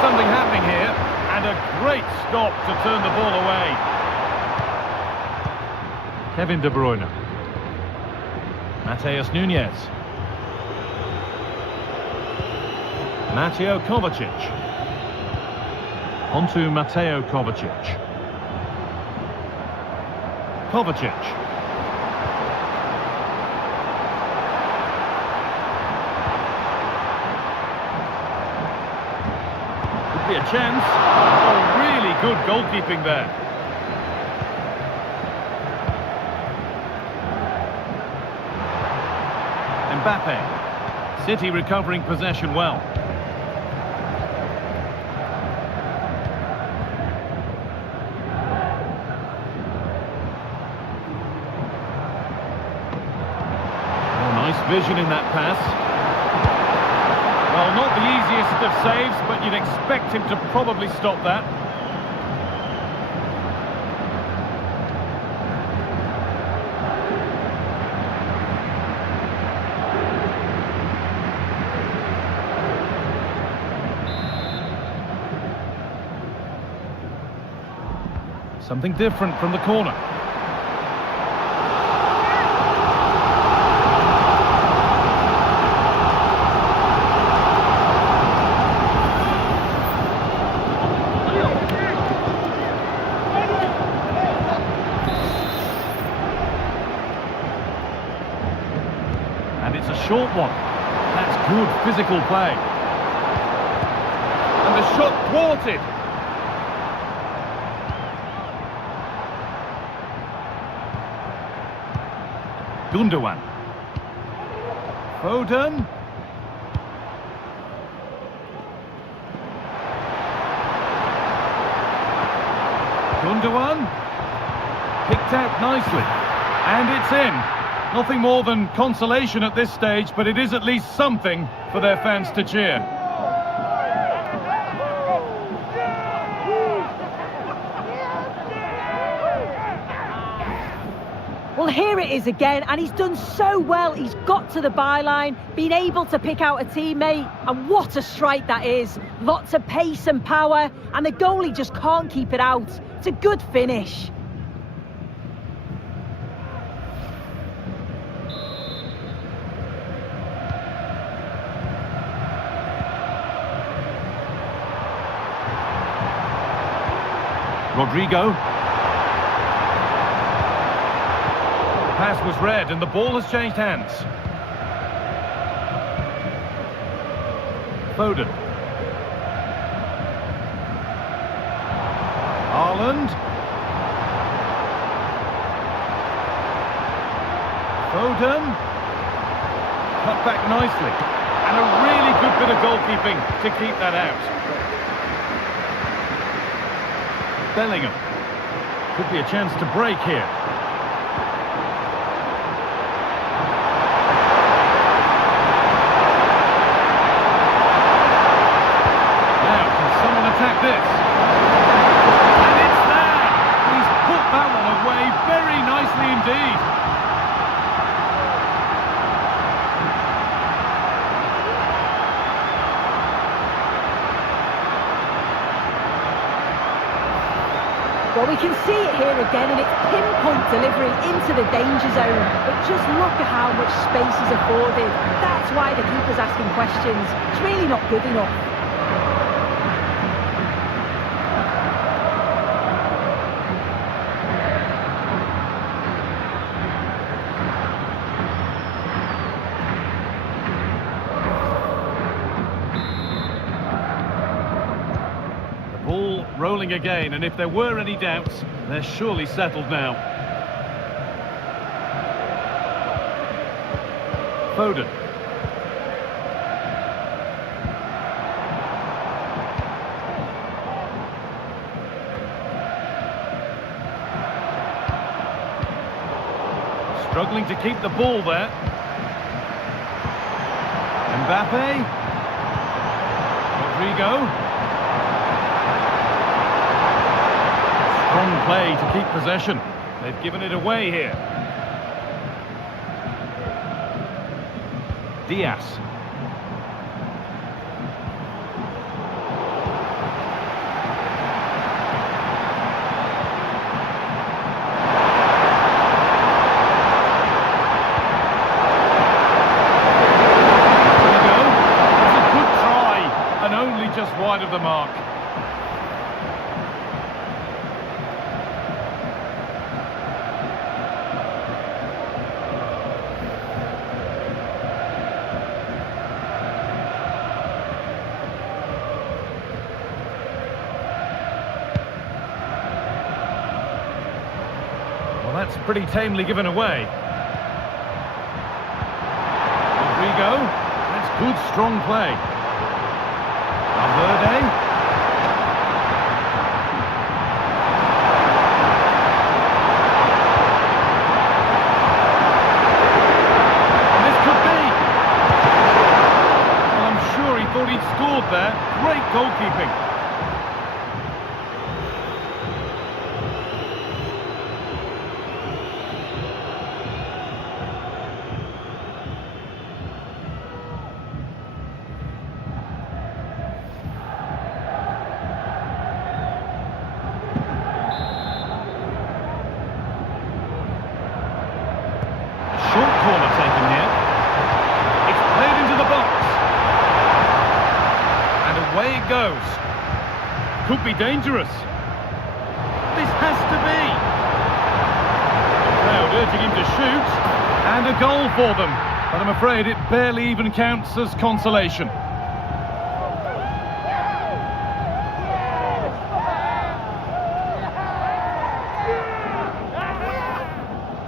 Something happening here, and a great stop to turn the ball away. Kevin De Bruyne. Mateus Nunes. Mateo Kovacic. On to Mateo Kovacic. Kovacic. Be a chance. Oh, really good goalkeeping there. Mbappe. City recovering possession well. Oh, nice vision in that pass. Well, not the easiest of saves, but you'd expect him to probably stop that. Something different from the corner. And it's a short one. That's good physical play. And the shot thwarted. Gundogan. Foden. Gundogan. Picked out nicely. And it's in. Nothing more than consolation at this stage, but it is at least something for their fans to cheer. Well, here it is again, and he's done so well. He's got to the byline, been able to pick out a teammate, and what a strike that is. Lots of pace and power, and the goalie just can't keep it out. It's a good finish. Rodrigo. Pass was read and the ball has changed hands. Foden. Haaland. Foden. Cut back nicely. And a really good bit of goalkeeping to keep that out. Bellingham. Could be a chance to break here. Attack this. And it's there. He's put that one away very nicely indeed. can see it here again, and it's pinpoint delivery into the danger zone. But just look at how much space is afforded. That's why the keeper's asking questions. It's really not good enough. Ball rolling again, and if there were any doubts, they're surely settled now. Foden. Struggling to keep the ball there. Mbappe. Rodrigo. Strong play to keep possession. They've given it away here. Diaz. There we go. It's a good try, and only just wide of the mark. Well, that's pretty tamely given away. Rodrigo. That's good, strong play. Valverde. And this could be. Well, I'm sure he thought he'd scored there. Great goalkeeping. Corner taken here. It's played into the box. And away it goes. Could be dangerous. This has to be. The crowd urging him to shoot. And a goal for them. But I'm afraid it barely even counts as consolation.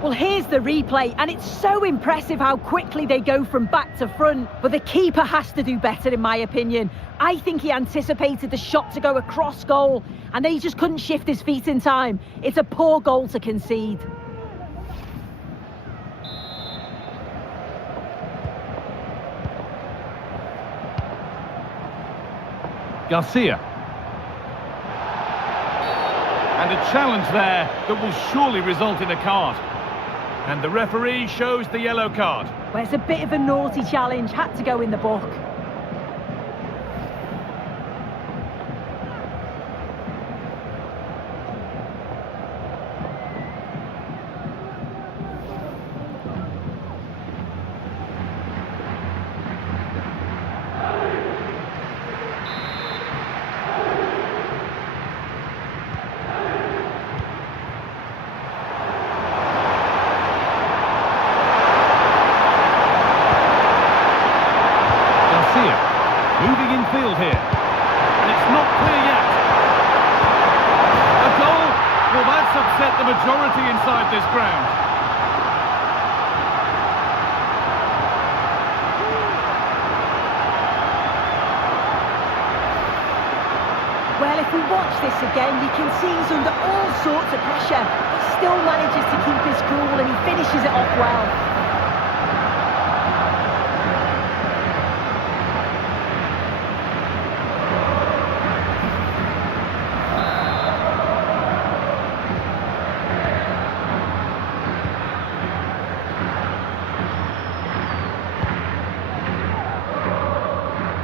Well, here's the replay, and it's so impressive how quickly they go from back to front. But the keeper has to do better, in my opinion. I think he anticipated the shot to go across goal, and then he just couldn't shift his feet in time. It's a poor goal to concede. Garcia. And a challenge there that will surely result in a card. And the referee shows the yellow card. Well, it's a bit of a naughty challenge, had to go in the book. Moving in field here. And it's not clear yet. A goal? Well, that's upset the majority inside this ground. Well, if we watch this again, we can see he's under all sorts of pressure, but still manages to keep his cool, and he finishes it off well.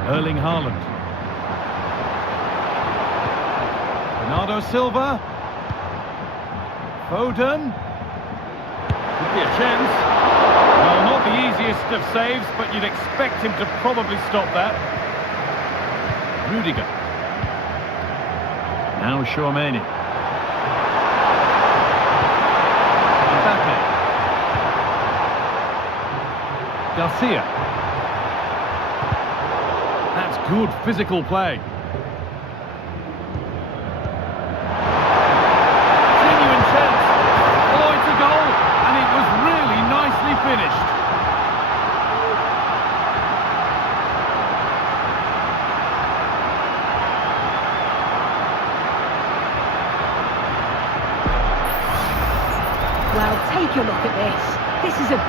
Erling Haaland. Bernardo Silva. Foden. Could be a chance. Well, not the easiest of saves, but you'd expect him to probably stop that. Rudiger. Now Tchouaméni. Mbappe. Garcia. That's good physical play. Genuine chance. Oh, it's a goal, and it was really nicely finished. Well, take a look at this. This is a